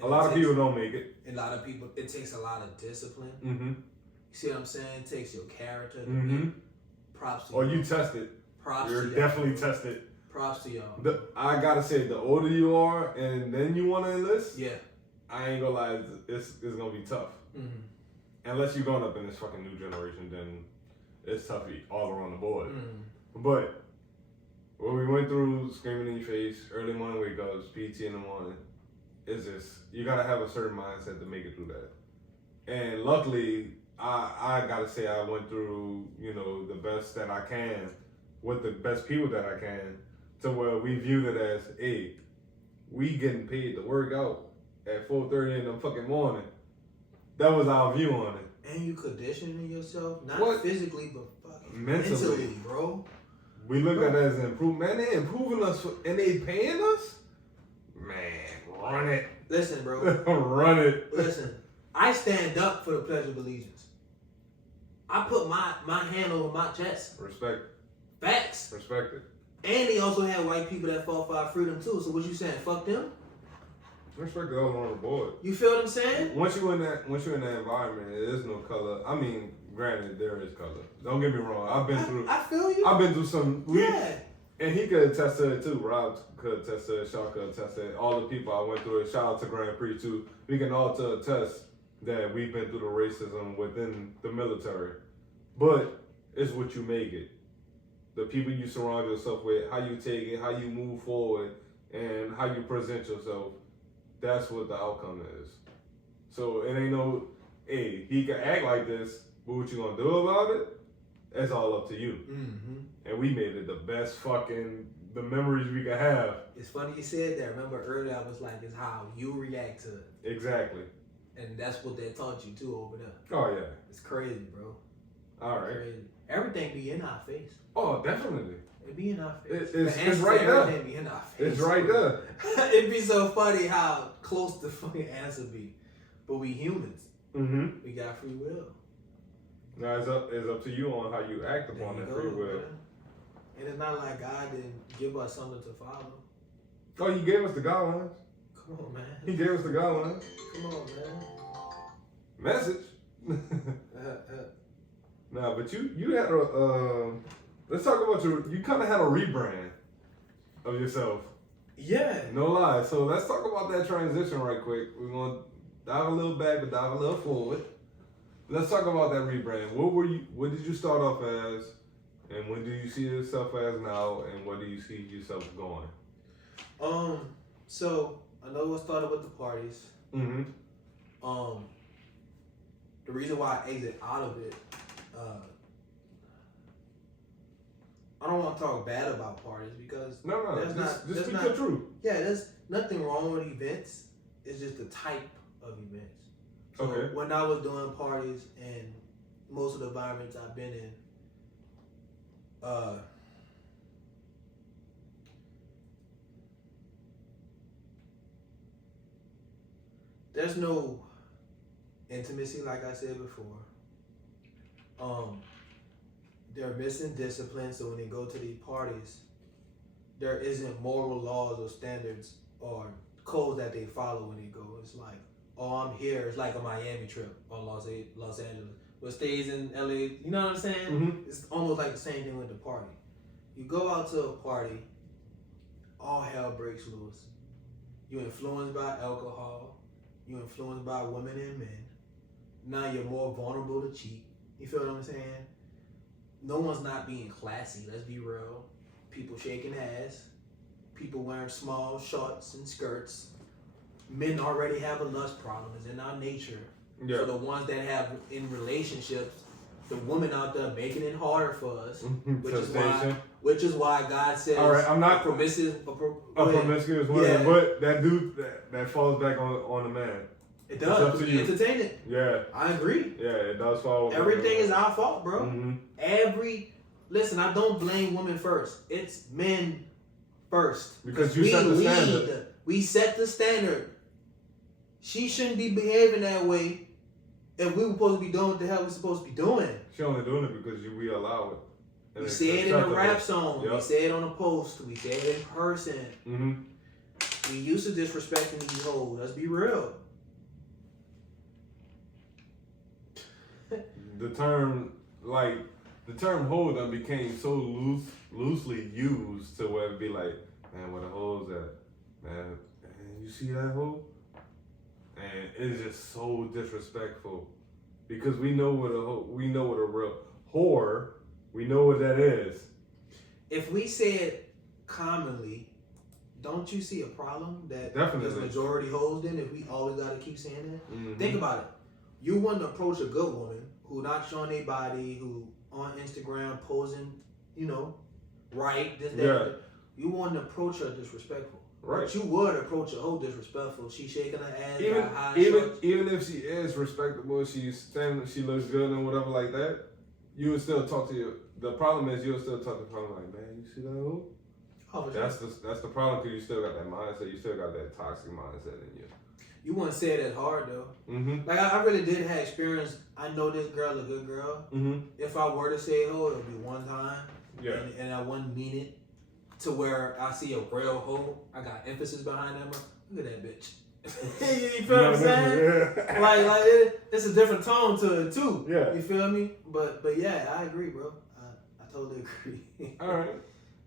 A And lot it of takes- people don't make it. A lot of people, it takes a lot of discipline. Mm-hmm. You see what I'm saying? It takes your character to Mm-hmm. be. Props to Or y'all. you tested. Props You're to y'all. definitely tested. Props to y'all. I gotta say, the older you are and then you want to enlist, Yeah. I ain't gonna lie, it's gonna be tough. Mm-hmm. Unless you're going up in this fucking new generation, then it's tough all around the board. Mm-hmm. But what we went through, screaming in your face, early morning wake ups, PT in the morning, is just, you gotta have a certain mindset to make it through that. And luckily, I gotta say I went through, the best that I can with the best people that I can to where we viewed it as, hey, we getting paid to work out at 4:30 in the fucking morning. That was our view on it. And you conditioning yourself, not What? physically, but fucking Mentally. mentally, bro. We look at it as an improvement. Man, they improving us and they paying us? Man, run it. Listen, bro. Run it. Listen, I stand up for the Pledge of Allegiance. I put my hand over my chest. Respect. Facts. Respect it. And they also had white people that fought for our freedom too. So what you saying? Fuck them? Respect the other on the board. You feel what I'm saying? Once you're in that environment, there is no color. I mean, granted, there is color. Don't get me wrong. I've been through I feel you. some. Yeah. And he could attest to it too. Rob could attest to it. Shaw could attest to it. All the people I went through it. Shout out to Grand Prix too. We can all attest that we've been through the racism within the military. But it's what you make it. The people you surround yourself with, how you take it, how you move forward, and how you present yourself. That's what the outcome is. So it ain't no, hey, he can act like this, but what you gonna do about it? That's all up to you. Mm-hmm. And we made it the best the memories we could have. It's funny you said that. Remember earlier I was like, it's how you react to it. Exactly. And that's what they taught you too over there. Oh yeah. It's crazy, bro. All right. Crazy. Everything be in our face. Oh, definitely. It be in our face. It's right there. Everything be in our face. It's right there. It'd be so funny how close the fucking answer be. But we humans. Mm-hmm. We got free will. Now it's up to you on how you act upon that free will. Man. And it's not like God didn't give us something to follow. Oh, he gave us the guidelines. Come on, man. He gave us the guidelines. Come on, man. Message. Nah, but you had a let's talk about you kind of had a rebrand of yourself. Yeah. No lie. So let's talk about that transition right quick. We're gonna dive a little back, but dive a little forward. Let's talk about that rebrand. What did you start off as, and when do you see yourself as now, and where do you see yourself going? So I know what started with the parties. Mm-hmm. The reason why I exit out of it, I don't want to talk bad about parties because just speak the truth. Yeah, there's nothing wrong with events. It's just the type of events. So Okay. when I was doing parties and most of the environments I've been in, there's no intimacy, like I said before. They're missing discipline, so when they go to these parties, there isn't moral laws or standards or codes that they follow when they go. It's like, oh, I'm here. It's like a Miami trip or Los Angeles. What stays in LA, you know what I'm saying? Mm-hmm. It's almost like the same thing with the party. You go out to a party, all hell breaks loose. You're influenced by alcohol. You're influenced by women and men. Now you're more vulnerable to cheat. You feel what I'm saying? No one's not being classy, let's be real. People shaking ass. People wearing small shorts and skirts. Men already have a lust problem. It's in our nature. Yeah. So the ones that have in relationships, the women out there making it harder for us, which is why God says, all right, I'm not promiscuous. A promiscuous woman, Yeah. but that dude that falls back on the man. It does. We entertain it. Yeah. I agree. Yeah, it does fall. Everything is our fault, bro. Mm-hmm. Listen, I don't blame women first. It's men first. Because you set the standard. We set the standard. She shouldn't be behaving that way if we were supposed to be doing what the hell we're supposed to be doing. She only doing it because we allow it. We say it in a rap song. Yep. We say it on a post. We say it in person. Mm-hmm. We used to disrespecting these hoes. Let's be real. The term hoe done became so loosely used to where it be like, man, where the hoes at? Man, you see that hoe? And it's just so disrespectful because we know what a real whore, we know what that is. If we say it commonly, don't you see a problem that Definitely. there's majority hoes then if we always gotta keep saying that? Mm-hmm. Think about it. You wouldn't approach a good woman who not showing their body, who on Instagram posing, right, this, that. Yeah. You wouldn't approach her disrespectful. Right. But you would approach a hoe disrespectful. She shaking her ass, even if she is respectable, she looks good and whatever like that, you would still talk to you. The problem is you'll still talk to her like, man, you see that hoe? Oh, for that's the problem because you still got that mindset. You still got that toxic mindset in you. You wouldn't say it as hard though. Mm-hmm. Like I really did have experience. I know this girl a good girl. Mm-hmm. If I were to say hoe, it would be one time. Yeah. And I wouldn't mean it to where I see a real hoe. I got emphasis behind that. Look at that bitch. You feel what I'm saying? Yeah. Like it's a different tone to it too. Yeah. You feel me? But yeah, I agree, bro. I totally agree. All right.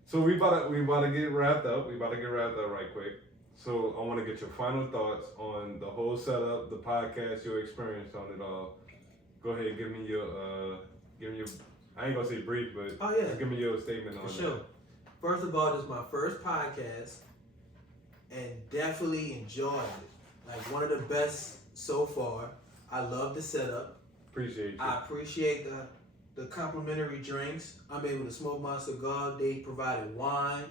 So we about to get wrapped up. We about to get wrapped up right quick. So I want to get your final thoughts on the whole setup, the podcast, your experience on it all. Go ahead, give me your. I ain't gonna say brief, but give me your statement on For sure. First of all, this is my first podcast, and definitely enjoyed it. Like one of the best so far. I love the setup. Appreciate you. I appreciate the complimentary drinks. I'm able to smoke my cigar. They provided wine.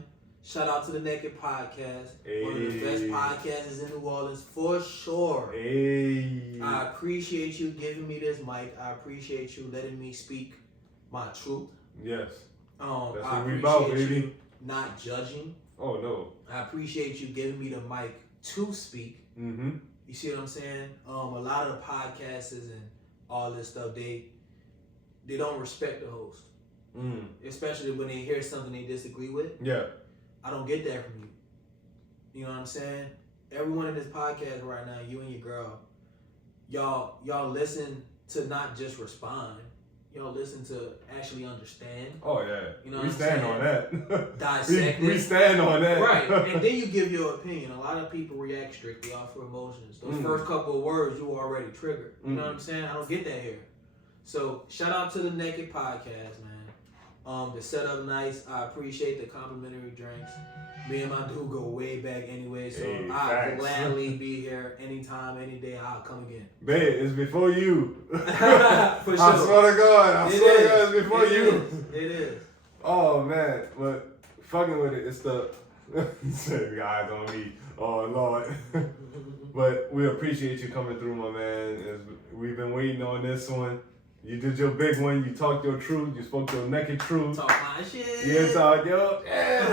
Shout out to the Naked Podcast. One of the best podcasts in New Orleans for sure. Hey. I appreciate you giving me this mic. I appreciate you letting me speak my truth. Yes. I That's what we appreciate about, baby. you not judging. Oh no. I appreciate you giving me the mic to speak. Mm-hmm. You see what I'm saying? A lot of the podcasters and all this stuff, they don't respect the host. Especially when they hear something they disagree with. Yeah. I don't get that from you. You know what I'm saying? Everyone in this podcast right now, you and your girl, y'all listen to not just respond. Y'all listen to actually understand. Oh yeah. You know we what I'm stand saying? on that. Dissect we it. stand on that. Right. And then you give your opinion. A lot of people react strictly off of emotions. Those first couple of words, you already triggered. You know what I'm saying? I don't get that here. So shout out to the Naked Podcast, man. The setup nice. I appreciate the complimentary drinks. Me and my dude go way back anyway, so Hey, I'll facts. gladly be here anytime, any day. I'll come again. Babe, it's before you. For sure. I swear to God. I swear to God, it's before you. It is. Oh man, but fucking with it, it's the guys on me. Oh Lord. But we appreciate you coming through, my man. We've been waiting on this one. You did your big one. You talked your truth. You spoke your naked truth. Talk my shit. You talk your I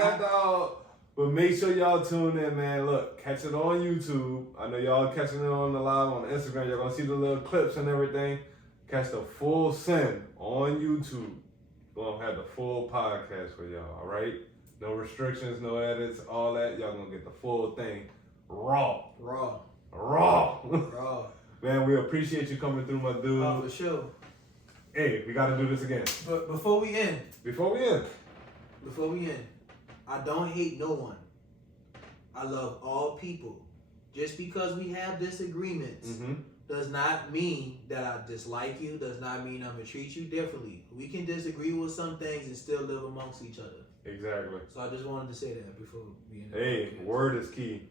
got dog. But make sure y'all tune in, man. Look, catch it on YouTube. I know y'all catching it on the live on Instagram. Y'all gonna see the little clips and everything. Catch the full send on YouTube. We're gonna have the full podcast for y'all, all right? No restrictions, no edits, all that. Y'all gonna get the full thing raw. Raw. Man, we appreciate you coming through, my dude. Oh, for sure. Hey, we gotta do this again. But before we end, I don't hate no one. I love all people. Just because we have disagreements does not mean that I dislike you, does not mean I'm gonna treat you differently. We can disagree with some things and still live amongst each other. Exactly. So I just wanted to say that before we end. Hey, word is key.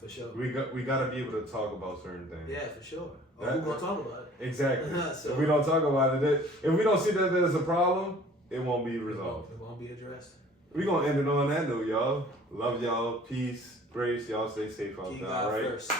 For sure. We gotta be able to talk about certain things. Yeah, for sure. Or we're gonna talk about it. Exactly. So- if we don't talk about it, if we don't see that there's a problem, it won't be resolved. It won't be addressed. We're gonna end it on that note, y'all. Love y'all. Peace, grace. Y'all stay safe out Keep there, God all right? first.